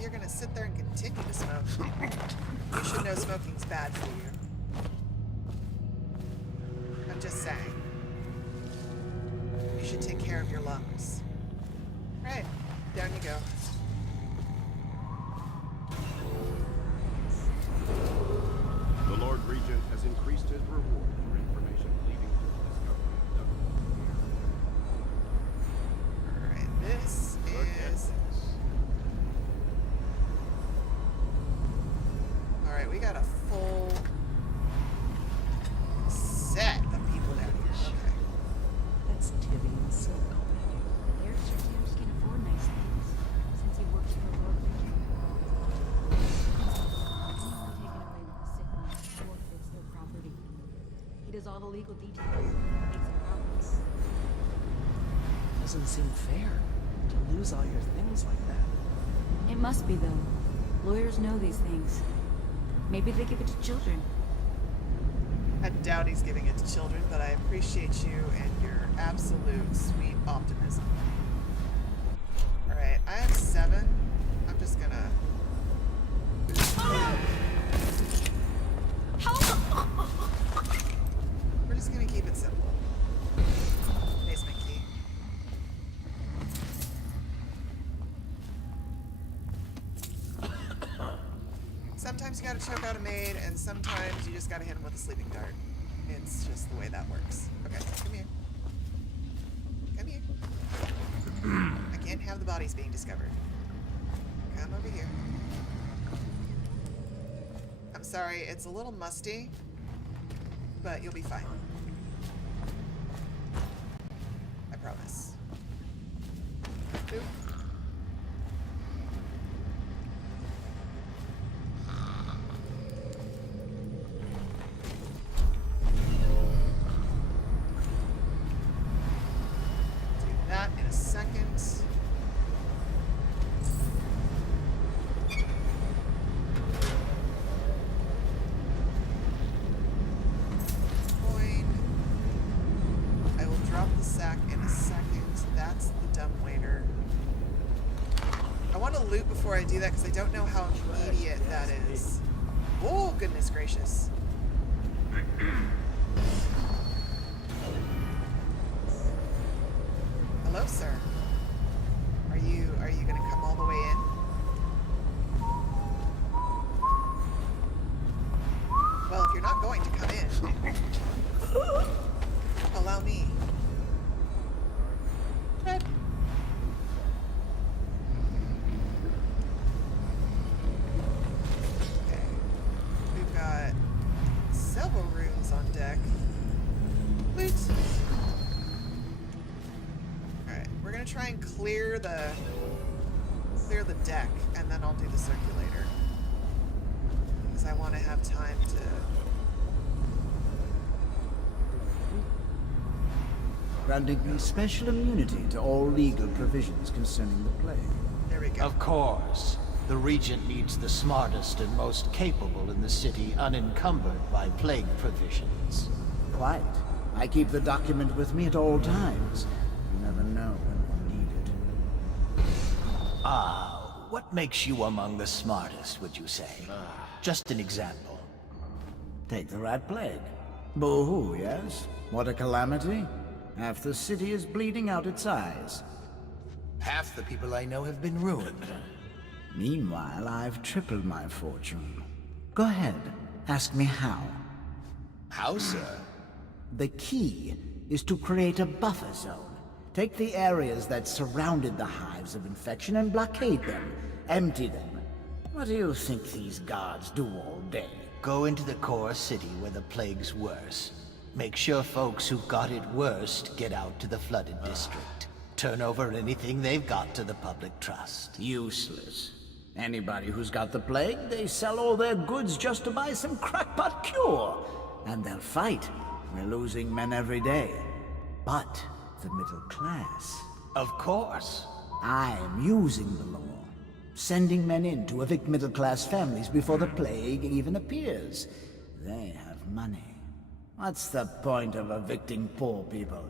you're gonna sit there and continue to smoke. You should know smoking's bad for you. I'm just saying. You should take care of your lungs. Alright, down you go. The Lord Regent has increased his reward for information leading to the discovery of Dunwall. Alright, this is... Alright, we got a full set of people down here. Okay. That's Tivy and Silk. The Barrister Timms can afford nice things, since he works for Lord Regent. Anyone taken away with a sickness forfeits their property. He does all the legal details, makes it promise. Doesn't seem fair to lose all your things like that. It must be, though. Lawyers know these things. Maybe they give it to children. I doubt he's giving it to children, but I appreciate you and your absolute sweet optimism. Alright, I have 7. I'm just gonna... We're just gonna keep it simple. Basement key. Sometimes you gotta choke out a maid, and sometimes you just gotta hit him with a sleeping dart. It's just the way that works. Okay, come here. Come here. I can't have the bodies being discovered. Come over here. I'm sorry, it's a little musty, but you'll be fine. I promise. Oop. That in a second. Coin. I will drop the sack in a second. That's the dumbwaiter. I want to loot before I do that because I don't know how immediate that is. Oh, goodness gracious. Hello, sir. Are you gonna come all the way in? Well, if you're not going to come in, allow me. Fred. Okay. We've got several rooms on deck. Loot. Alright, we're gonna try and clear the deck, and then I'll do the circulator. Because I want to have time to... Granting me special immunity to all legal provisions concerning the plague. There we go. Of course. The Regent needs the smartest and most capable in the city unencumbered by plague provisions. Quite. I keep the document with me at all times. You never know when we'll need it. Ah, what makes you among the smartest, would you say? Just an example. Take the rat plague. Boo-hoo, yes? What a calamity. Half the city is bleeding out its eyes. Half the people I know have been ruined. Meanwhile, I've tripled my fortune. Go ahead, ask me how. How, sir? The key is to create a buffer zone. Take the areas that surrounded the hives of infection and blockade them. Empty them. What do you think these guards do all day? Go into the core city where the plague's worse. Make sure folks who got it worst get out to the flooded district. Turn over anything they've got to the public trust. Useless. Anybody who's got the plague, they sell all their goods just to buy some crackpot cure. And they'll fight. We're losing men every day. But the middle class... Of course. I'm using the law. Sending men in to evict middle-class families before the plague even appears. They have money. What's the point of evicting poor people?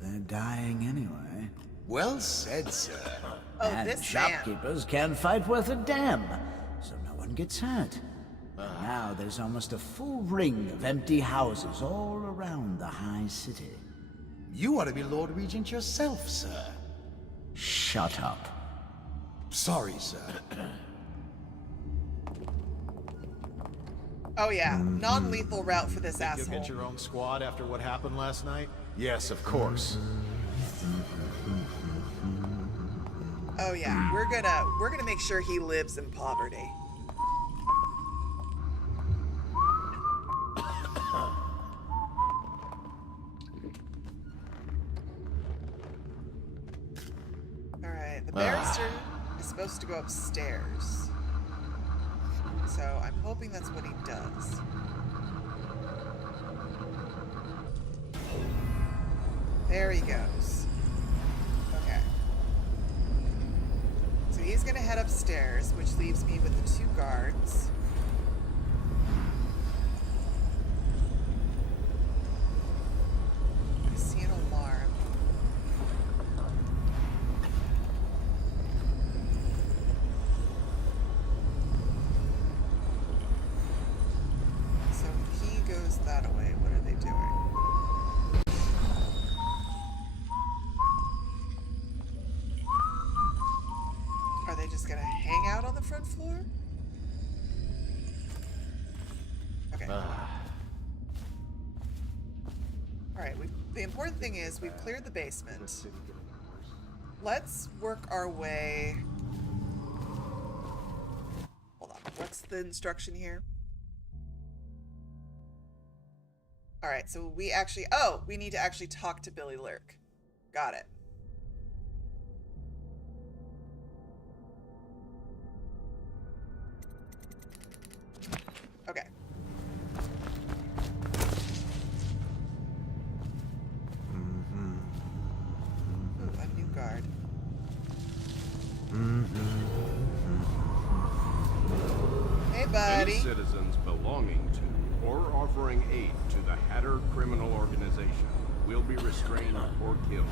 They're dying anyway. Well said, sir. Oh, and this shopkeepers can't fight worth a damn, so no one gets hurt. Now there's almost a full ring of empty houses all around the high city. You ought to be Lord Regent yourself, sir. Shut up. Sorry, sir. Oh yeah, non-lethal route for this Think asshole. you'll get your own squad after what happened last night? Yes, of course. Oh yeah, we're gonna make sure he lives in poverty. All right, the barrister is supposed to go upstairs, so I'm hoping that's what he does. There he goes. Okay. So he's gonna head upstairs, which leaves me with the 2 guards. I see an alarm. So he goes that way. What are they doing? Are they just gonna hang out on the front floor? Okay. Alright, the important thing is we've cleared the basement. Let's work our way... Hold on, what's the instruction here? Alright, so we actually... Oh, we need to actually talk to Billy Lurk. Got it. Okay. Ooh, a new guard. Hey, buddy. Any citizens belonging to or offering aid to the Hatter criminal organization will be restrained or killed.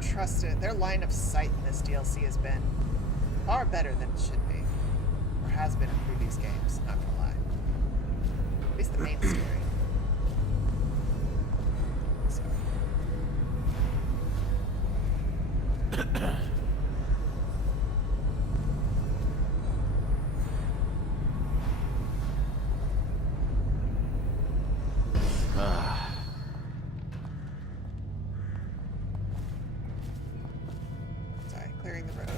Trust it. Their line of sight in this DLC has been far better than it should be. Or has been in previous games, not gonna lie. At least the main story. So. Clearing the road.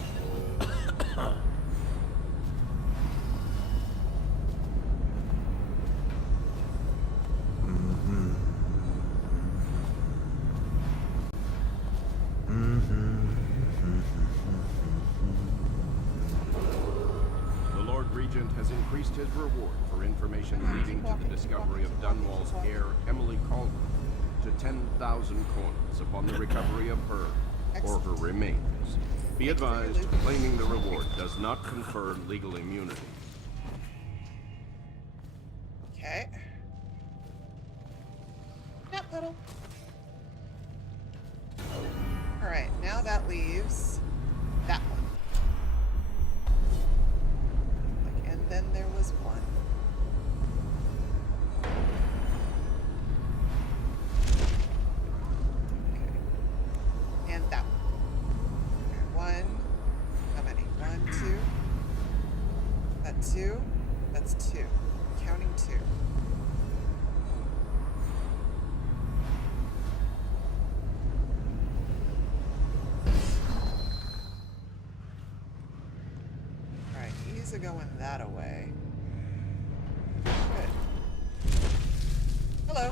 The Lord Regent has increased his reward for information leading to the discovery of Dunwall's heir, Emily Caldwell, to 10,000 coins upon the recovery of her or her remains. Be advised, claiming the reward does not confer legal immunity. Okay. Nap puddle. Alright, now that leaves that one. And then there was one. Okay. And that one. Okay, 1. How many? 1, 2. That 2. That's 2. Counting 2. Alright, he's going that away. Good. Hello.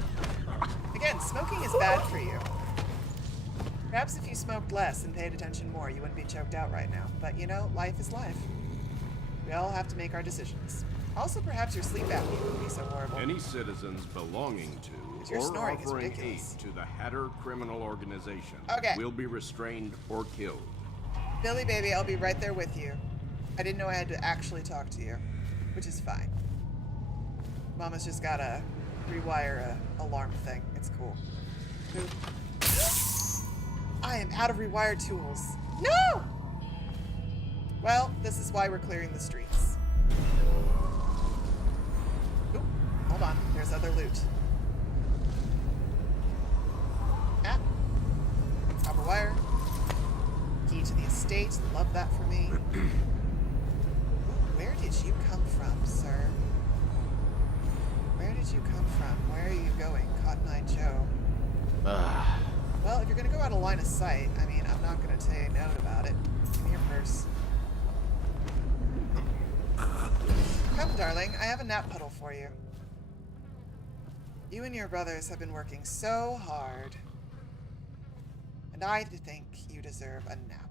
Again, smoking is bad for you. Perhaps if you smoked less and paid attention more, you wouldn't be choked out right now. But you know, life is life. We all have to make our decisions. Also, perhaps your sleep apnea would be so horrible. Any citizens belonging to Your or snoring is offering aid ridiculous. to the Hatter criminal organization Okay. will be restrained or killed. Billy, baby, I'll be right there with you. I didn't know I had to actually talk to you, which is fine. Mama's just gotta rewire a alarm thing. It's cool. Oop. I am out of rewire tools. No! Well, this is why we're clearing the streets. Oop, hold on. There's other loot. Ah. Copper wire. Key to the estate. Love that for me. Where did you come from, sir? Where did you come from? Where are you going, Cotton Eye Joe? Well, if you're gonna go out of line of sight, I mean, I'm not gonna say no about it. Give me your purse. Come, darling, I have a nap puddle for you. You and your brothers have been working so hard, and I think you deserve a nap.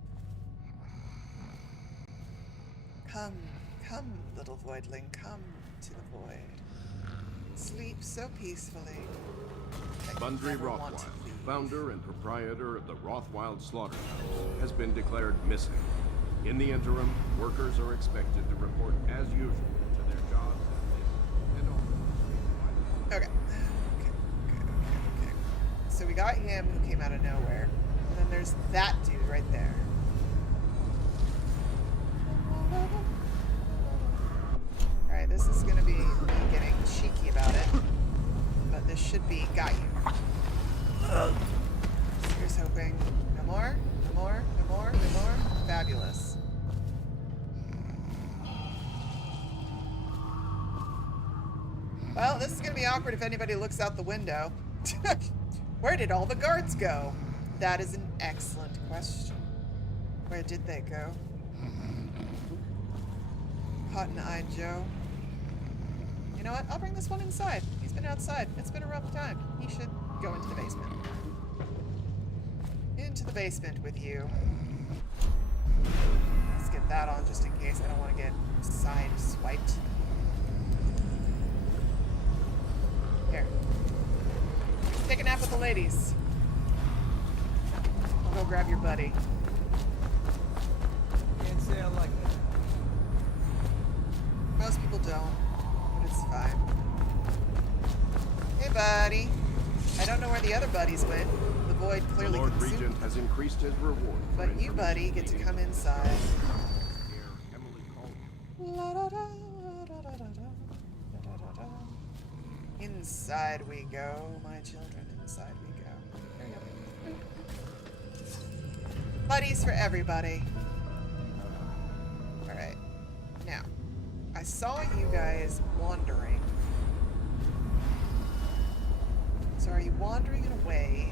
Come, come, little voidling, come to the void. Sleep so peacefully. that you Bundry never want to Rothwild, leave. founder and proprietor of the Rothwild Slaughterhouse, has been declared missing. In the interim, workers are expected to report as usual to their jobs at this and all. Okay. So we got him who came out of nowhere. And then there's that dude right there. Alright, this is gonna be me getting cheeky about it. But this should be got you. Here's hoping. No more? No more? No more? No more? Fabulous. Well, this is gonna be awkward if anybody looks out the window. Where did all the guards go? That is an excellent question. Where did they go? Cotton-eyed Joe. You know what? I'll bring this one inside. He's been outside. It's been a rough time. He should go into the basement. Into the basement with you. Let's get that on just in case I don't want to get side swiped. Here. Take a nap with the ladies. I'll go grab your buddy. Can't say I like that. Most people don't, but it's fine. Hey, buddy. I don't know where the other buddies went. The void The clearly Lord consumed Regent them. has increased his reward. for But you, buddy, information get to leading come inside. Emily Caldwell. Inside we go, my children. Inside we go. There you go. Buddies for everybody. Alright. Now, I saw you guys wandering. So are you wandering in a way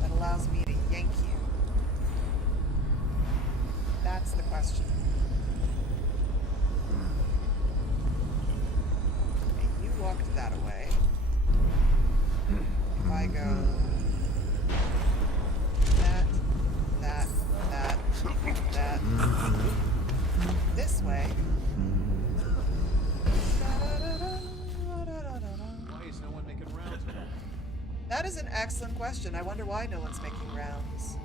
that allows me to yank you? That's the question. Okay, you walked that away. If I go that, this way. Why is no one making rounds? That is an excellent question. I wonder why no one's making rounds.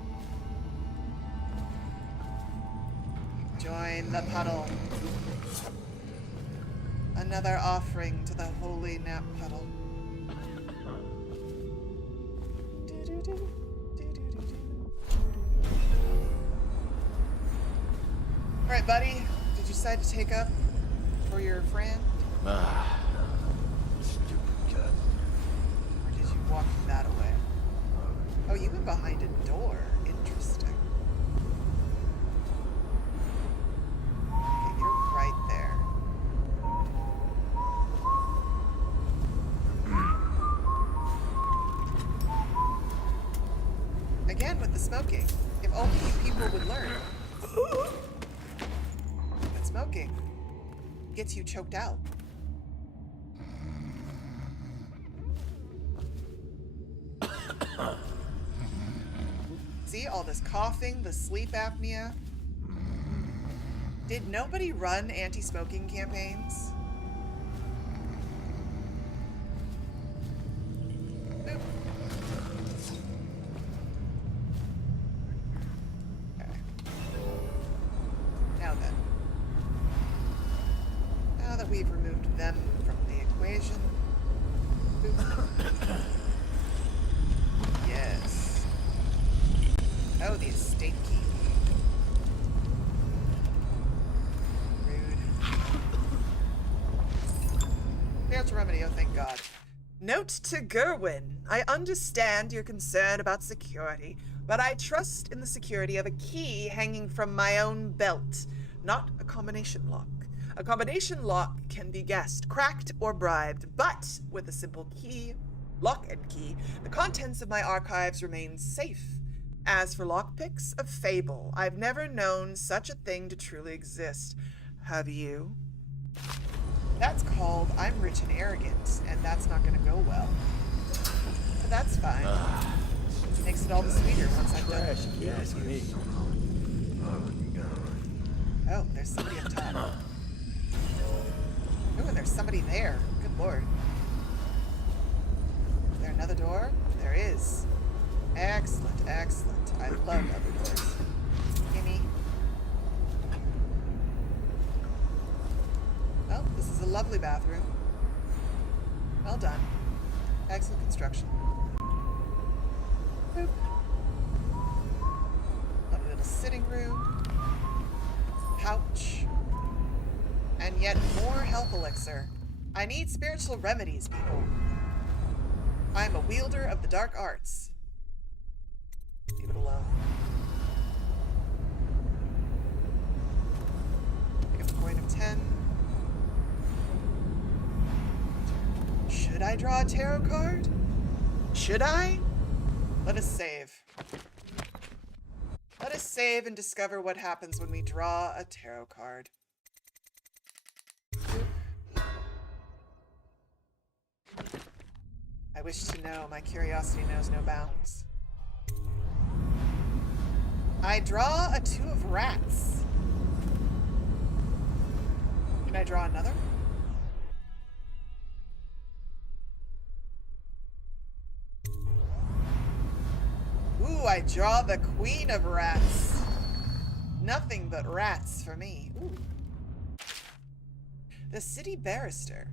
Join the puddle. Another offering to the holy nap puddle. Alright, buddy. Did you decide to take up for your friend? Stupid cut. Or did you walk that away? Oh, you went behind a door. Interesting. Okay, you're right there. Again with the smoking. If only you people would learn. But smoking gets you choked out. See, all this coughing, the sleep apnea. Did nobody run anti-smoking campaigns? Boop. Okay. Now then. Now that we've removed them from the equation. Boop. Yes. Oh, the estate key. Failed to remedy, oh thank God. Note to Gerwin. I understand your concern about security, but I trust in the security of a key hanging from my own belt, not a combination lock. A combination lock can be guessed, cracked, or bribed, but with a simple key, lock and key, the contents of my archives remain safe. As for lockpicks, a fable. I've never known such a thing to truly exist. Have you? That's called I'm rich and arrogant, and that's not going to go well. But that's fine. Makes it all the sweeter once I've done it. Yes, me. Oh, there's somebody up top. Ooh, and there's somebody there. Good lord. Is there another door? There is. Excellent, excellent. I love other doors. Gimme. Well, this is a lovely bathroom. Well done. Excellent construction. Boop. A little sitting room. Pouch. And yet more health elixir. I need spiritual remedies, people. I'm a wielder of the dark arts. Leave it alone. Pick up a coin of 10. Should I draw a tarot card? Should I? Let us save. Let us save and discover what happens when we draw a tarot card. I wish to know. My curiosity knows no bounds. I draw a 2 of rats. Can I draw another? Ooh, I draw the Queen of Rats. Nothing but rats for me. Ooh. The City Barrister.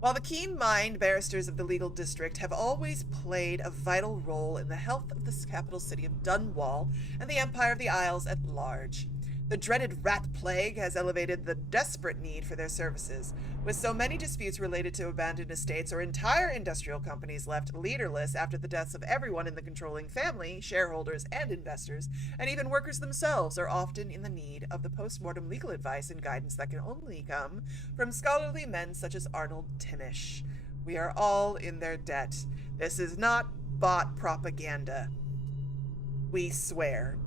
While the keen-minded barristers of the legal district have always played a vital role in the health of the capital city of Dunwall and the Empire of the Isles at large, the dreaded rat plague has elevated the desperate need for their services, with so many disputes related to abandoned estates or entire industrial companies left leaderless after the deaths of everyone in the controlling family, shareholders and investors, and even workers themselves are often in the need of the post-mortem legal advice and guidance that can only come from scholarly men such as Arnold Timish. We are all in their debt. This is not bot propaganda. We swear.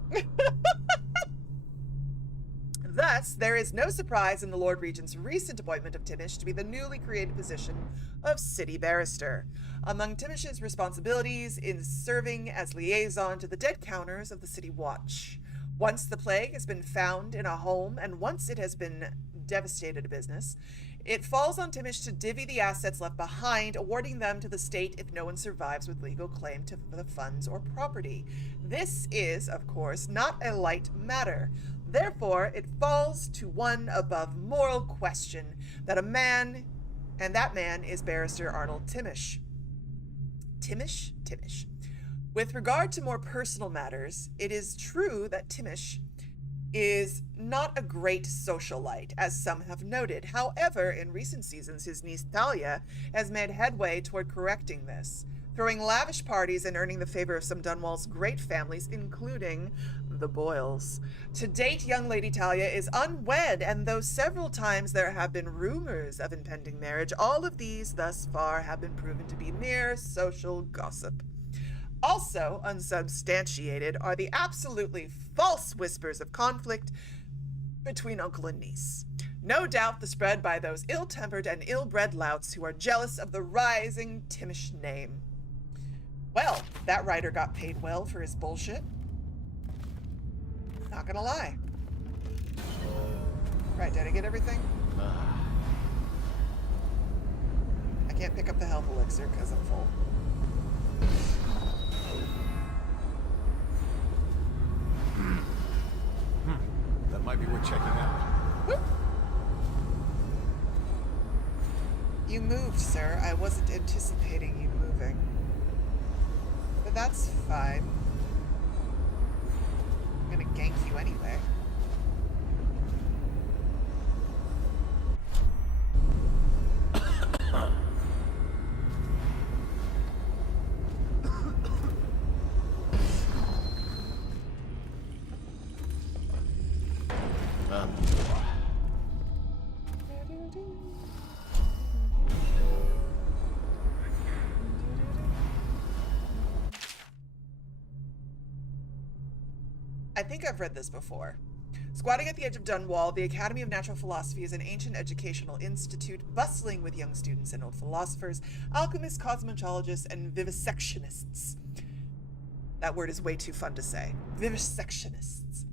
Thus, there is no surprise in the Lord Regent's recent appointment of Timish to be the newly created position of City Barrister. Among Timish's responsibilities is serving as liaison to the dead counters of the City Watch. Once the plague has been found in a home, and once it has been devastated a business, it falls on Timish to divvy the assets left behind, awarding them to the state if no one survives with legal claim to the funds or property. This is, of course, not a light matter. Therefore, it falls to one above moral question that a man, and that man is Barrister Arnold Timish. Timish? Timish. With regard to more personal matters, it is true that Timish is not a great socialite, as some have noted. However, in recent seasons, his niece Thalia has made headway toward correcting this, throwing lavish parties and earning the favor of some Dunwall's great families, including the Boyles. To date, young Lady Talia is unwed, and though several times there have been rumors of impending marriage, all of these thus far have been proven to be mere social gossip. Also unsubstantiated are the absolutely false whispers of conflict between uncle and niece. No doubt the spread by those ill-tempered and ill-bred louts who are jealous of the rising Timish name. Well, that writer got paid well for his bullshit. Not gonna lie. Right, did I get everything? I can't pick up the health elixir because I'm full. That might be worth checking out. Whoop. You moved, sir. I wasn't anticipating you moving. But that's fine. I'm gonna gank you anyway. I think I've read this before. Squatting at the edge of Dunwall, the Academy of Natural Philosophy is an ancient educational institute bustling with young students and old philosophers, alchemists, cosmologists, and vivisectionists. That word is way too fun to say. Vivisectionists.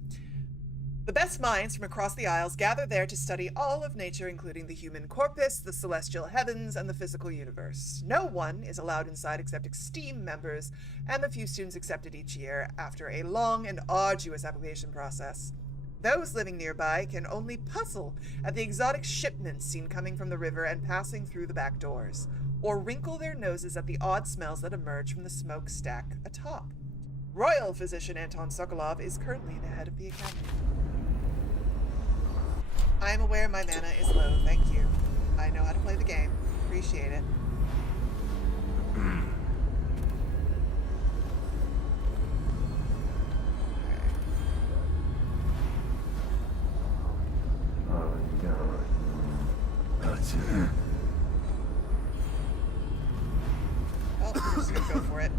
The best minds from across the Isles gather there to study all of nature, including the human corpus, the celestial heavens, and the physical universe. No one is allowed inside except esteemed members and the few students accepted each year after a long and arduous application process. Those living nearby can only puzzle at the exotic shipments seen coming from the river and passing through the back doors, or wrinkle their noses at the odd smells that emerge from the smokestack atop. Royal physician Anton Sokolov is currently the head of the academy. I am aware my mana is low, thank you. I know how to play the game. Appreciate it. Oh, we're just gonna go for it.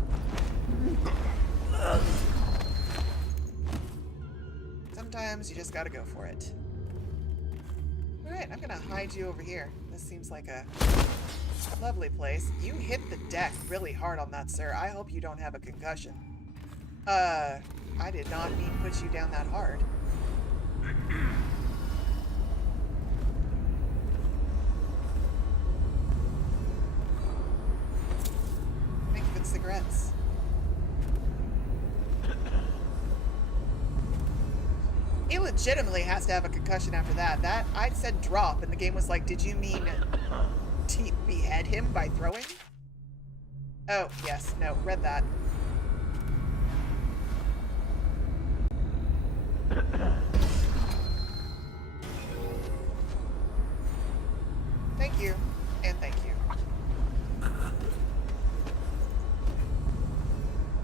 Sometimes you just gotta go for it. Alright, I'm gonna hide you over here. This seems like a lovely place. You hit the deck really hard on that, sir. I hope you don't have a concussion. I did not mean to put you down that hard. Thank you for the cigarettes. He legitimately has to have a concussion after that. That I said drop, and the game was like, did you mean behead him by throwing? Oh, yes. No, read that. Thank you, and thank you.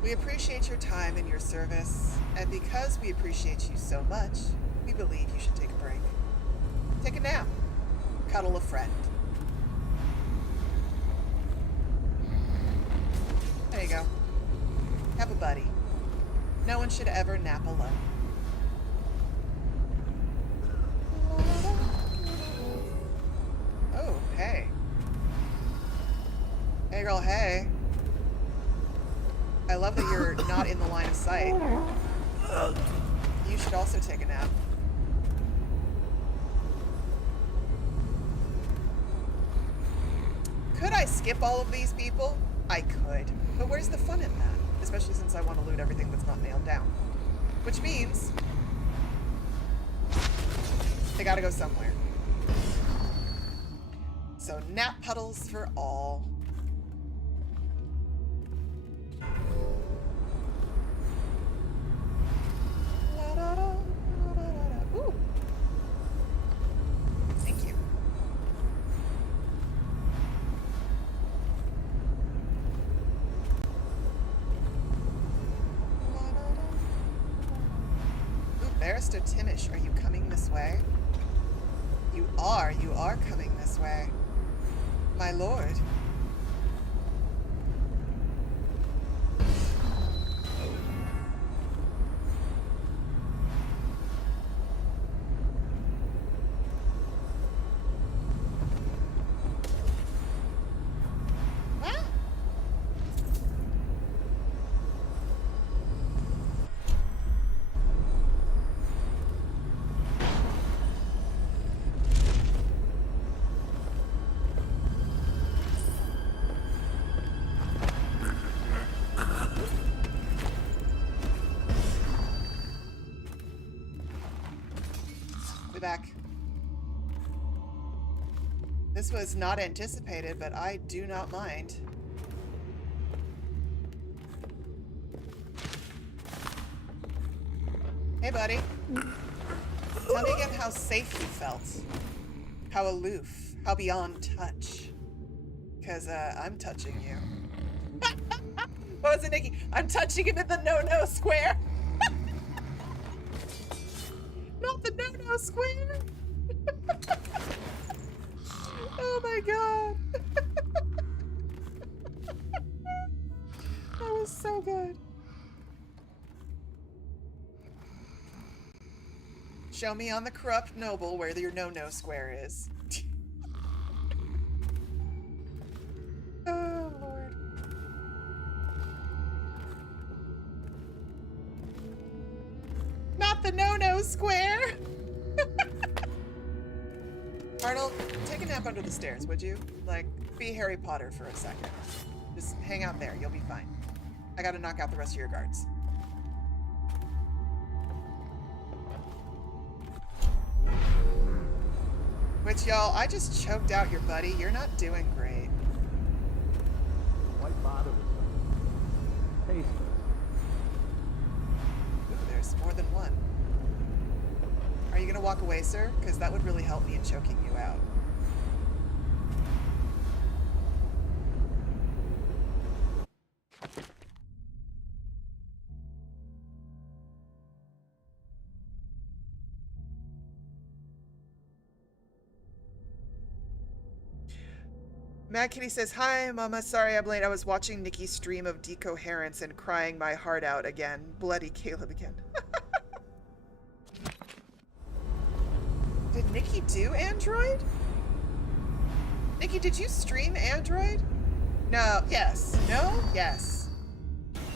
We appreciate your time and your service, and because we appreciate you so much, we believe you should take a break. Take a nap. Cuddle a friend. There you go. Have a buddy. No one should ever nap alone. Oh, hey. Hey girl, hey. I love that you're not in the line of sight. You should also take a nap. Could I skip all of these people? I could. But where's the fun in that? Especially since I want to loot everything that's not nailed down. Which means they gotta go somewhere. So nap puddles for all. Ooh. Thank you. Ooh, Barrister Timish, are you coming this way? You are coming this way. My lord. Be back. This was not anticipated, but I do not mind. Hey, buddy. Tell me again how safe you felt. How aloof. How beyond touch. Because, I'm touching you. What was it, Nikki? I'm touching him in the no-no square. Not the no-no square. Oh my god. That was so good. Show me on the corrupt noble where your no-no square is. Oh, Lord. Not the no-no square! Arnold, take a nap under the stairs, would you? Like, be Harry Potter for a second. Just hang out there, you'll be fine. I gotta knock out the rest of your guards. Which, y'all, I just choked out your buddy. You're not doing great. Why bother with them? Tasteless. Ooh, there's more than one. Are you gonna walk away, sir? Because that would really help me in choking you out. Mad Kitty says, "Hi, Mama. Sorry I'm late. I was watching Nikki's stream of Decoherence and crying my heart out again. Bloody Caleb again." Did Nikki do Android? Nikki, did you stream Android? No. Yes. No? Yes.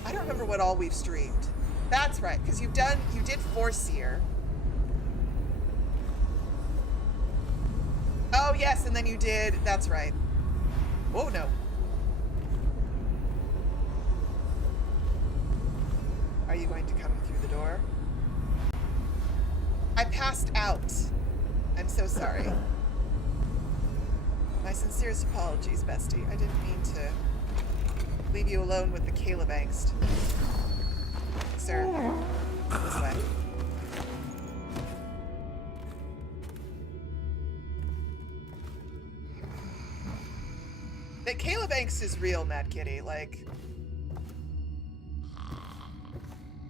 I don't remember what all we've streamed. That's right, because you did Foreseer. Oh, yes, and then you did, that's right. Oh, no. Are you going to come through the door? I passed out. I'm so sorry. My sincerest apologies, bestie. I didn't mean to leave you alone with the Caleb angst. Sir, this way. The Caleb angst is real, Mad Kitty. Like,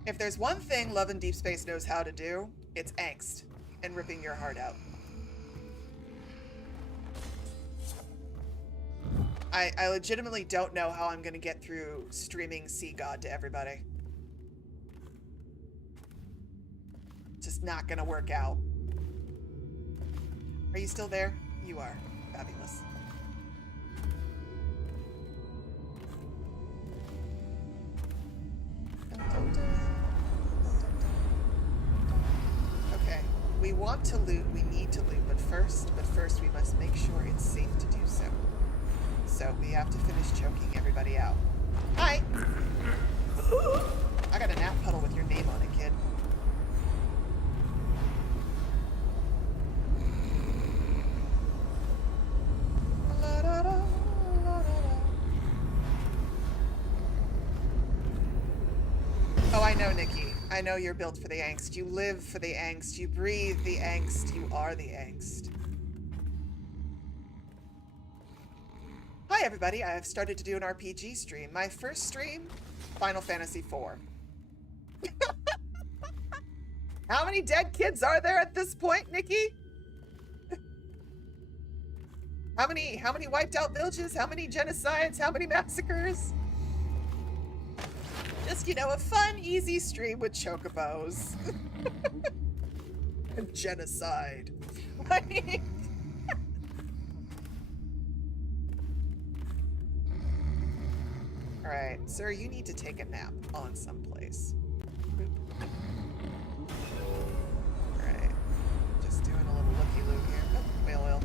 if there's one thing Love in Deep Space knows how to do, it's angst and ripping your heart out. I legitimately don't know how I'm gonna get through streaming Sea God to everybody. Just not gonna work out. Are you still there? You are. Fabulous. Okay, we want to loot, we need to loot, but first we must make sure it's safe to do so. So we have to finish choking everybody out. Hi! I got a nap puddle with your name on it, kid. Oh, I know, Nikki. I know you're built for the angst. You live for the angst. You breathe the angst. You are the angst. Hi, everybody. I have started to do an RPG stream. My first stream, Final Fantasy IV. How many dead kids are there at this point, Nikki? How many wiped out villages? How many genocides? How many massacres? Just, you know, a fun, easy stream with chocobos. And genocide. Like... Alright, sir, you need to take a nap on someplace. Alright. Just doing a little looky-loo here. Oh, whale oil.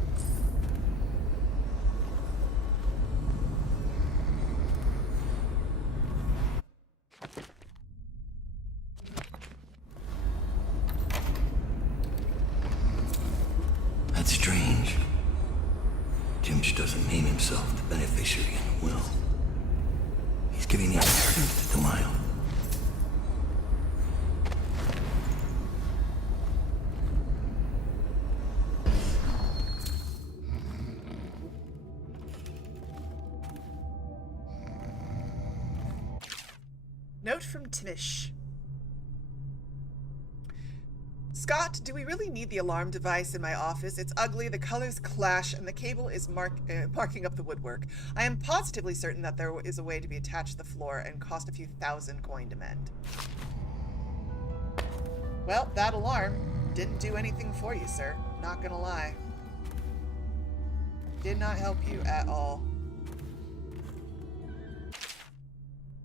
himself the beneficiary in the will. He's giving the inheritance to Delilah. Note from Timish. Scott, do we really need the alarm device in my office? It's ugly, the colors clash, and the cable is marking up the woodwork. I am positively certain that there is a way to be attached to the floor and cost a few thousand coin to mend. Well, that alarm didn't do anything for you, sir. Not gonna lie. Did not help you at all.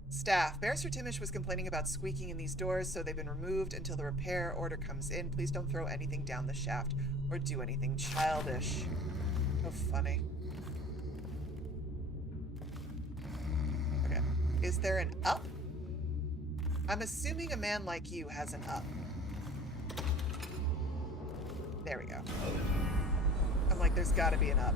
Staff, Barrister Timish was complaining about squeaking in these doors, so they've been removed until the repair order comes in. Please don't throw anything down the shaft or do anything childish. Oh, funny. Okay. Is there an up? I'm assuming a man like you has an up. There we go. I'm like, there's gotta be an up.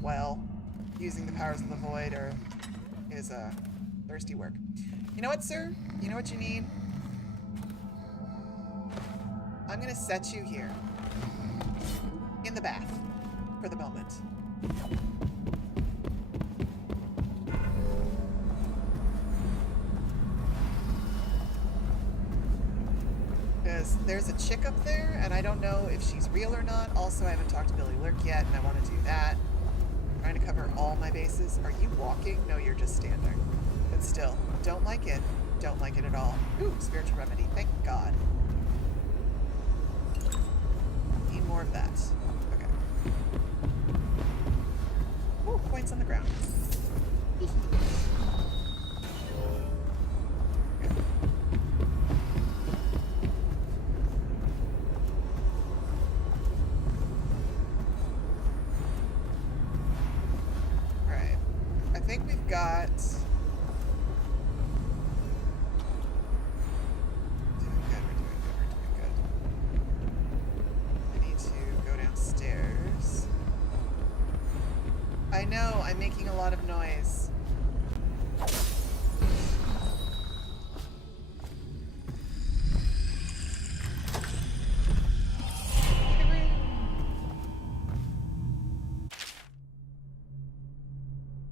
Well, using the powers of the void is thirsty work. You know what, sir? You know what you need? I'm gonna set you here. In the bath. For the moment. Because there's a chick up there, and I don't know if she's real or not. Also, I haven't talked to Billy Lurk yet, and I want to do that. Trying to cover all my bases. Are you walking? No, you're just standing. But still, don't like it. Don't like it at all. Ooh, spiritual remedy. Thank God. Need more of that. Okay. Ooh, coins on the ground. Got we're doing good. I need to go downstairs. I know, I'm making a lot of noise.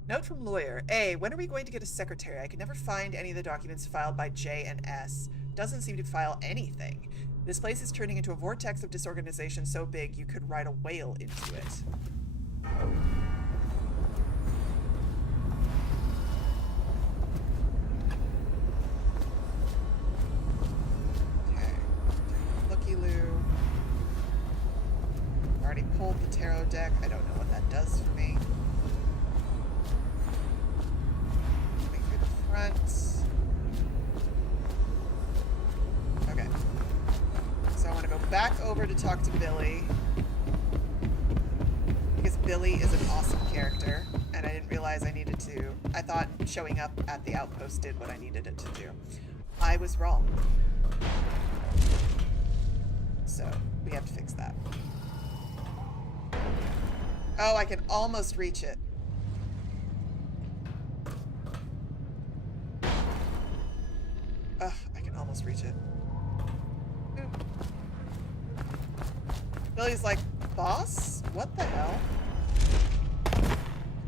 Note from lawyer. A, when are we going to get a secretary? I can never find any of the documents filed by J and S. Doesn't seem to file anything. This place is turning into a vortex of disorganization so big you could ride a whale into it. Okay. Looky-loo. Already pulled the tarot deck. I don't know what that does for me. Okay. So I want to go back over to talk to Billy. Because Billy is an awesome character, and I didn't realize I needed to. I thought showing up at the outpost did what I needed it to do. I was wrong. So, we have to fix that. Oh, I can almost reach it. Ugh, I can almost reach it. Oop. Billy's like, boss? What the hell?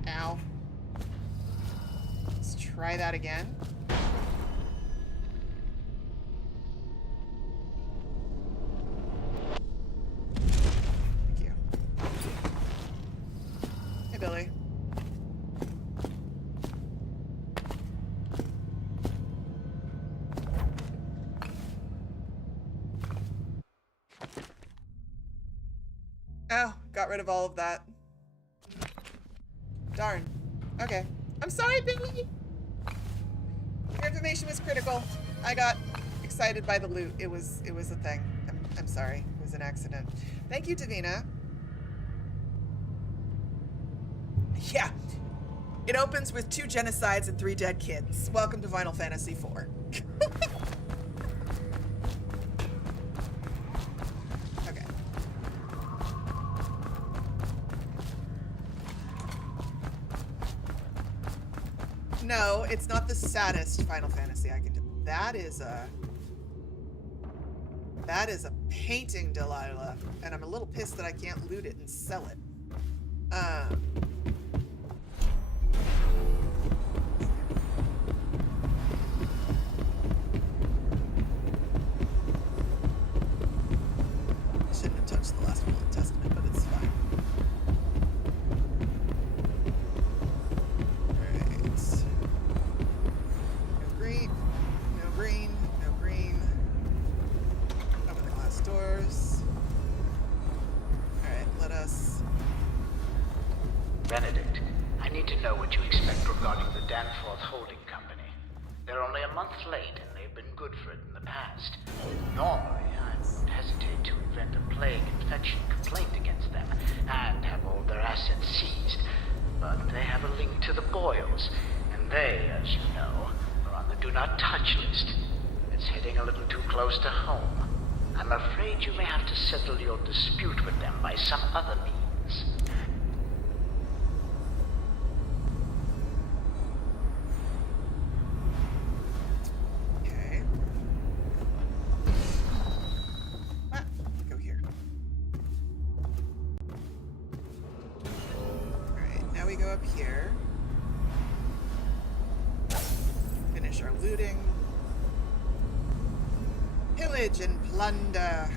Ow. Let's try that again. Thank you. Hey, Billy. Oh, got rid of all of that. Darn. Okay. I'm sorry, Billy. Your information was critical. I got excited by the loot. It was a thing. I'm sorry. It was an accident. Thank you, Davina. Yeah. It opens with 2 genocides and 3 dead kids. Welcome to Final Fantasy IV. Okay. No, it's not the saddest Final Fantasy I can do. That is a painting, Delilah, and I'm a little pissed that I can't loot it and sell it. I shouldn't have touched the last Will and Testament, but it's fine. Alright. No green, no green, no green. Open the glass doors. Alright, let us... Benedict, I need to know what you expect regarding the Danforth Holding Company. They're only a month late, and they've been good for it in the past. Normally, I would hesitate to invent a plague infection complaint against them, and have all their assets seized. But they have a link to the Boyles, and they, as you know, are on the Do Not Touch list. It's hitting a little too close to home. I'm afraid you may have to settle your dispute with them by some other means. Okay. Ah, go here. Alright, now we go up here. Finish our looting. Pillage and plunder.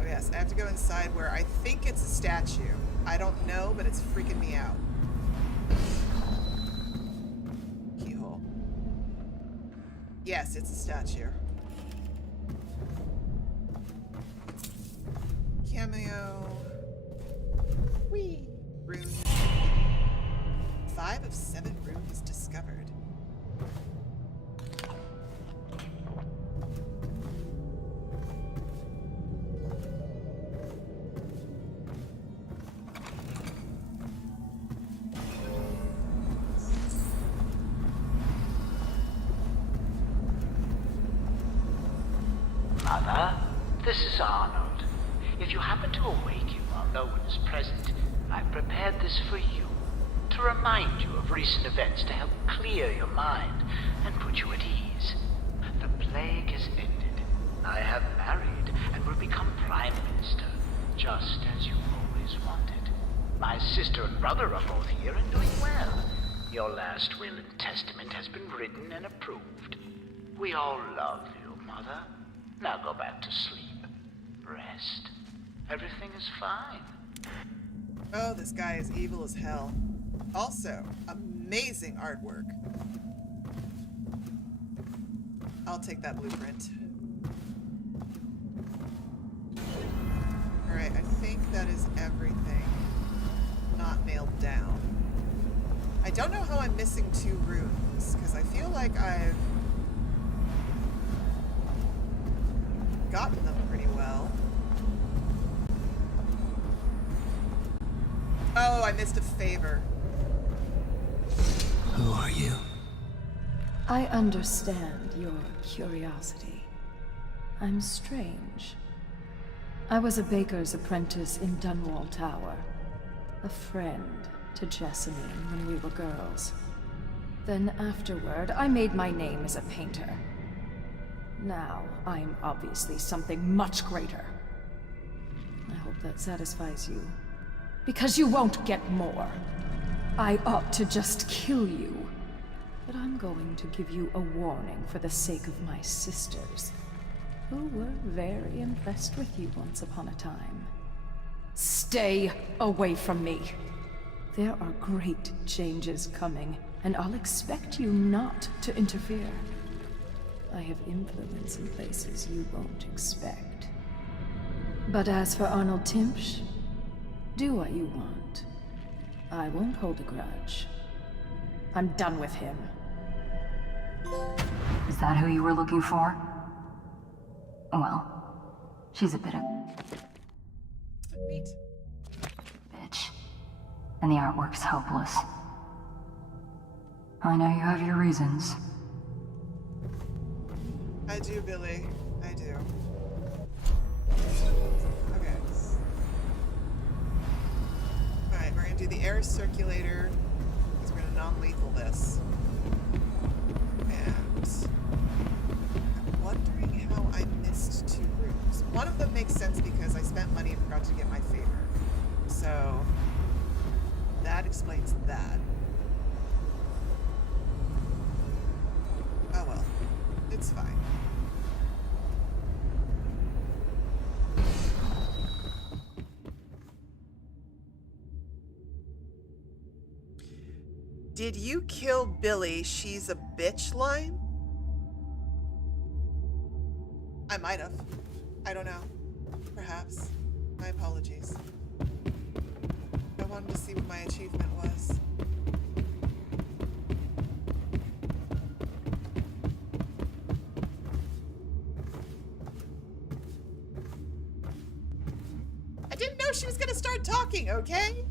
Oh yes, I have to go inside where I think it's a statue. I don't know, but it's freaking me out. Keyhole. Yes, it's a statue. Cameo. Whee! Rune. 5 of 7 runes discovered. Mother, this is Arnold. If you happen to awaken while no one is present, I've prepared this for you, to remind you of recent events to help clear your mind and put you at ease. The plague has ended. I have married and will become Prime Minister, just as you always wanted. My sister and brother are both here and doing well. Your last will and testament has been written and approved. We all love you, Mother. Now go back to sleep. Rest. Everything is fine. Oh, this guy is evil as hell. Also, amazing artwork. I'll take that blueprint. Alright, I think that is everything not nailed down. I don't know how I'm missing 2 runes, because I feel like I've gotten them pretty well. Oh, I missed a favor. Who are you? I understand your curiosity. I'm strange. I was a baker's apprentice in Dunwall Tower. A friend to Jessamine when we were girls. Then afterward, I made my name as a painter. Now, I'm obviously something much greater. I hope that satisfies you. Because you won't get more. I ought to just kill you. But I'm going to give you a warning for the sake of my sisters, who were very impressed with you once upon a time. Stay away from me. There are great changes coming, and I'll expect you not to interfere. I have influence in places you won't expect. But as for Arnold Timpsch, do what you want. I won't hold a grudge. I'm done with him. Is that who you were looking for? Well, she's a bit of Neat. bitch. And the artwork's hopeless. I know you have your reasons. I do, Billy. I do. Okay. Alright, we're gonna do the air circulator, because we're gonna non-lethal this. And I'm wondering how I missed 2 rooms. One of them makes sense because I spent money and forgot to get my favor. So that explains that. Oh well, it's fine. Did you kill Billy? She's a bitch line? I might have. I don't know. Perhaps. My apologies. I wanted to see what my achievement was. I didn't know she was gonna start talking, okay?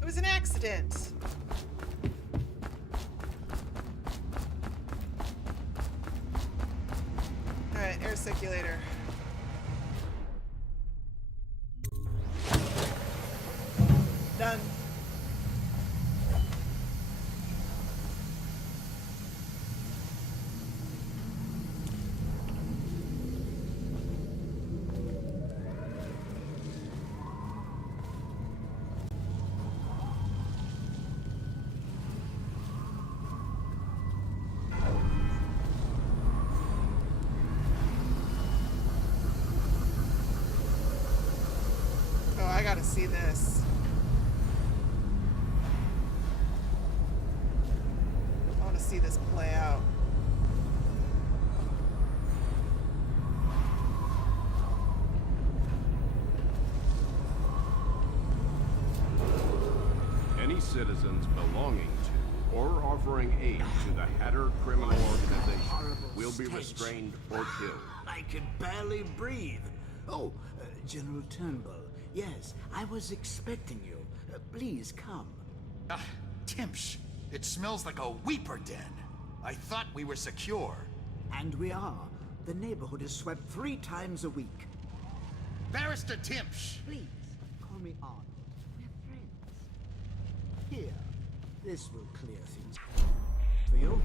It was an accident. Alright, air circulator. Done. Oh, I gotta see this. I want to see this play out. Any citizens belonging to or offering aid to the Hatter criminal organization will be restrained or killed. I can barely breathe. Oh, General Turnbull. Yes, I was expecting you. Please come. Timsh, it smells like a weeper den. I thought we were secure. And we are. The neighborhood is swept 3 times a week. Barrister Timsh! Please, call me on. We're friends. Here, this will clear things for you.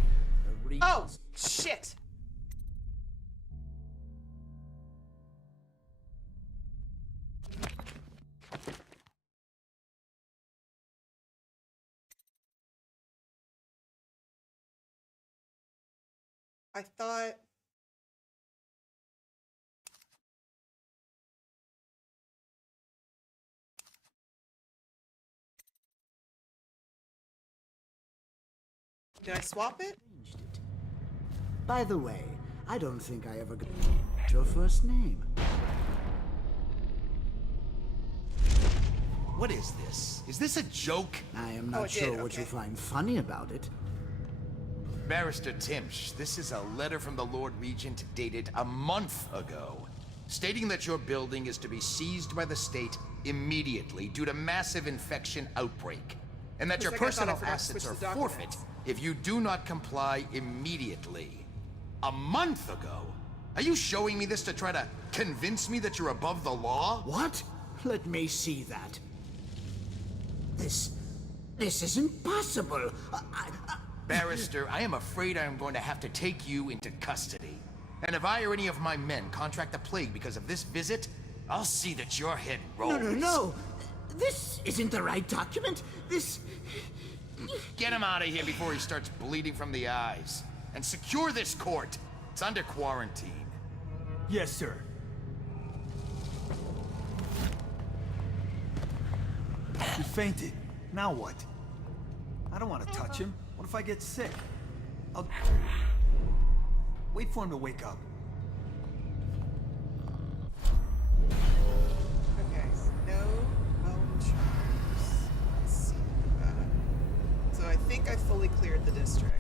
Oh, shit! I thought... Did I swap it? By the way, I don't think I ever got your first name. What is this? Is this a joke? I am not sure what you find funny about it. Barrister Timsh, this is a letter from the Lord Regent dated a month ago, stating that your building is to be seized by the state immediately due to massive infection outbreak, and that your personal assets are forfeit if you do not comply immediately. A month ago? Are you showing me this to try to convince me that you're above the law? What? Let me see that. This isn't possible. Barrister, I am afraid I am going to have to take you into custody. And if I or any of my men contract the plague because of this visit, I'll see that your head rolls. No. This isn't the right document. This... Get him out of here before he starts bleeding from the eyes. And secure this court. It's under quarantine. Yes, sir. He fainted. Now what? I don't want to touch him. What if I get sick? I'll... Wait for him to wake up. Okay, no bone charms. Let's see. fully cleared the district.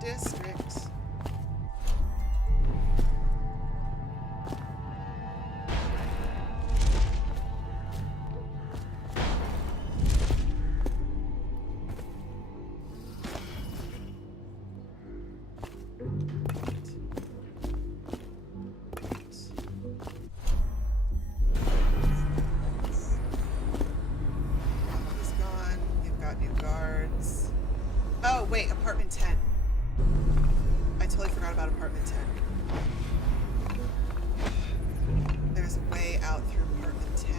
District. He's gone. You've got new guards. Oh, wait, apartment 10. I totally forgot about apartment 10. There's a way out through apartment 10.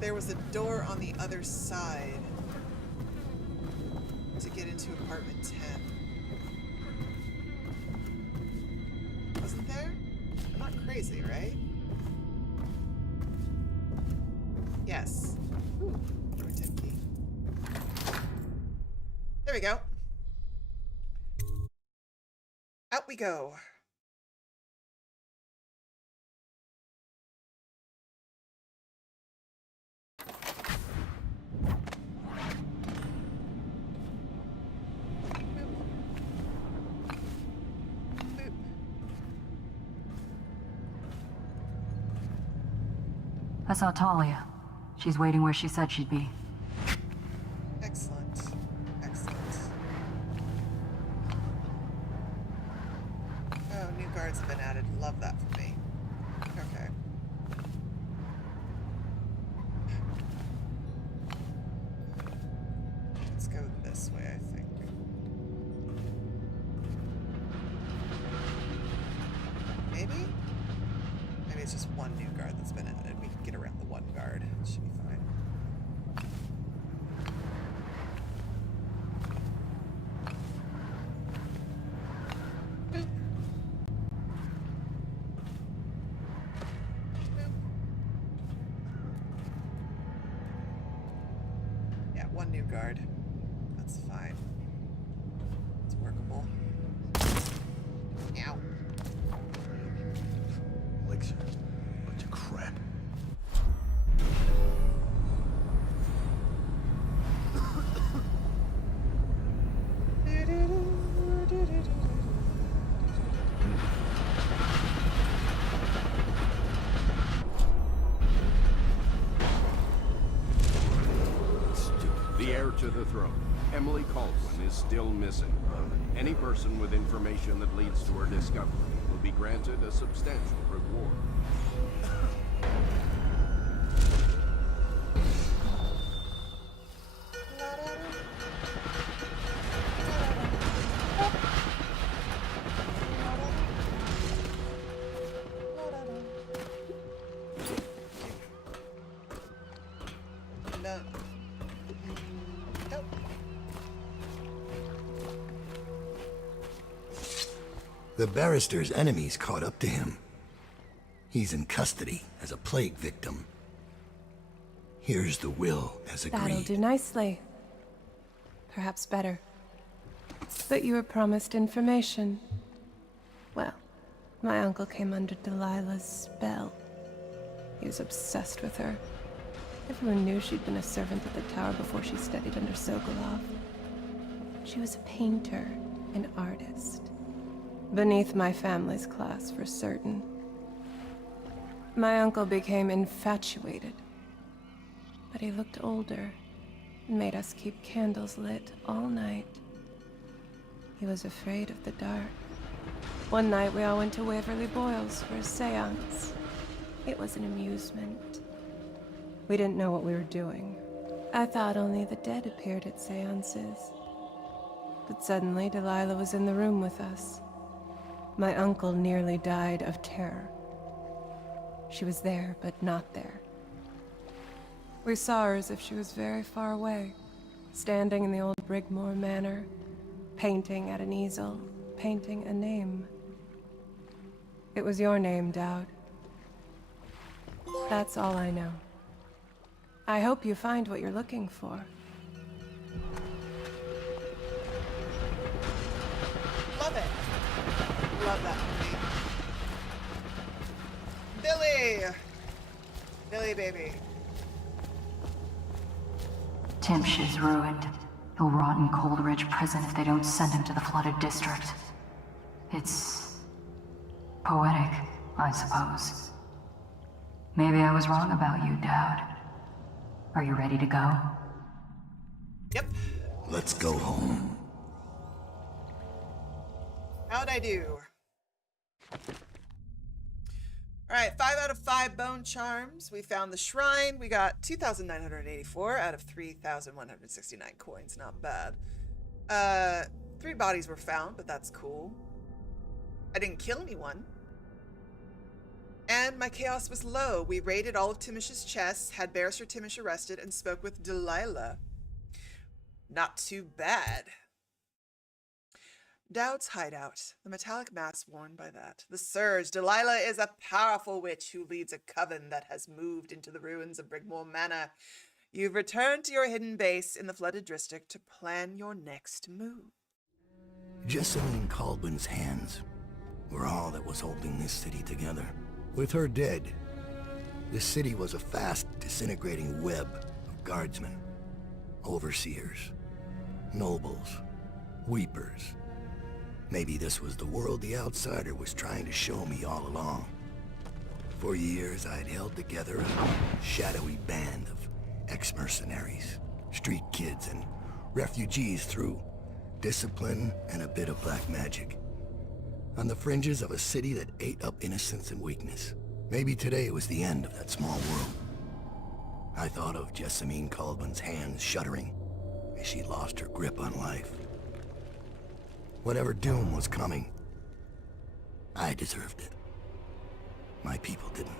There was a door on the other side to get into apartment 10. Wasn't there? I'm not crazy, right? Yes. Ooh, apartment 10 key. There we go. Out we go. I saw Talia. She's waiting where she said she'd be. Excellent. Excellent. Oh, new guards have been added. Love that for me. Okay. Let's go this way, I think. Maybe? Maybe it's just one new guard that's been added. We can get around the one guard. It should be fine. Boop. Boop. Yeah, one new guard. That's fine. It's workable. Ow. Elixir. Bunch of crap. The heir to the throne, Emily Caldwin, is still missing. Any person with information that leads to her discovery will be granted a substantial reward. No. Nope. The barrister's enemies caught up to him. He's in custody as a plague victim. Here's the will as agreed. That'll do nicely. Perhaps better. But you were promised information. Well, my uncle came under Delilah's spell. He was obsessed with her. Everyone knew she'd been a servant at the tower before she studied under Sokolov. She was a painter, An artist. Beneath my family's class, for certain. My uncle became infatuated. But he looked older and made us keep candles lit all night. He was afraid of the dark. One night we all went to Waverly Boyle's for a seance. It was an amusement. We didn't know what we were doing. I thought only the dead appeared at seances. But suddenly Delilah was in the room with us. My uncle nearly died of terror. She was there, but not there. We saw her as if she was very far away, standing in the old Brigmore Manor, painting at an easel, painting a name. It was your name, Daud. That's all I know. I hope you find what you're looking for. Love it. Love that movie. Billy! Billy, baby. Timsh is ruined. He'll rot in Coldridge Prison if they don't send him to the flooded district. It's poetic, I suppose. Maybe I was wrong about you, Daud. Are you ready to go? Yep. Let's go home. How'd I do? Alright, 5 out of 5 bone charms. We found the shrine. We got 2,984 out of 3,169 coins. Not bad. 3 bodies were found, but that's cool. I didn't kill anyone. And my chaos was low. We raided all of Timish's chests, had Barrister Timish arrested, and spoke with Delilah. Not too bad. Daud's hideout. The metallic mask worn by that. The Surge. Delilah is a powerful witch who leads a coven that has moved into the ruins of Brigmore Manor. You've returned to your hidden base in the flooded district to plan your next move. Jessamine Caldwell's hands were all that was holding this city together. With her dead, this city was a fast disintegrating web of guardsmen, overseers, nobles, weepers. Maybe this was the world the outsider was trying to show me all along. For years, I'd held together a shadowy band of ex-mercenaries, street kids, and refugees through discipline and a bit of black magic. On the fringes of a city that ate up innocence and weakness. Maybe today was the end of that small world. I thought of Jessamine Caldwell's hands shuddering as she lost her grip on life. Whatever doom was coming, I deserved it. My people didn't.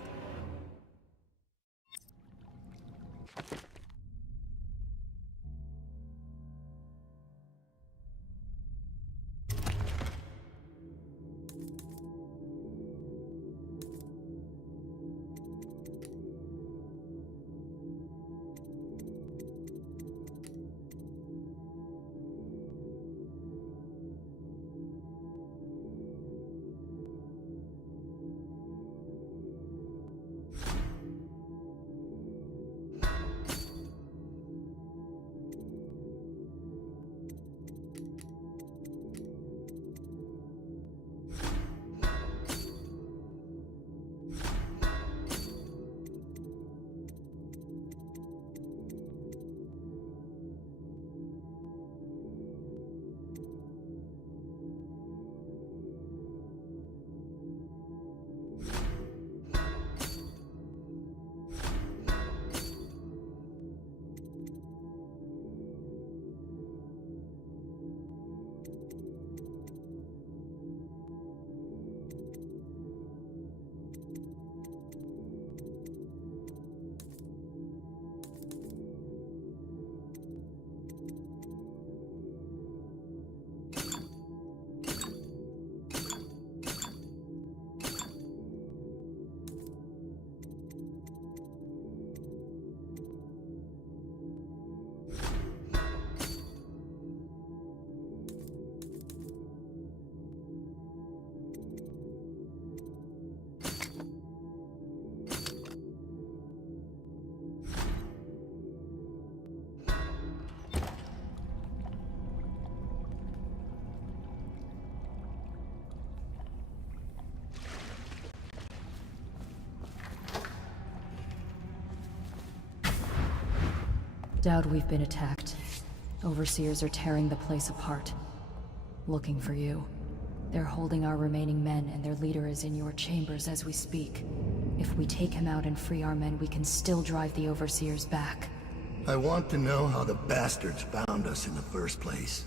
Daud, we've been attacked. Overseers are tearing the place apart. Looking for you. They're holding our remaining men, and their leader is in your chambers as we speak. If we take him out and free our men, we can still drive the Overseers back. I want to know how the bastards found us in the first place.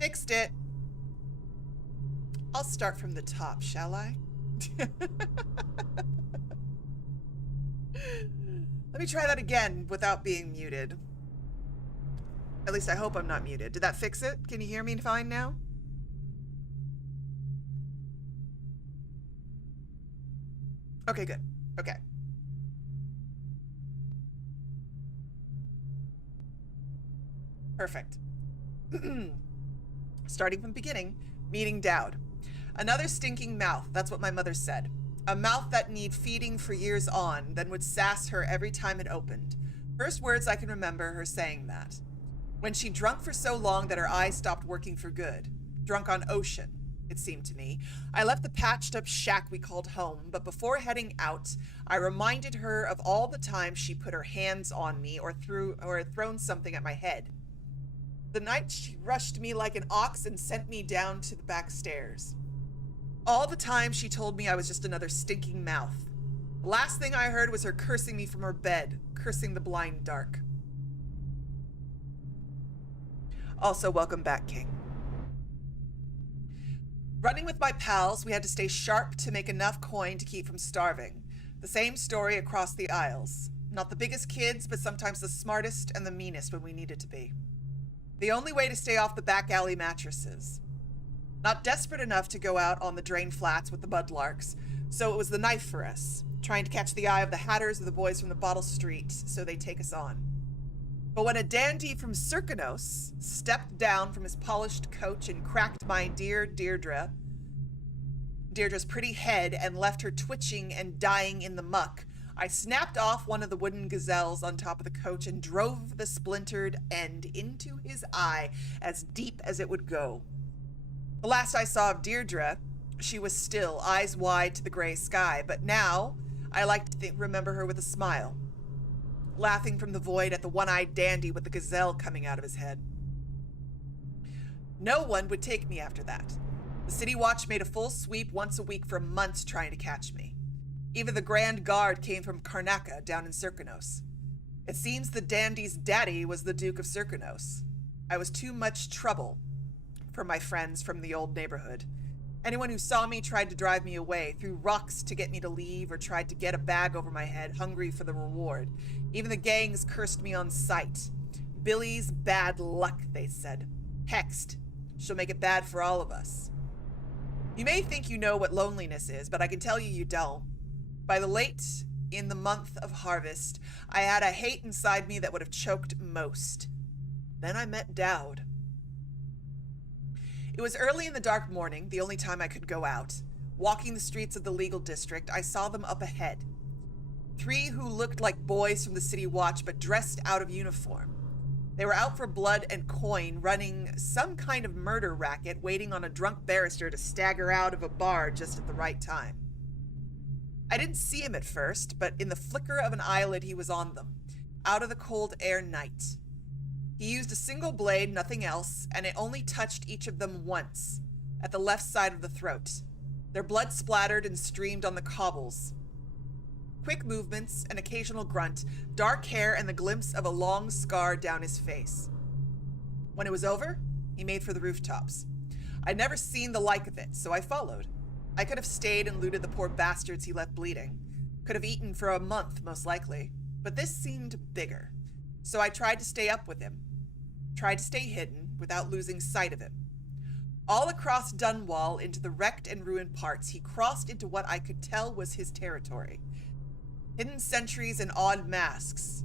Fixed it. I'll start from the top, shall I? Let me try that again without being muted. At least I hope I'm not muted. Did that fix it? Can you hear me fine now? Okay, good. Okay. Perfect. Starting from the beginning, meeting Daud. Another stinking mouth, that's what my mother said. A mouth that need feeding for years on, then would sass her every time it opened. First words I can remember her saying that. When she drunk for so long that her eyes stopped working for good. Drunk on ocean, it seemed to me. I left the patched up shack we called home, but before heading out, I reminded her of all the times she put her hands on me or had thrown something at my head. The night she rushed me like an ox and sent me down to the back stairs. All the time she told me I was just another stinking mouth. The last thing I heard was her cursing me from her bed, cursing the blind dark. Also, welcome back, King. Running with my pals, we had to stay sharp to make enough coin to keep from starving. The same story across the aisles. Not the biggest kids, but sometimes the smartest and the meanest when we needed to be. The only way to stay off the back alley mattresses. Not desperate enough to go out on the drain flats with the mudlarks, so it was the knife for us, trying to catch the eye of the hatters or the boys from the Bottle Street so they take us on. But when a dandy from Circanos stepped down from his polished coach and cracked my dear Deirdre's pretty head and left her twitching and dying in the muck, I snapped off one of the wooden gazelles on top of the coach and drove the splintered end into his eye as deep as it would go. The last I saw of Deirdre, she was still, eyes wide to the gray sky, but now I like to remember her with a smile, laughing from the void at the one-eyed dandy with the gazelle coming out of his head. No one would take me after that. The City Watch made a full sweep once a week for months trying to catch me. Even the Grand Guard came from Karnaca down in Serkanos. It seems the dandy's daddy was the Duke of Serkanos. I was too much trouble for my friends from the old neighborhood. Anyone who saw me tried to drive me away, threw rocks to get me to leave, or tried to get a bag over my head, hungry for the reward. Even the gangs cursed me on sight. Billy's bad luck, they said. Hexed. She'll make it bad for all of us. You may think you know what loneliness is, but I can tell you you don't. By the late in the month of harvest, I had a hate inside me that would have choked most. Then I met Daud. It was early in the dark morning, the only time I could go out. Walking the streets of the legal district, I saw them up ahead. 3 who looked like boys from the City Watch, but dressed out of uniform. They were out for blood and coin, running some kind of murder racket, waiting on a drunk barrister to stagger out of a bar just at the right time. I didn't see him at first, but in the flicker of an eyelid he was on them, out of the cold air night. He used a single blade, nothing else, and it only touched each of them once, at the left side of the throat. Their blood splattered and streamed on the cobbles. Quick movements, an occasional grunt, dark hair, and the glimpse of a long scar down his face. When it was over, he made for the rooftops. I'd never seen the like of it, so I followed. I could have stayed and looted the poor bastards he left bleeding. Could have eaten for a month, most likely. But this seemed bigger. So I tried to stay up with him. Tried to stay hidden without losing sight of him. All across Dunwall into the wrecked and ruined parts, he crossed into what I could tell was his territory. Hidden sentries and odd masks.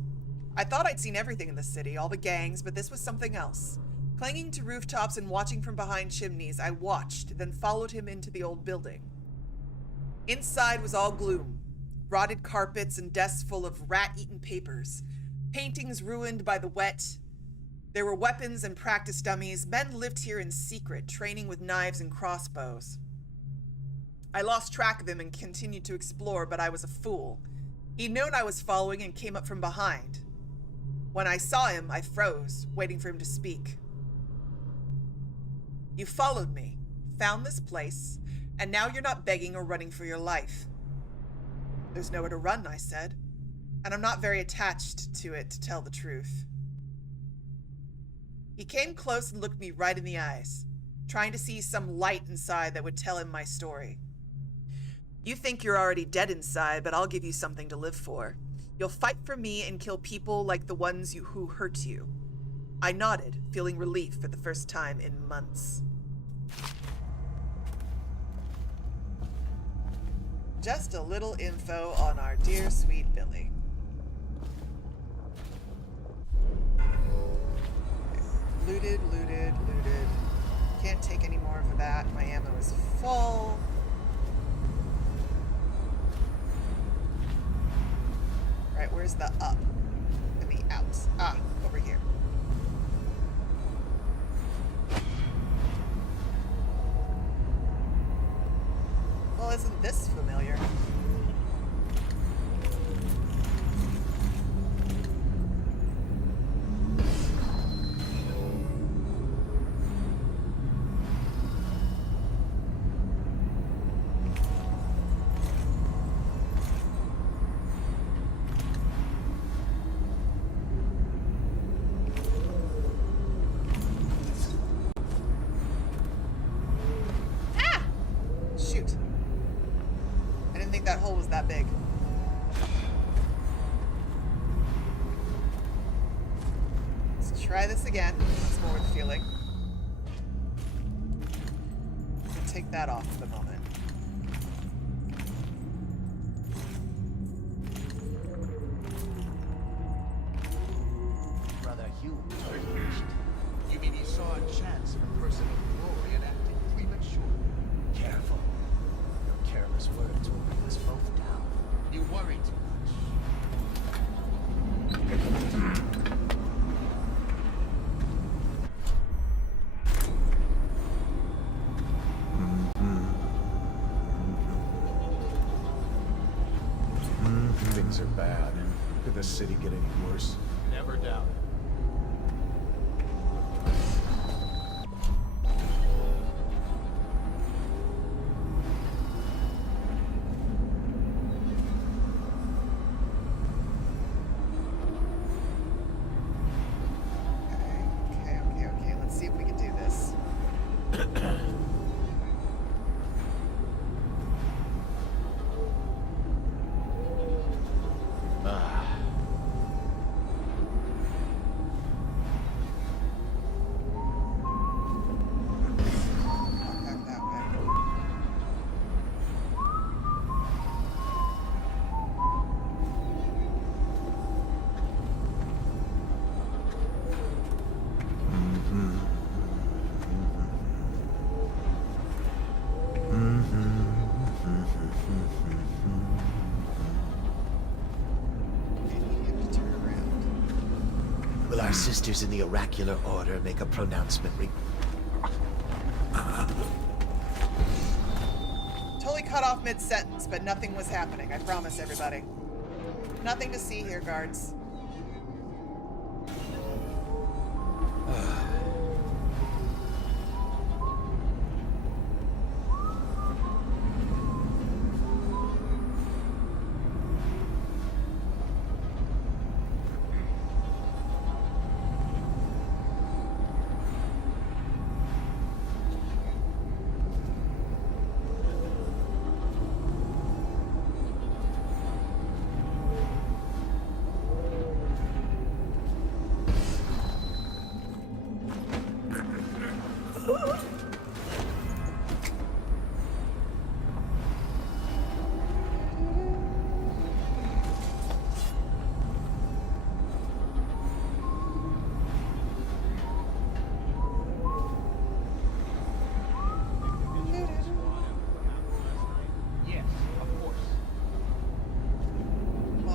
I thought I'd seen everything in the city, all the gangs, but this was something else. Clinging to rooftops and watching from behind chimneys, I watched, then followed him into the old building. Inside was all gloom. Rotted carpets and desks full of rat-eaten papers. Paintings ruined by the wet. There were weapons and practice dummies. Men lived here in secret, training with knives and crossbows. I lost track of him and continued to explore, but I was a fool. He'd known I was following and came up from behind. When I saw him, I froze, waiting for him to speak. You followed me, found this place, and now you're not begging or running for your life. There's nowhere to run, I said, and I'm not very attached to it, to tell the truth. He came close and looked me right in the eyes, trying to see some light inside that would tell him my story. You think you're already dead inside, but I'll give you something to live for. You'll fight for me and kill people like the ones who hurt you. I nodded, feeling relief for the first time in months. Just a little info on our dear sweet Billy. Looted. Can't take any more of that. My ammo is full. Right, where's the up and the out? Ah, over here. Well, isn't this familiar? That hole was that big. Let's try this again. It's more with feeling. We'll take that off for the moment. Brother Hugh was finished. You mean he saw a chance of personal glory and acted premature? Careful. Your careless words will bring us both down. You worry too much. Things are bad. Could the city get any worse? Never doubt it. Will our sisters in the oracular order make a pronouncement Totally cut off mid-sentence, but nothing was happening. I promise everybody. Nothing to see here, guards.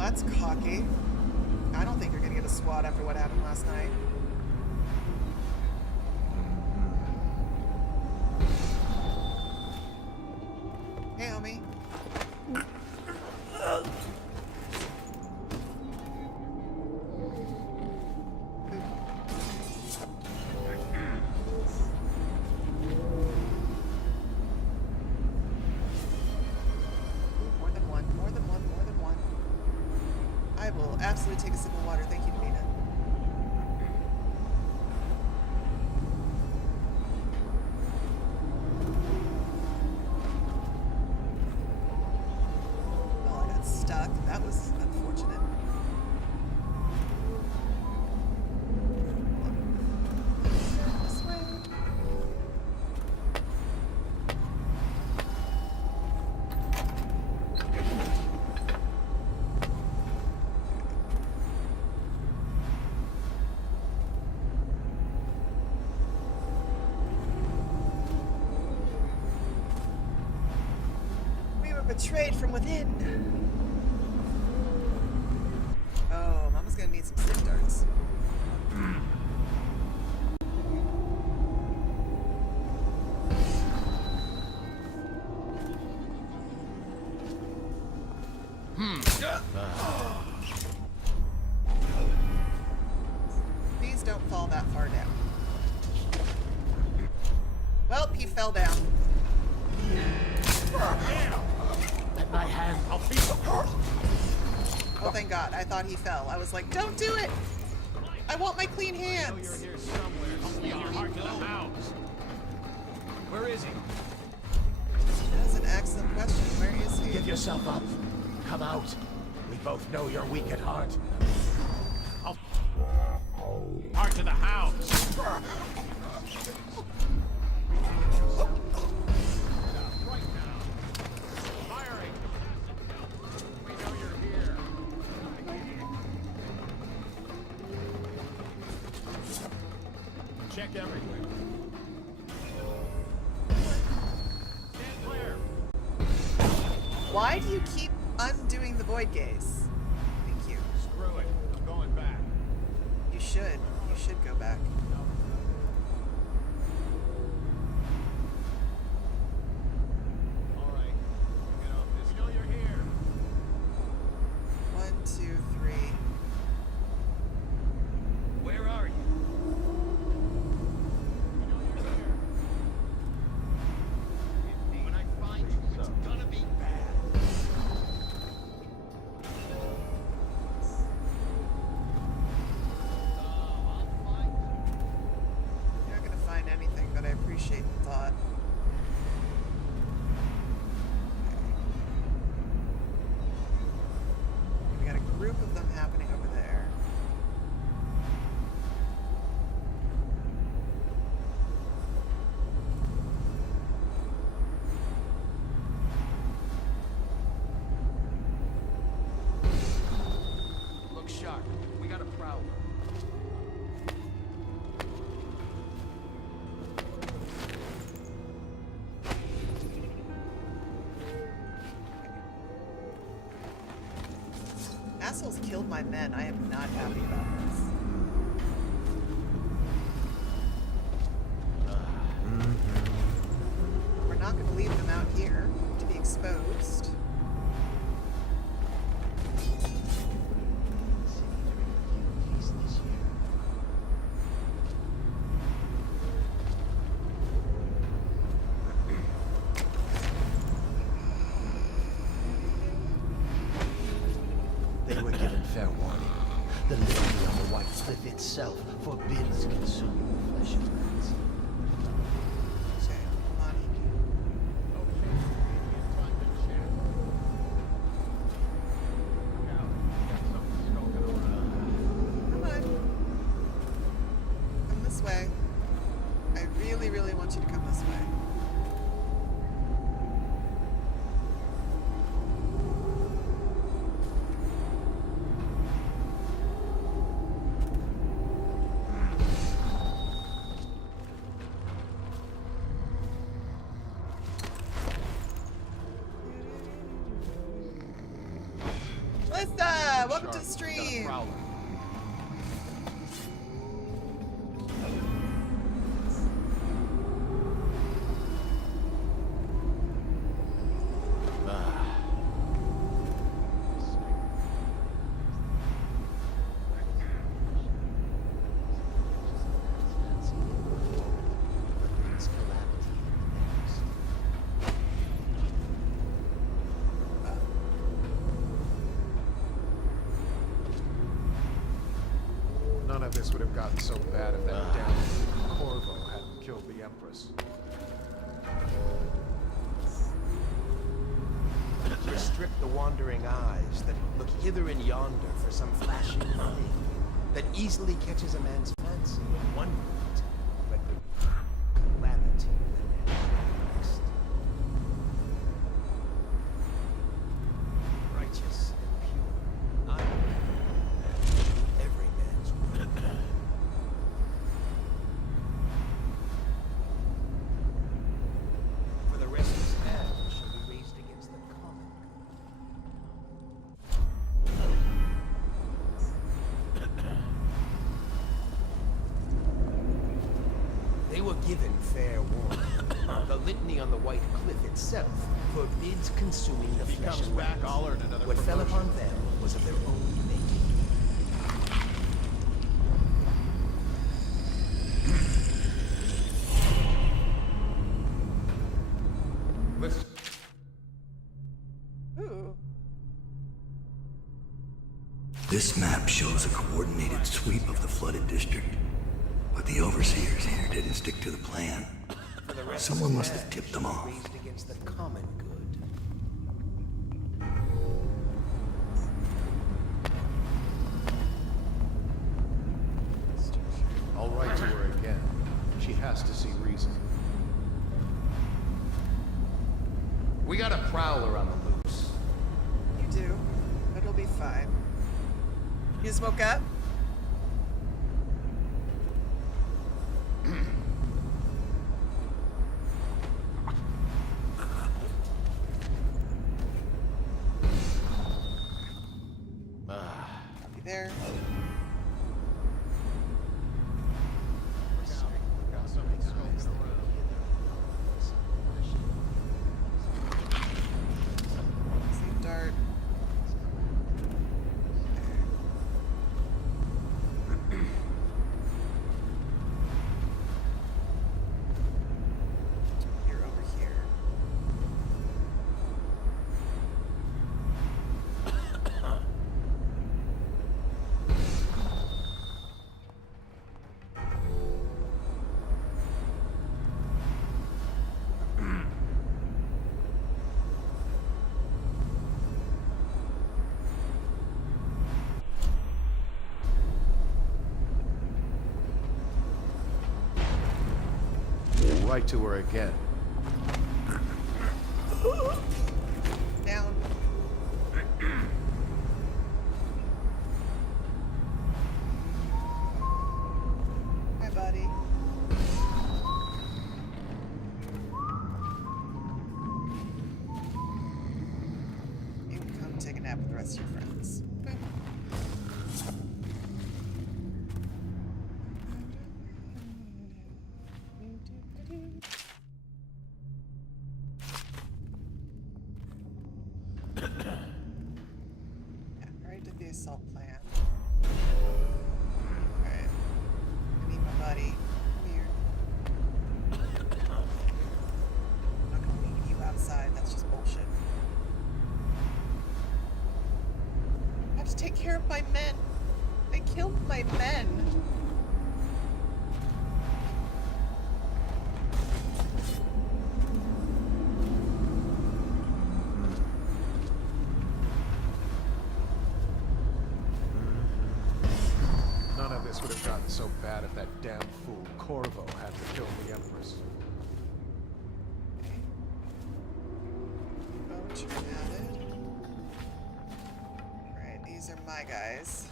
That's cocky. I don't think you're gonna get a SWAT after what happened last night. Hey, homie. More than one, more than one, more than one. I will absolutely take a sip of water. Thank you, Nina. Well, I got stuck. That was unfortunate. This way. Betrayed from within. Oh, Mama's gonna need some stick darts. Please don't fall that far down. Well, he fell down. My hand. I'll be Oh, thank God. I thought he fell. I was like, don't do it. I want my clean hands. You're here somewhere. Where is he? That's an excellent question. Where is he? Give yourself up. Come out. We both know you're weak at heart. Heart to the house. Check everywhere. Stand clear. Why do you keep undoing the void gaze? Thank you. Screw it. I'm going back. You should. You should go back. All right. Get off this. We know you're here. 1, 2, 3. Where are you? When I find you, it's gonna be bad. You're not gonna find anything, but I appreciate the thought. We got a group of them happening over there. Look sharp. We got a prowler. assholes killed my men. I am not happy about this. We're not going to leave them out here to be exposed. They were given fair warning. The litany on the White Cliff itself forbids consuming the flesh of rats. Come on. Come this way. I really, really want you to come this way. Melissa, welcome to the stream. None of this would have gotten so bad if that damn Corvo hadn't killed the Empress. Restrict the wandering eyes that look hither and yonder for some flashing thing that easily catches a man's fancy in one moment, but calamity the next. Righteous and pure, I and every man's work. For the restless hand shall be raised against the common. They were given fair warning. The litany on the White Cliff itself forbids consuming the flesh comes of back, rats. I'll earn another What fell promotion. upon them was of their own making. Listen. Ooh. This map shows a coordinated sweep of the flooded district, but the overseers here didn't stick to the plan. For the restless Someone must have hand tipped them shall be off. raised against the common good. I'll write to her again. She has to see reason. We got a prowler on the loose. You do. But it'll be fine. You just woke up? You there? Save dart. You're over here. We'll write to her again. Down. Hi, buddy. You can come take a nap with the rest of your friends. Boop. assault plan. Alright. I need my buddy. Come here. I'm not gonna leave you outside. That's just bullshit. I have to take care of my men. They killed my men. None of this would have gotten so bad if that damn fool Corvo hadn't killed the Empress. Voucher added. Alright, these are my guys.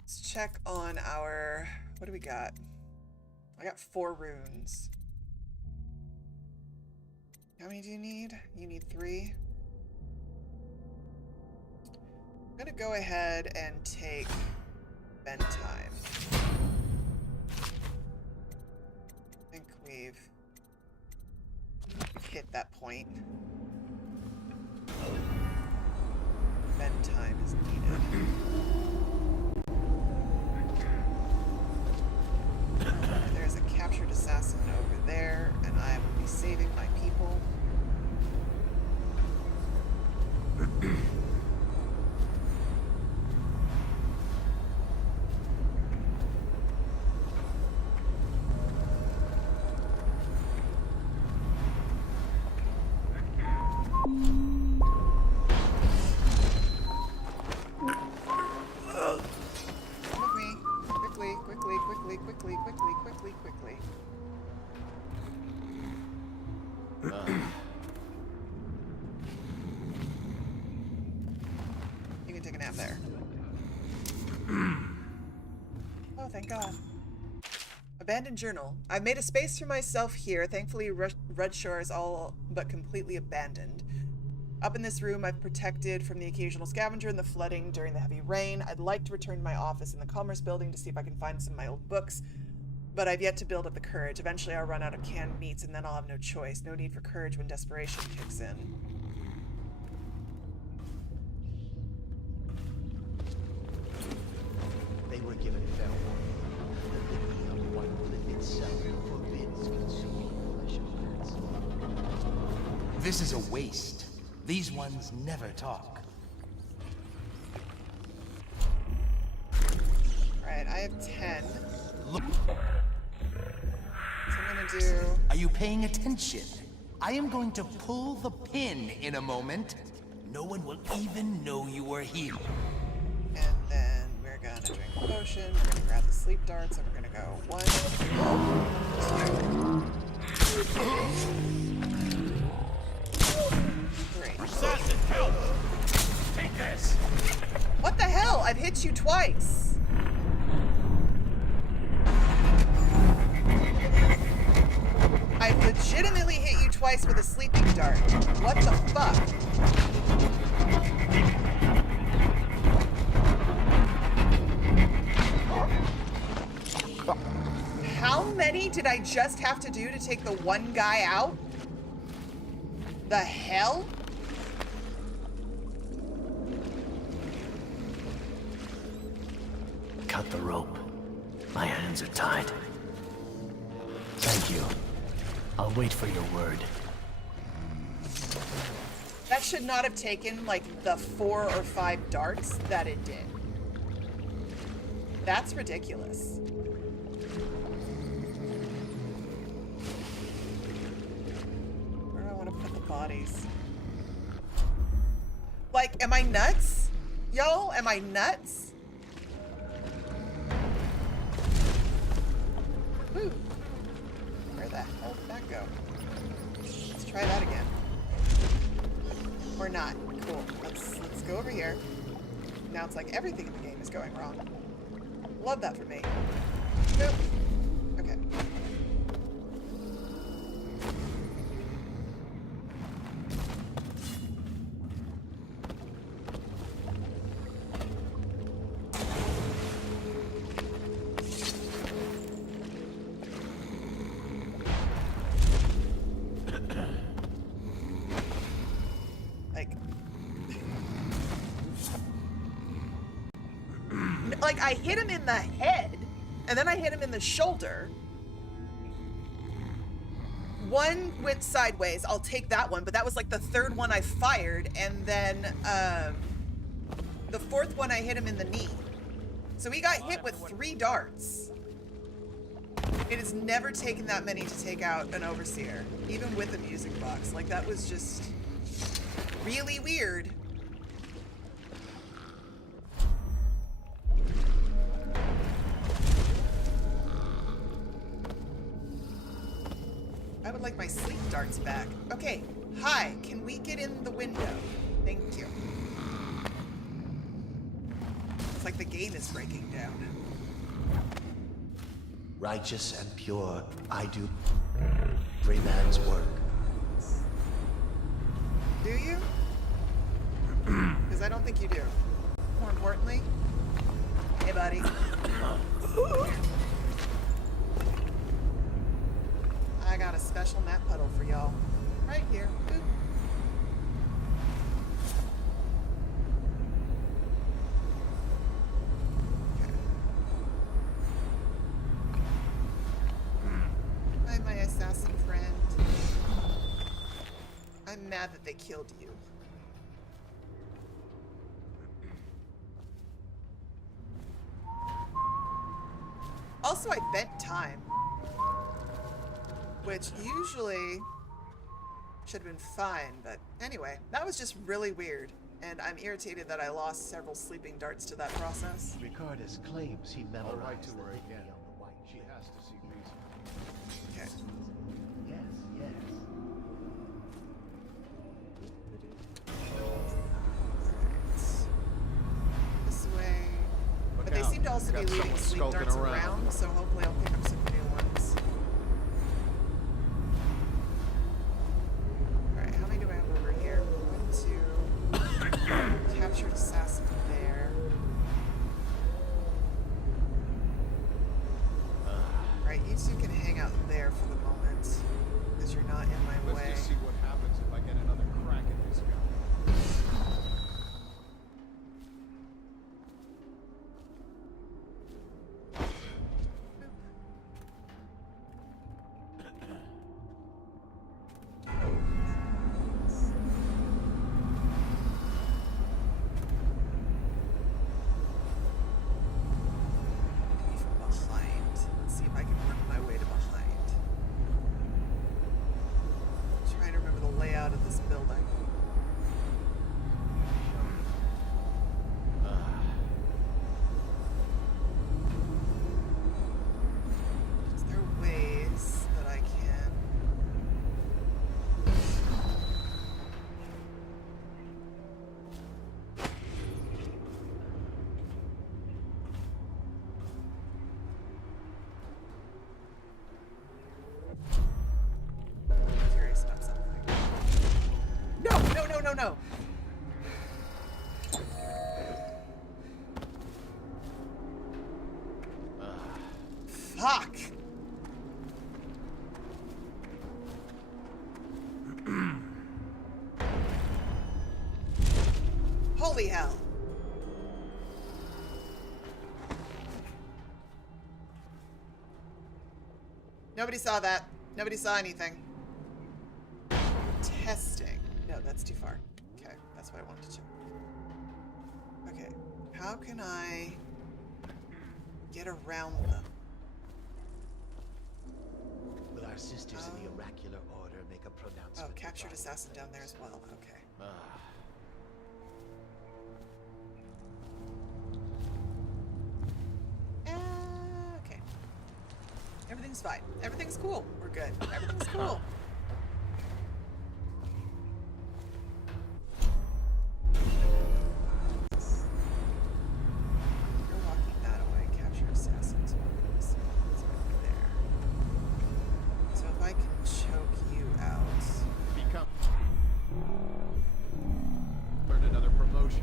Let's check on our... What do we got? I got 4 runes. How many do you need? You need 3. I'm gonna go ahead and take bend time. I think we've hit that point. Bend time is needed. There's a captured assassin over there, and I will be saving my people. Quickly. You can take a nap there. Oh, thank God. Abandoned journal. I've made a space for myself here. Thankfully, Redshore is all but completely abandoned. Up in this room, I've protected from the occasional scavenger and the flooding during the heavy rain. I'd like to return to my office in the Commerce Building to see if I can find some of my old books, but I've yet to build up the courage. Eventually, I'll run out of canned meats, and then I'll have no choice. No need for courage when desperation kicks in. They were given fair warning. The licking of one bullet itself forbids consuming flesh of bats. This is a waste. These ones never talk. Alright, I have 10. Look. So I'm gonna do... Are you paying attention? I am going to pull the pin in a moment. No one will even know you are here. And then we're gonna drink a potion, we're gonna grab the sleep darts, and we're gonna go 1, 2, 3. Assassin, help! Take this! What the hell? I've hit you twice! I've legitimately hit you twice with a sleeping dart. What the fuck? How many did I just have to do to take the one guy out? The hell? Cut the rope. My hands are tied. Thank you. I'll wait for your word. That should not have taken, like, the 4 or 5 darts that it did. That's ridiculous. Where do I want to put the bodies? Like, am I nuts? Y'all, am I nuts? Woo. Where the hell did that go? Let's try that again. Or not. Cool. Let's go over here. Now it's like everything in the game is going wrong. Love that for me. Nope. Okay. like, I hit him in the head, and then I hit him in the shoulder. One went sideways. I'll take that one, but that was like the third one I fired, and then the fourth one I hit him in the knee. So he got hit with 3 darts. It has never taken that many to take out an overseer, even with a music box. Like, that was just really weird. I would like my sleep darts back. Okay, hi, can we get in the window? Thank you. It's like the game is breaking down. Righteous and pure, I do every man's work. Do you? Because I don't think you do. More importantly, hey buddy. I got a special map puddle for y'all. Right here. Boop. Hi, my assassin friend. I'm mad that they killed you. Also, I bent time. Which usually should have been fine, but anyway, that was just really weird. And I'm irritated that I lost several sleeping darts to that process. Ricardus claims he memorized. I'll write to her the again. hymn on the white She has to see reason. Okay. Yes. This way. Look But they out. seem to also be Got leaving someone sleep skulking darts around. around, so hopefully I'll pick up some new ones. Alright, how many do I have over here? 1, 2. Captured assassin there. Right, you two can hang out there for the moment, because you're not in my way. Let's just see what happens if I get another crack at this guy. Behind. Let's see if I can work my way to behind. Trying to remember the layout of this building. Is there ways that I can? I'm curious about something. No! Fuck! Holy hell! Nobody saw that. Nobody saw anything. Testing. No, that's too far. Okay, that's what I wanted to. Okay, how can I get around them? Will our sisters in the oracular order make a pronouncement? Oh, captured assassin down there as well. Okay. Okay. Everything's fine. Everything's cool. We're good. Everything's cool. You're walking that way. Capture assassins walking this way. It's right there. So if I can choke you out. Become. Earned another promotion.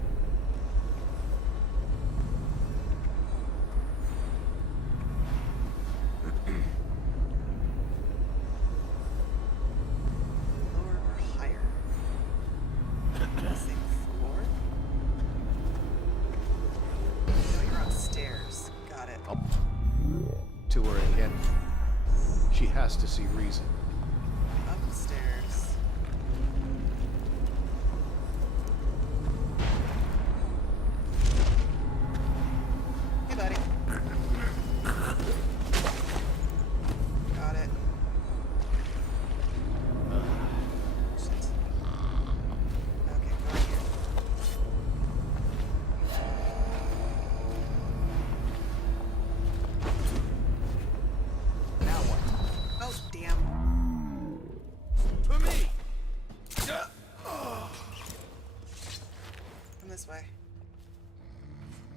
way.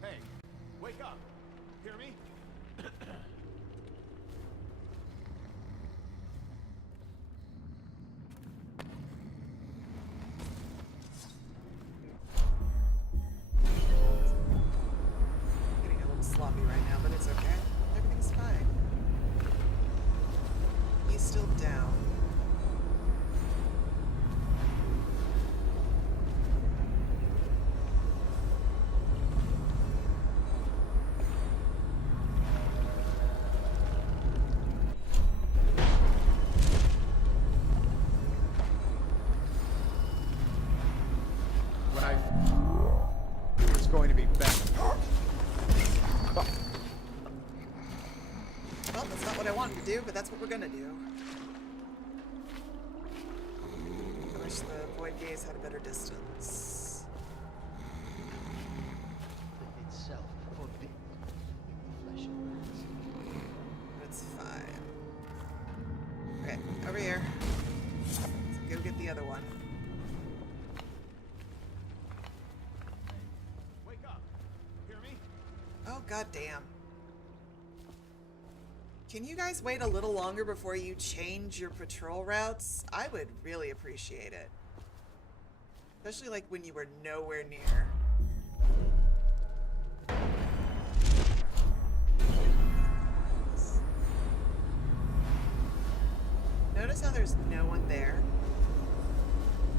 Hey, wake up. Hear me? Getting a little sloppy right now, but it's okay. Everything's fine. He's still down. When I... It's going to be better. Well, that's not what I wanted to do, but that's what we're gonna do. I wish the void gaze had a better distance. Itself forbid flesh and rats. It's fine. Okay, over here. Let's go get the other one. Wake up. Hear me? Oh, goddamn. Can you guys wait a little longer before you change your patrol routes? I would really appreciate it. Especially like when you were nowhere near. Notice how there's no one there?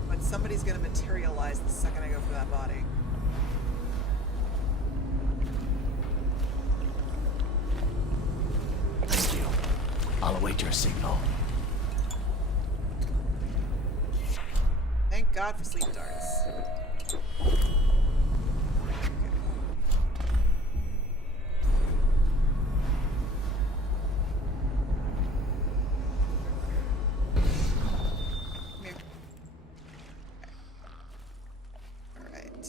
But somebody's gonna materialize the second I go for that body. Thank you. I'll await your signal. Thank God for sleep darts. Come here. All right.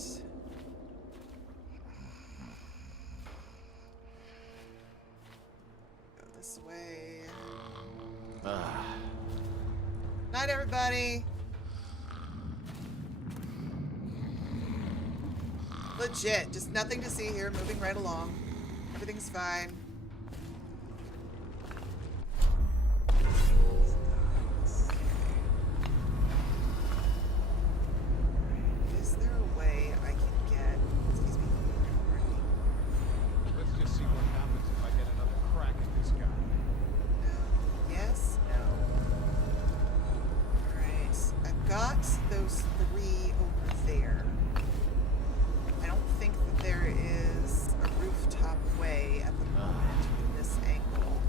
Go this way. Night, everybody. Legit, just nothing to see here, moving right along. Everything's fine. Is there a way I can get... Excuse me. Pardon me. Let's just see what happens if I get another crack at this guy. No. Yes? No. Alright. I've got those 3 over there. I don't think that there is a rooftop way at the moment in this angle.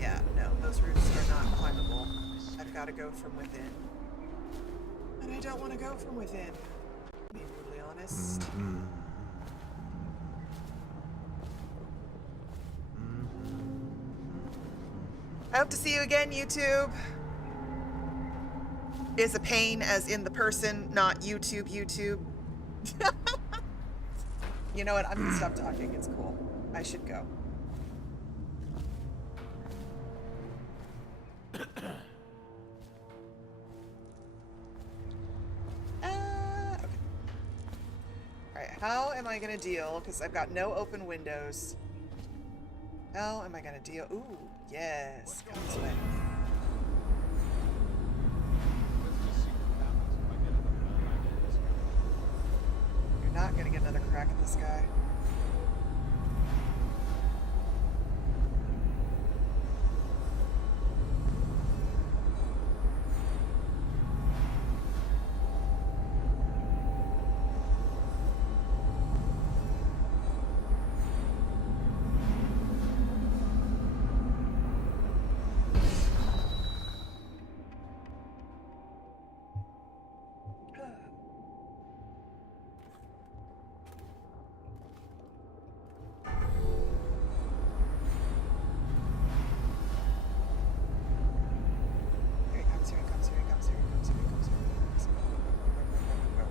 Yeah, no, those roofs are not climbable. I've got to go from within. And I don't want to go from within, to be brutally honest. I hope to see you again, YouTube. Is a pain as in the person, not YouTube. You know what? I'm gonna stop talking. It's cool. I should go. Okay. Alright, how am I gonna deal? Because I've got no open windows. How am I gonna deal? Ooh, yes. Come this way. You're not gonna get another crack at this guy.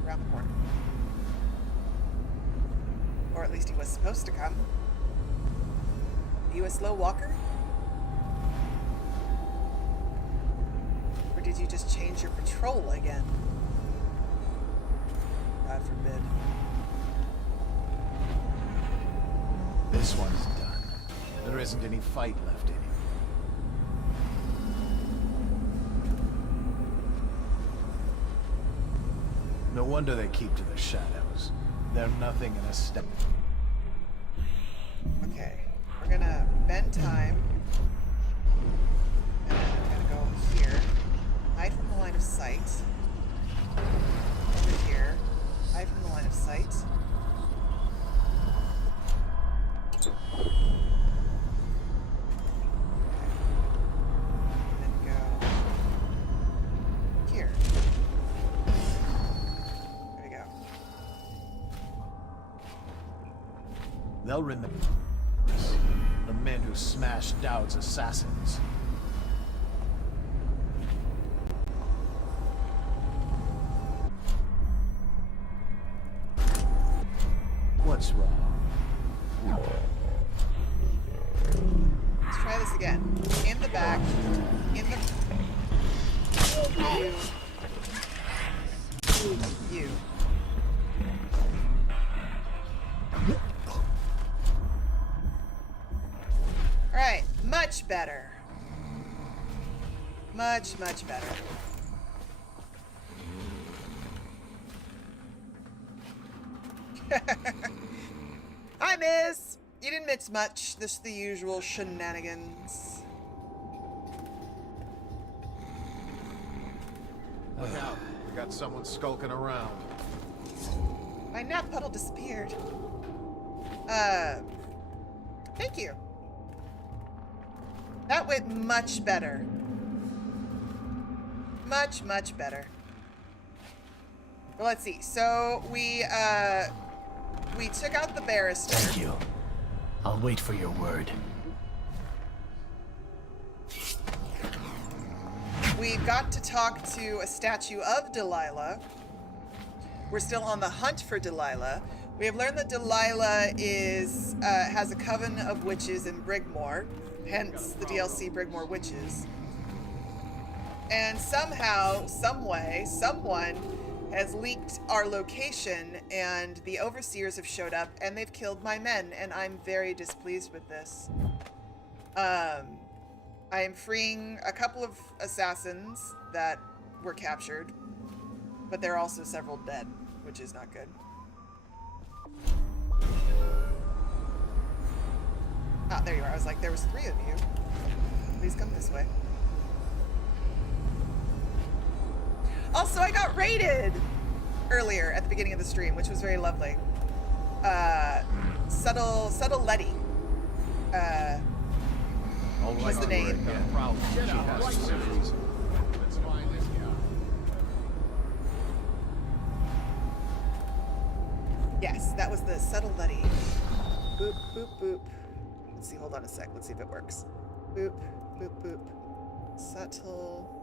Around the corner. Or at least he was supposed to come. Are you a slow walker? Or did you just change your patrol again? God forbid. This one's done. There isn't any fight left in him. No wonder they keep to the shadows. They're nothing in a step. Okay, we're gonna bend time. And then I'm gonna go here. Hide from the line of sight. Over here. Hide from the line of sight. And then go here. There we go. They'll remember the men who smashed Daud's assassins. What's wrong? Let's try this again. In the back. In the... You. Alright, much better. Much, much better. Hi, Miss! You didn't miss much. This is the usual shenanigans. Look out. We got someone skulking around. My nap puddle disappeared. Thank you. That went much better. Much, much better. Well, let's see. So we took out the barrister. Thank you. I'll wait for your word. We've got to talk to a statue of Delilah. We're still on the hunt for Delilah. We have learned that Delilah is has a coven of witches in Brigmore, hence the DLC Brigmore Witches. And somehow, some way, someone has leaked our location, and the overseers have showed up, and they've killed my men, and I'm very displeased with this. I am freeing a couple of assassins that were captured, but there are also several dead, which is not good. Ah, there you are. I was like, there was 3 of you. Please come this way. Also, I got raided earlier at the beginning of the stream, which was very lovely. Subtle Letty. What's the name? Get out right now. Let's find this guy. Yes, that was the Subtle Letty. Boop, boop, boop. Let's see, hold on a sec. Let's see if it works. Boop, boop, boop. Subtle.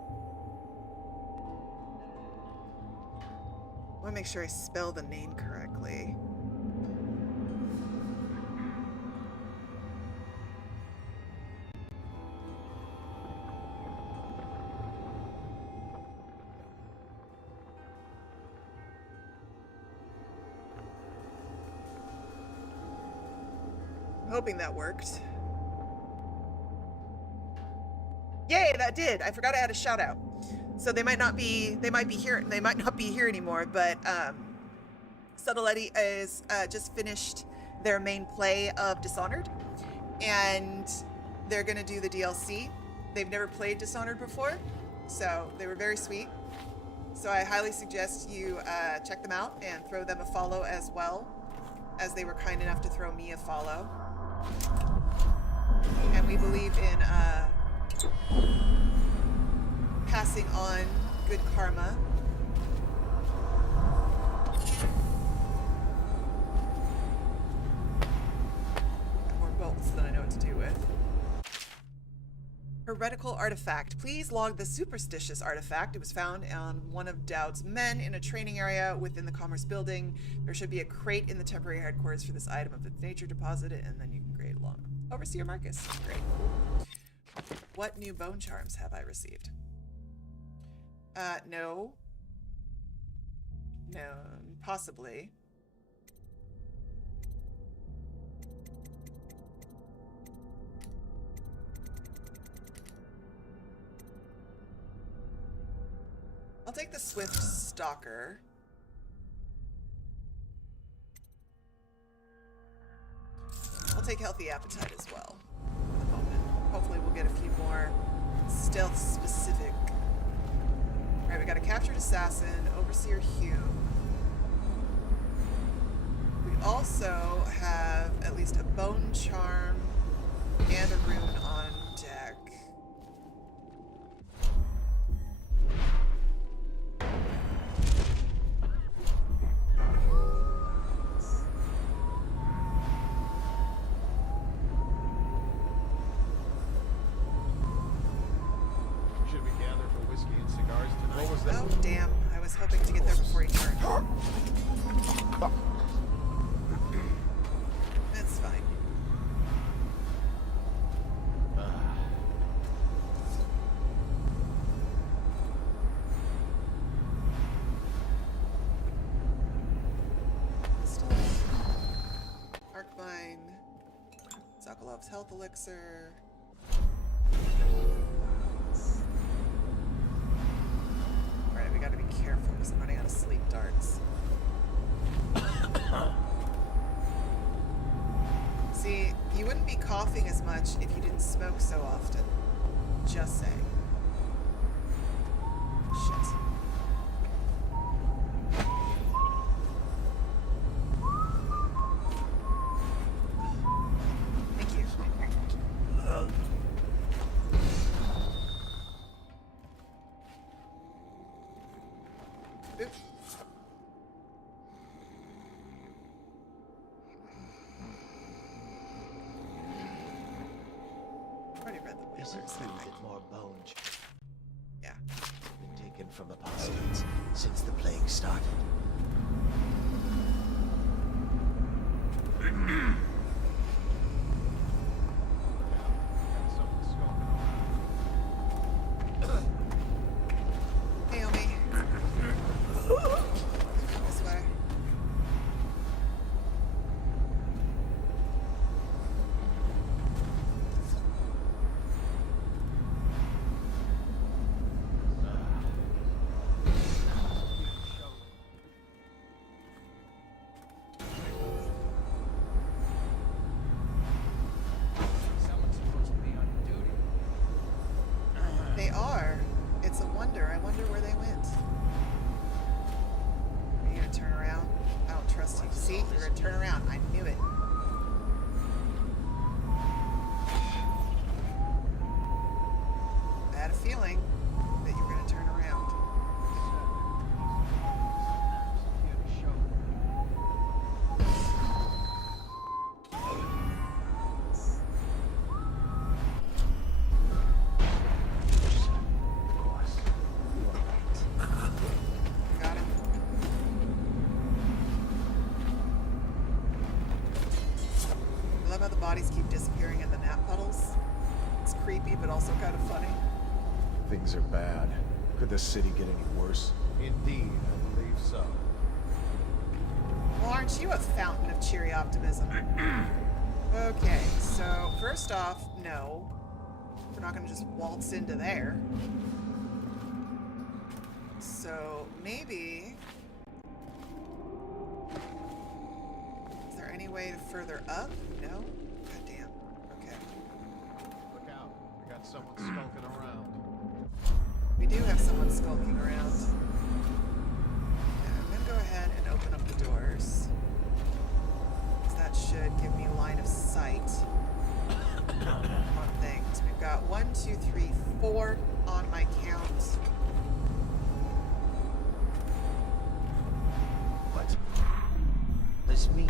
I want to make sure I spell the name correctly. I'm hoping that worked. Yay, that did. I forgot I had a shout out. So they might not be here anymore, but Subtletti is just finished their main play of Dishonored, and they're gonna do the DLC. They've never played Dishonored before, so they were very sweet. So I highly suggest you check them out and throw them a follow as well, as they were kind enough to throw me a follow. And we believe in passing on good karma. More bolts than I know what to do with. Heretical artifact. Please log the superstitious artifact. It was found on one of Daud's men in a training area within the Commerce building. There should be a crate in the temporary headquarters for this item of its nature. Deposit it, and then you can grade along. Overseer Marcus. Great. What new bone charms have I received? No. No. Possibly. I'll take the Swift Stalker. I'll take Healthy Appetite as well for the moment. Hopefully we'll get a few more stealth specific. Alright, we got a Captured Assassin, Overseer Hume. We also have at least a Bone Charm and a rune on deck. Should we gather for whiskey and cigars tonight? What was that? Oh, damn. I was hoping to get there before he turned. That's fine. Pistol. Arcvine. Sokolov's Health Elixir. Alright, we gotta be careful because I'm running out of sleep darts. See, you wouldn't be coughing as much if you didn't smoke so often. Just saying. Shit. Thank you. Oop. Already read the Is it waivers, true I think. that more bones Yeah. have been taken from apostates since the plague started? Hey, Omi. This way. Someone's supposed to be on duty. They are. It's a wonder. I wonder where they went. Are you gonna turn around? I don't trust you. See? You're gonna turn around. I knew it. I had a feeling that you were gonna turn around. Got him. I love how the bodies keep disappearing in the nap puddles. It's creepy, but also kind of funny. Things are bad. Could the city get any worse? Indeed, I believe so. Well, aren't you a fountain of cheery optimism? Okay, so first off, no. We're not gonna just waltz into there. So maybe... Is there any way to further up? No? God damn. Okay. Look out. We got someone skulking around. We do have someone skulking around. Yeah, I'm gonna go ahead and open up the doors. 'Cause that should give me line of sight on things. We've got 1, 2, 3, 4 on my count. What? This me?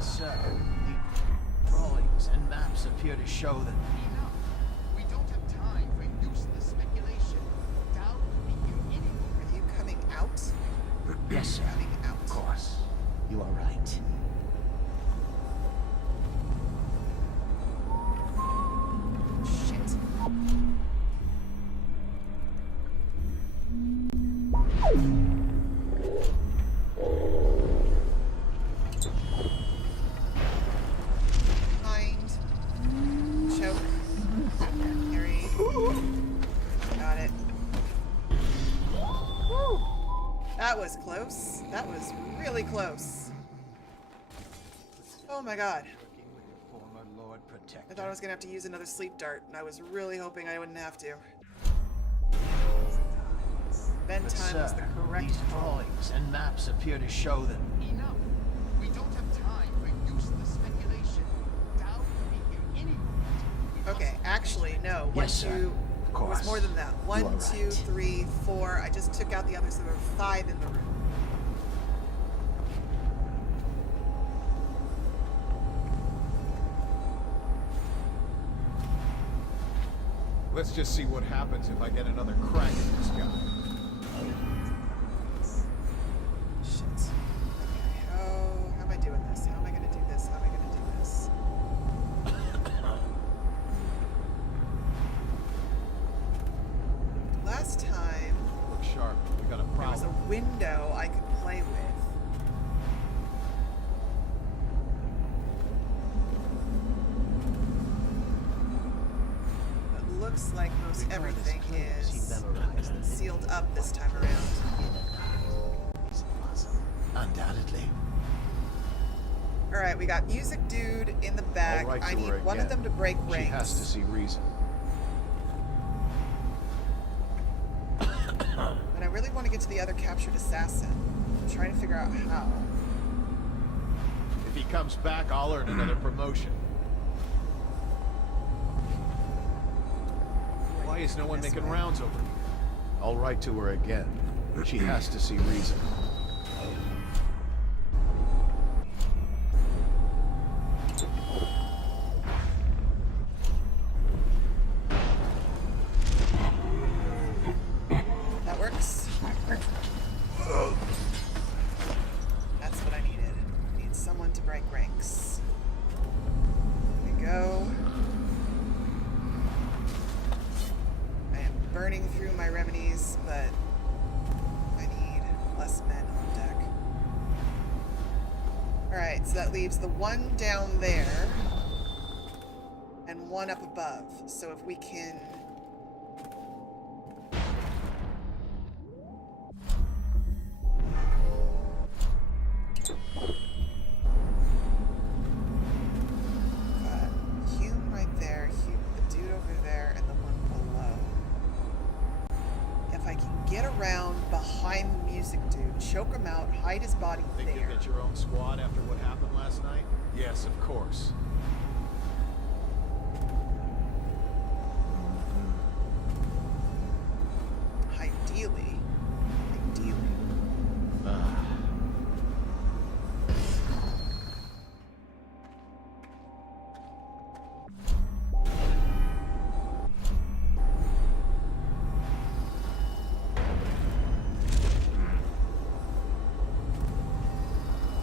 Sir, the drawings and maps appear to show that... Enough. We don't have time for useless speculation. Daud could be here anywhere. Are you coming out? Yes, sir. Coming out. Of course. You are right. That was close. That was really close. Oh my god. Former Lord I Protector. thought I was gonna have to use another sleep dart, and I was really hoping I wouldn't have to. Bend But time was the sir, correct these call. drawings and maps appear to show that Enough. We don't have time for useless speculation. Daud could be here any moment. Okay, actually, no. Yes, sir. Of It course. was more than that. You One, are two, right. 3, 4. I just took out the others, so there were 5 in the room. Let's just see what happens if I get another crack at this guy. Shit. Okay, how am I doing this? How am I gonna do this? How am I gonna do this? Last time, Look sharp. We got a there was a problem. window I could play with. But looks like most everything is sealed up this time around. undoubtedly. Alright, we got Music Dude in the back. I'll write I to need her one of again. them to break She rings. has to see reason. And I really want to get to the other captured assassin. I'm trying to figure out how. If he comes back, I'll earn another promotion. Why is no one making rounds over here? I'll write to her again. She has to see reason. That works. That's what I needed. I need someone to break ranks. There we go. I am burning through my remedies, but I need less men on deck. Alright, so that leaves the one down there and one up above. So if we can... Hume right there, the dude over there, and the one below. If I can get around behind the music dude, choke him out, hide his body Think there. you'll get your own squad after what happened last night? Yes, of course. Ideally.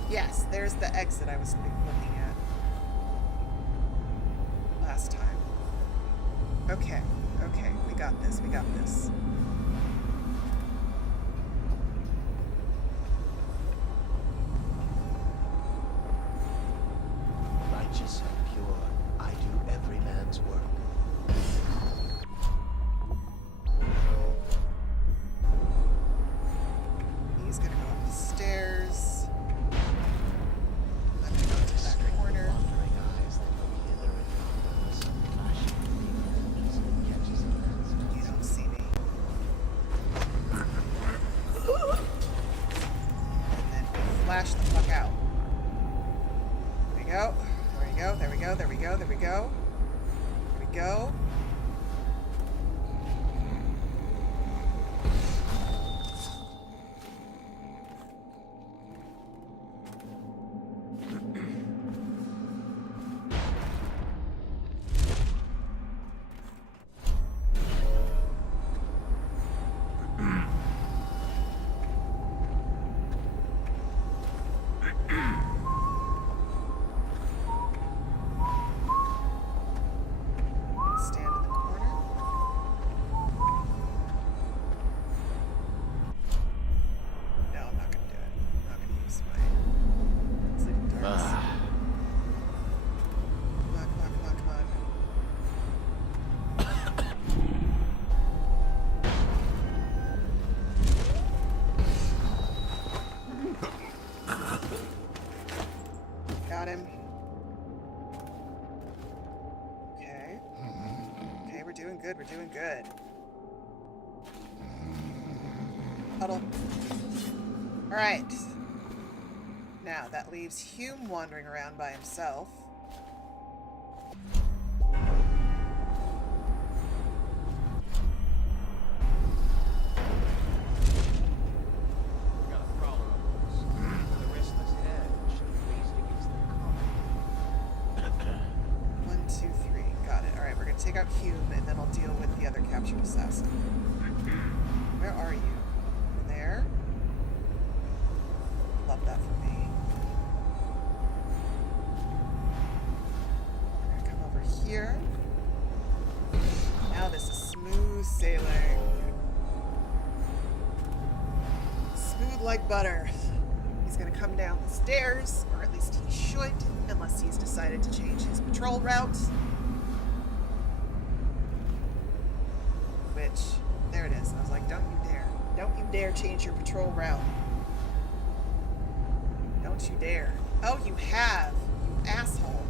Yes, there's the exit I was looking at last time. Okay, okay, we got this, we got this. Righteous and pure, I do every man's work. He's gonna go up the stairs. I'm gonna go to that corner. You don't see me. And then we flash the fuck out. There we go. There we go. There we go. There we go. There we go. There we go. Stand good. We're doing good. Huddle. Alright. Now, that leaves Hume wandering around by himself. Got a prowler on loose. The restless head should be raised against the common. 1, 2, 3. Got it. Alright, we're gonna take out Hume, and then I'll deal with the other captured assassin. Where are you? Over there? Love that for me. We're gonna come over here. Now this is smooth sailing. Smooth like butter. He's gonna come down the stairs, or at least he should, unless he's decided to change his patrol route. Which, there it is. I was like, don't you dare. Don't you dare change your patrol route. Don't you dare. Oh, you have, you asshole.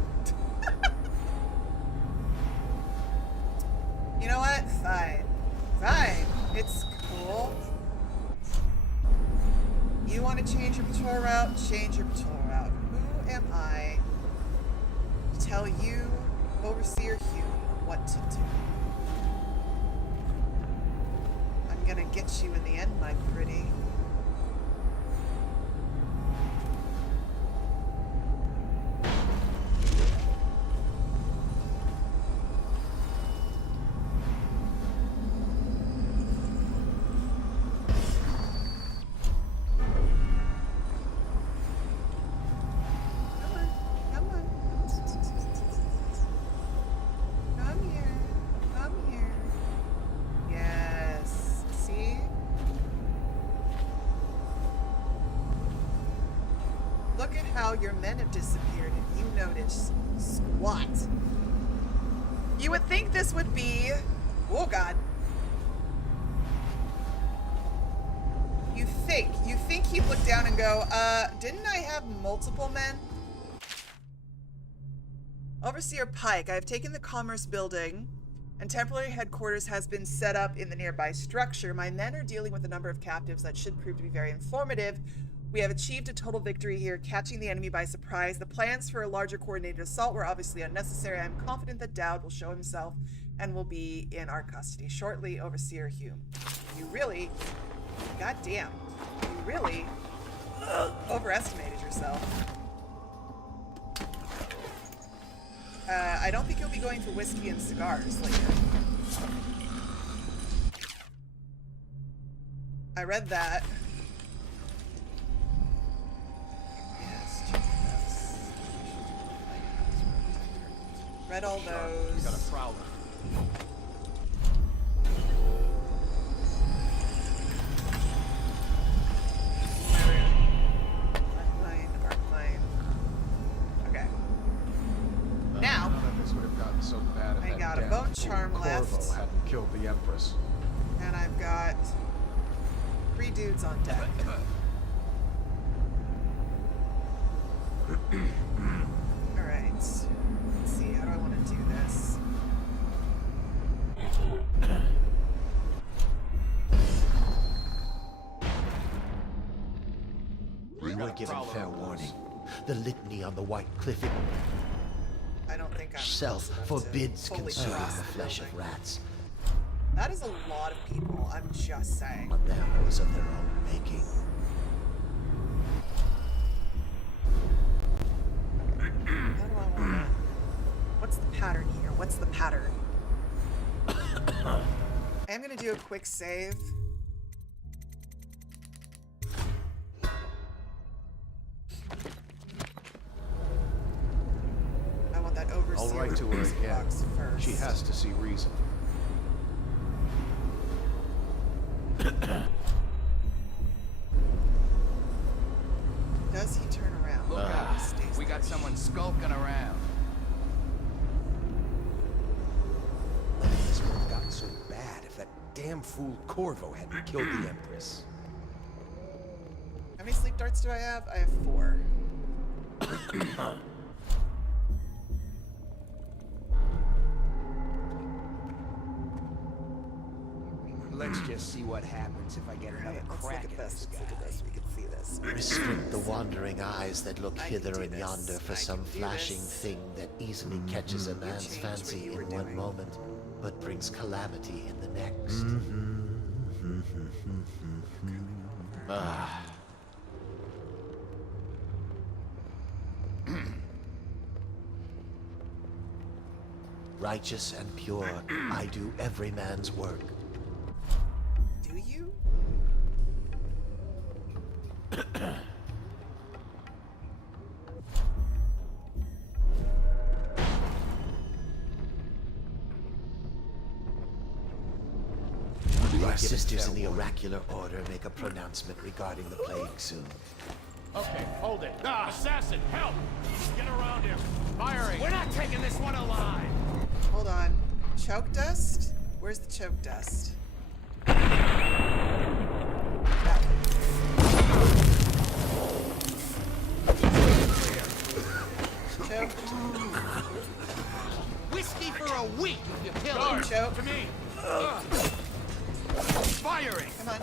You know what? Fine. Fine. It's cool. You want to change your patrol route? Change your patrol route. Who am I to tell you, Overseer Hume, what to do? I'm gonna get you in the end, my pretty. Your men have disappeared and you notice squat. You would think this would be, oh god. You think he'd look down and go, didn't I have multiple men? Overseer Pike, I have taken the Commerce Building and temporary headquarters has been set up in the nearby structure. My men are dealing with a number of captives that should prove to be very informative. We have achieved a total victory here, catching the enemy by surprise. The plans for a larger coordinated assault were obviously unnecessary. I'm confident that Daud will show himself and will be in our custody shortly. Overseer Hume. You really, goddamn, you really overestimated yourself. I don't think you'll be going for whiskey and cigars later. I read that. Read all those. We got a prowler. Arcline. Okay. Now, none of this would have gotten so bad if I that got a damn bone fool charm left. Corvo hadn't killed the Empress. And I've got 3 dudes on deck. Alright. Let's see, how do I want to do this? We were given fair warning. The litany on the White Cliff I don't think I'm itself forbids fully consuming cross the the flesh of building. rats. That is a lot of people, I'm just saying. But that was of their own making. How do I want to... What's the pattern here? What's the pattern? I am going to do a quick save. I want that overseer. I'll write to her again. Box first. She has to see reason. Does he turn around? Look out. We got someone skulking around. This would have gotten so bad if that damn fool Corvo hadn't killed the Empress. How many sleep darts do I have? I have 4. just see what happens if I get another Alright, let's look crack at at this. this Let's guy. look at this. We can see this. Restrict the wandering eyes that look I can hither do and this. yonder for I some can do flashing this. thing that easily catches a man's changed what fancy you were in one doing. moment, but brings calamity in the next. Ah. Righteous and pure, I do every man's work. Do you? Our sisters in the oracular order make a pronouncement regarding the plague soon. Okay, hold it. Assassin, help! Get around him. Firing. We're not taking this one alive! Hold on. Choke dust? Where's the choke dust? Choke. Whiskey for a week if you kill Guard, him. Choke. to me. Firing! Come on.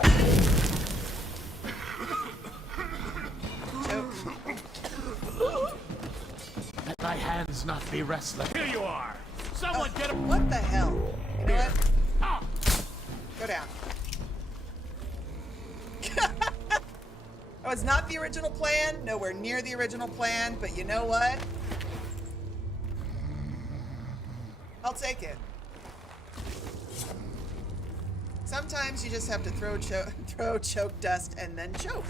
Choke. Let thy hands not be restless. Here you are. Someone get him. What the hell? You know what? Ah! Go down. That was not the original plan, nowhere near the original plan, but you know what? I'll take it. Sometimes you just have to throw choke dust and then choke.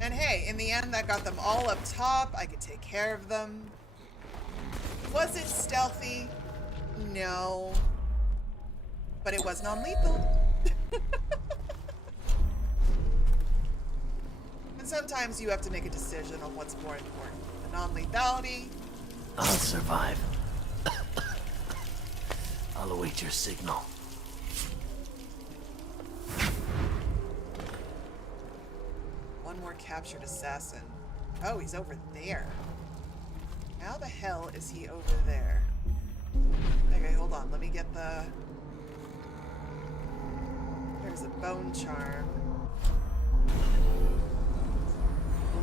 And hey, in the end, that got them all up top. I could take care of them. Was it stealthy? No. But it was non-lethal. And sometimes you have to make a decision on what's more important. The non-lethality. I'll survive. I'll await your signal. One more captured assassin. Oh, he's over there. How the hell is he over there? Okay, hold on. Let me get the... There's a bone charm.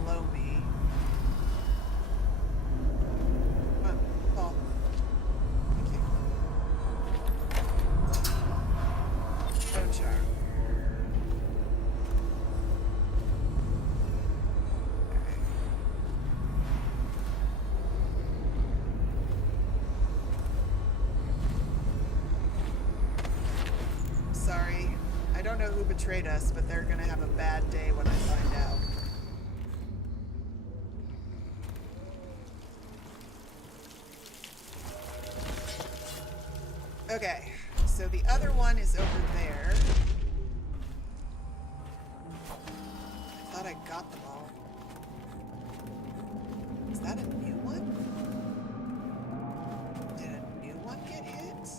Below me. Come on, fall. Thank you. Bone charm. Sorry. I don't know who betrayed us, but they're gonna have a bad day when I find out. Okay, so the other one is over there. I thought I got them all. Is that a new one? Did a new one get hit?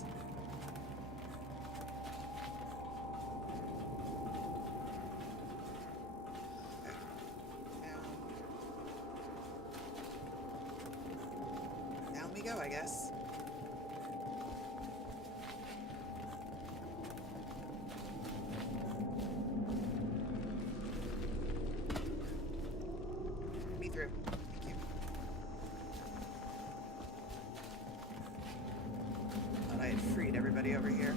Down we go, I guess. Me through. Thank you. Thought I had freed everybody over here.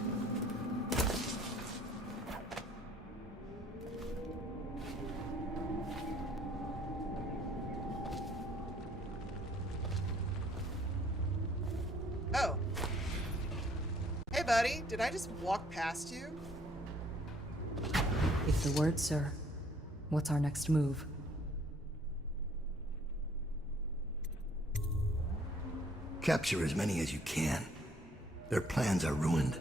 Oh. Hey, buddy. Did I just walk past you? If the word, sir. What's our next move? Capture as many as you can. Their plans are ruined.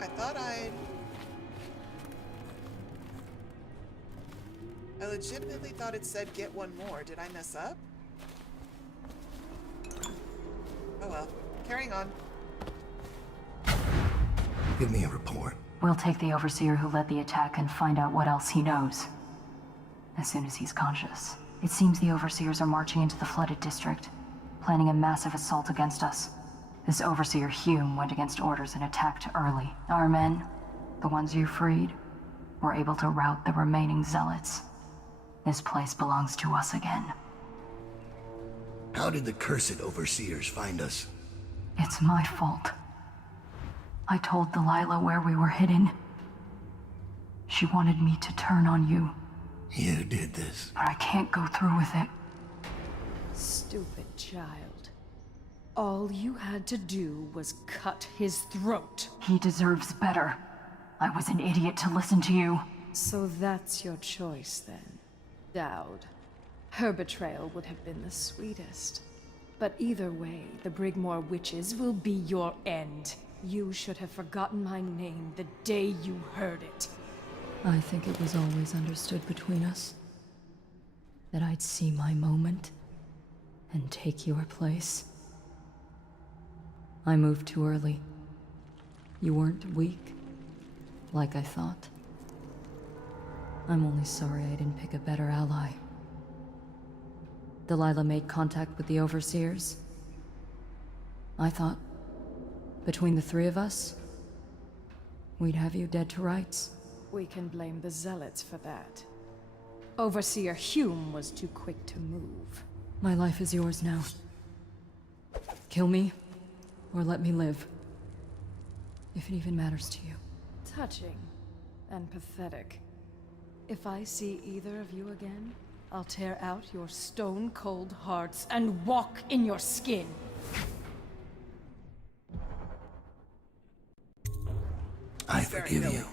I thought I legitimately thought it said get one more. Did I mess up? Oh well. Carrying on. Give me a report. We'll take the Overseer who led the attack and find out what else he knows. As soon as he's conscious. It seems the Overseers are marching into the flooded district, planning a massive assault against us. This Overseer Hume went against orders and attacked early. Our men, the ones you freed, were able to rout the remaining zealots. This place belongs to us again. How did the cursed Overseers find us? It's my fault. I told Delilah where we were hidden. She wanted me to turn on you. You did this. But I can't go through with it. Stupid child. All you had to do was cut his throat. He deserves better. I was an idiot to listen to you. So that's your choice then, Daud. Her betrayal would have been the sweetest. But either way, the Brigmore witches will be your end. You should have forgotten my name the day you heard it. I think it was always understood between us that I'd see my moment and take your place. I moved too early. You weren't weak, like I thought. I'm only sorry I didn't pick a better ally. Delilah made contact with the Overseers. I thought, between the three of us, we'd have you dead to rights. We can blame the Zealots for that. Overseer Hume was too quick to move. My life is yours now. Kill me, or let me live. If it even matters to you. Touching and pathetic. If I see either of you again, I'll tear out your stone-cold hearts and walk in your skin. I forgive you.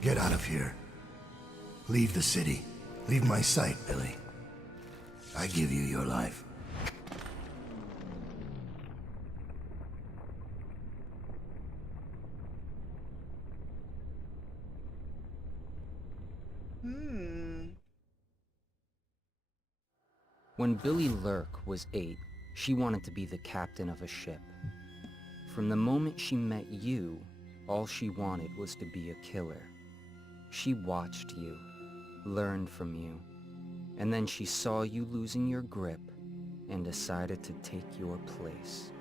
Get out of here. Leave the city. Leave my sight, Billy. I give you your life. When Billy Lurk was 8, she wanted to be the captain of a ship. From the moment she met you, all she wanted was to be a killer. She watched you, learned from you, and then she saw you losing your grip and decided to take your place.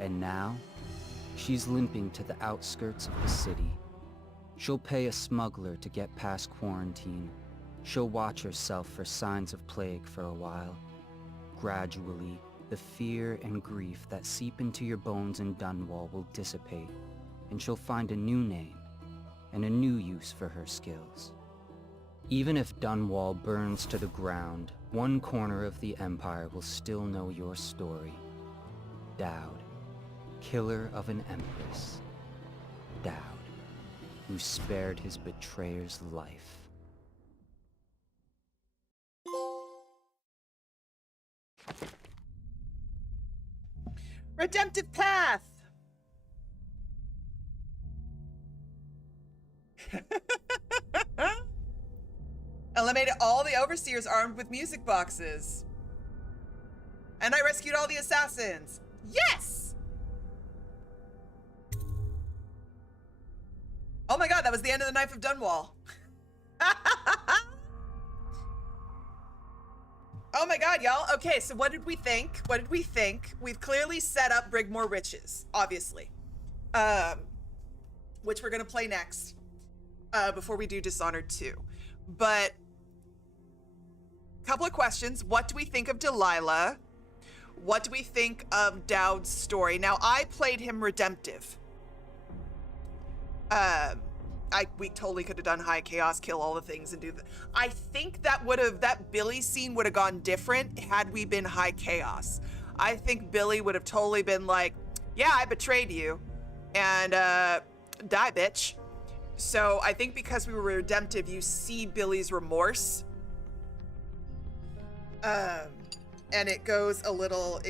And now, she's limping to the outskirts of the city. She'll pay a smuggler to get past quarantine. She'll watch herself for signs of plague for a while. Gradually, the fear and grief that seep into your bones in Dunwall will dissipate, and she'll find a new name and a new use for her skills. Even if Dunwall burns to the ground, one corner of the Empire will still know your story. Daud, killer of an Empress. Daud, who spared his betrayer's life. Redemptive path! Eliminated all the Overseers armed with music boxes. And I rescued all the assassins. Yes! Oh my god, that was the end of the Knife of Dunwall. Oh my god, y'all. Okay, so what did we think? What did we think? We've clearly set up Brigmore Witches, obviously. Which we're gonna play next. Before we do Dishonored 2. But, couple of questions. What do we think of Delilah? What do we think of Daud's story? Now, I played him redemptive. We totally could have done high chaos, kill all the things, and do the. I think that Billy scene would have gone different had we been high chaos. I think Billy would have totally been like, yeah, I betrayed you, and die, bitch. So I think because we were redemptive, you see Billy's remorse, and it goes a little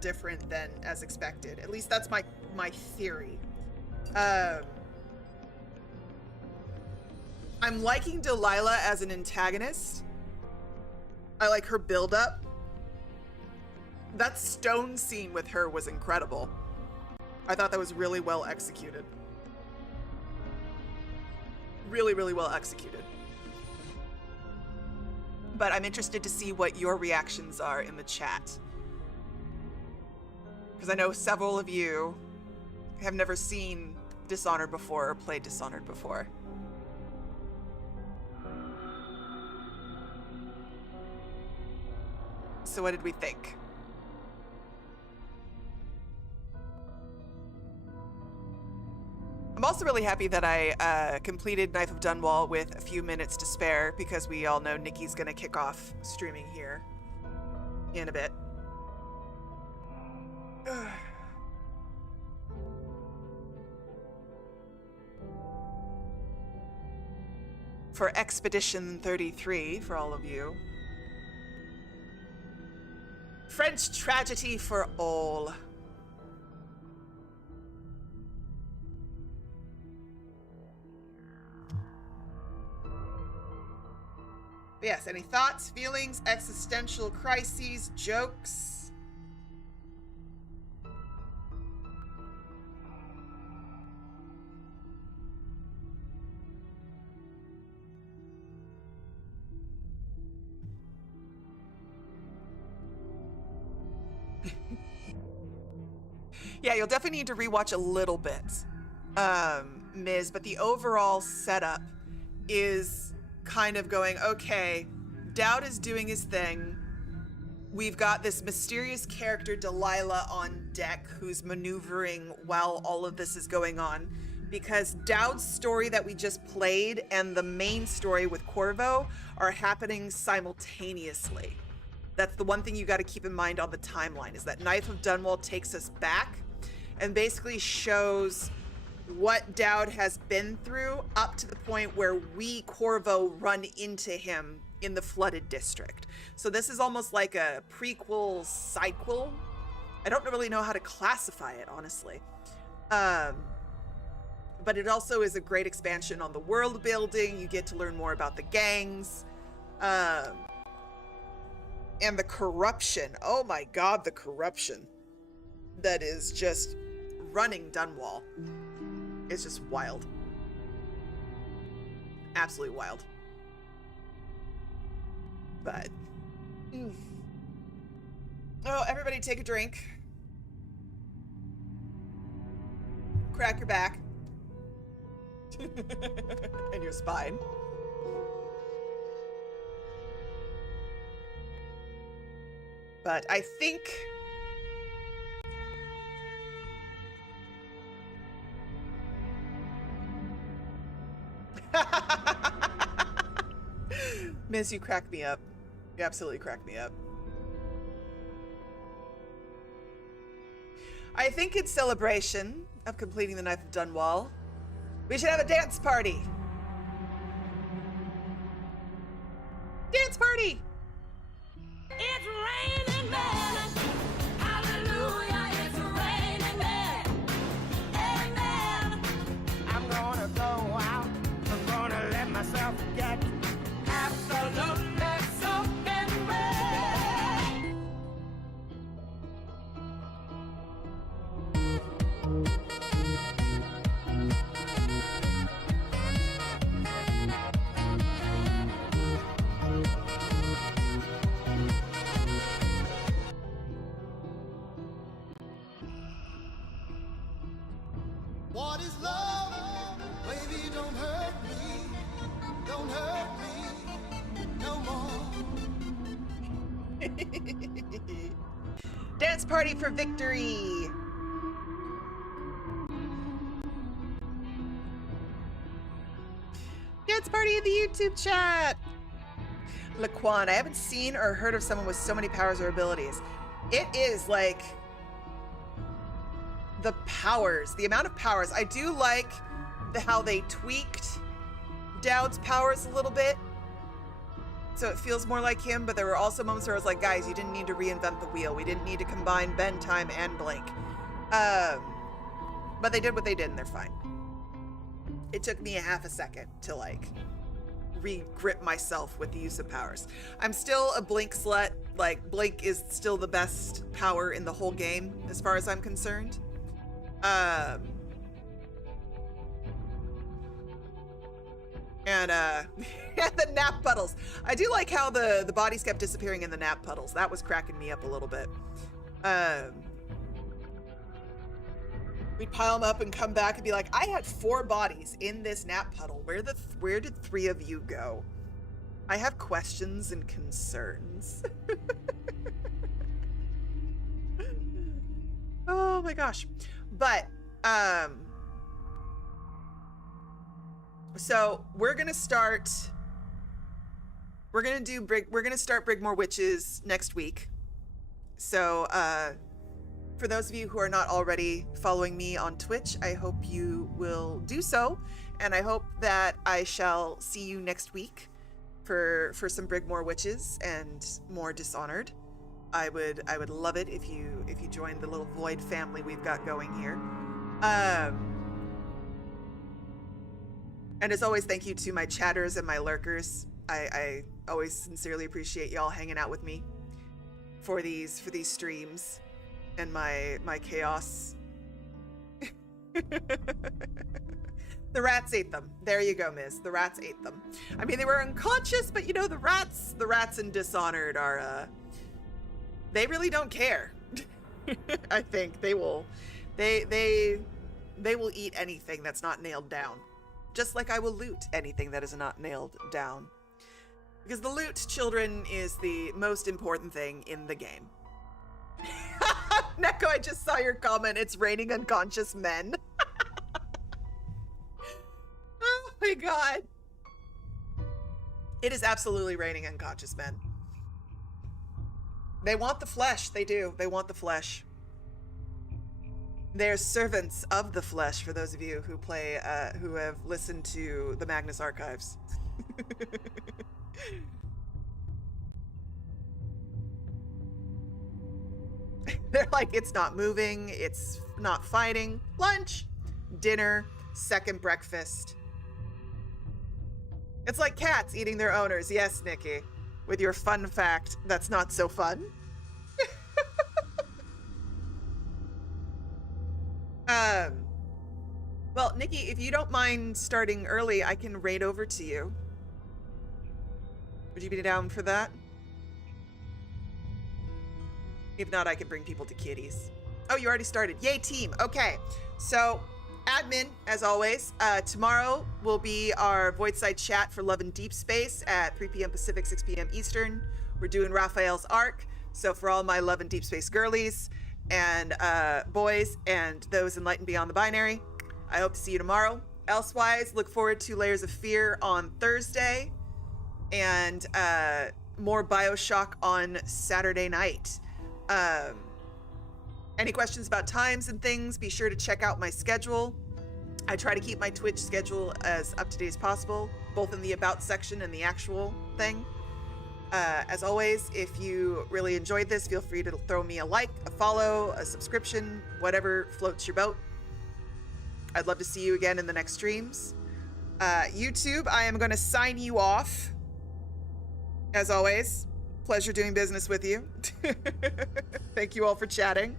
different than as expected. At least that's my theory. I'm liking Delilah as an antagonist. I like her build-up. That stone scene with her was incredible. I thought that was really well executed. Really, really well executed. But I'm interested to see what your reactions are in the chat. Because I know several of you have never seen Dishonored before or played Dishonored before. So what did we think? I'm also really happy that I completed Knife of Dunwall with a few minutes to spare because we all know Nikki's gonna kick off streaming here in a bit. For Expedition 33, for all of you. French tragedy for all. Yes, any thoughts, feelings, existential crises, jokes? Yeah, you'll definitely need to rewatch a little bit, Ms., but the overall setup is kind of going, okay, Daud is doing his thing. We've got this mysterious character, Delilah, on deck who's maneuvering while all of this is going on. Because Daud's story that we just played and the main story with Corvo are happening simultaneously. That's the one thing you got to keep in mind on the timeline, is that Knife of Dunwall takes us back and basically shows what Daud has been through up to the point where we, Corvo, run into him in the flooded district. So this is almost like a prequel, sidequel. I don't really know how to classify it, honestly. But it also is a great expansion on the world building. You get to learn more about the gangs. And the corruption. Oh my God, the corruption that is just running Dunwall. It's just wild. Absolutely wild. But... Oh, everybody take a drink. Crack your back. And your spine. But I think... Miss, you crack me up. You absolutely crack me up. I think in celebration of completing the Knife of Dunwall, we should have a dance party. Dance party! It's raining men. Hallelujah, it's raining men. Amen. I'm gonna go out. I'm gonna let myself get absolutely soaking wet. What is love? Baby, don't hurt me. Don't hurt me no more. Dance party for victory! Dance party in the YouTube chat! Laquan, I haven't seen or heard of someone with so many powers or abilities. It is like... the powers, the amount of powers. I do like how they tweaked Daud's powers a little bit, so it feels more like him, but there were also moments where I was like, guys, you didn't need to reinvent the wheel. We didn't need to combine bend time and blink. But they did what they did, and they're fine. It took me a half a second to, like, re-grip myself with the use of powers. I'm still a blink slut. Like, blink is still the best power in the whole game, as far as I'm concerned. And and the nap puddles. I do like how the bodies kept disappearing in the nap puddles. That was cracking me up a little bit. We'd pile them up and come back and be like, I had 4 bodies in this nap puddle. Where did 3 of you go? I have questions and concerns. Oh my gosh. But so we're gonna start Brigmore Witches next week. So for those of you who are not already following me on Twitch, I hope you will do so, and I hope that I shall see you next week for some Brigmore Witches and more Dishonored. I would love it if you joined the little Void family we've got going here. And as always, thank you to my chatters and my lurkers. I always sincerely appreciate y'all hanging out with me for these streams and my chaos. The rats ate them. There you go, Miz. The rats ate them. I mean, they were unconscious, but you know, the rats in Dishonored are they really don't care. I think they will eat anything that's not nailed down. Just like I will loot anything that is not nailed down. Because the loot, children, is the most important thing in the game. Neko, I just saw your comment. It's raining unconscious men. Oh my god. It is absolutely raining unconscious men. They want the flesh. They do. They want the flesh. They're servants of the flesh, for those of you who play, who have listened to the Magnus Archives. They're like, it's not moving, it's not fighting. Lunch, dinner, second breakfast. It's like cats eating their owners. Yes, Nikki, with your fun fact that's not so fun. Well, Nikki, if you don't mind starting early, I can raid over to you. Would you be down for that? If not, I can bring people to kitties. Oh, you already started. Yay, team. Okay, so admin, as always. Tomorrow will be our Voidside chat for Love and Deep Space at 3 p.m. Pacific, 6 p.m. Eastern. We're doing Raphael's Arc. So for all my Love and Deep Space girlies and boys and those enlightened beyond the binary, I hope to see you tomorrow. Elsewise, look forward to Layers of Fear on Thursday and more BioShock on Saturday night. Any questions about times and things, be sure to check out my schedule. I try to keep my Twitch schedule as up to date as possible, both in the About section and the actual thing. As always, if you really enjoyed this, feel free to throw me a like, a follow, a subscription, whatever floats your boat. I'd love to see you again in the next streams. YouTube, I am going to sign you off. As always, pleasure doing business with you. Thank you all for chatting.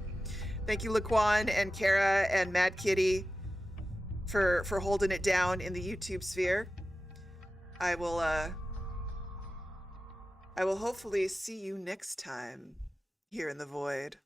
Thank you, Laquan and Kara and Mad Kitty for holding it down in the YouTube sphere. I will hopefully see you next time here in the Void.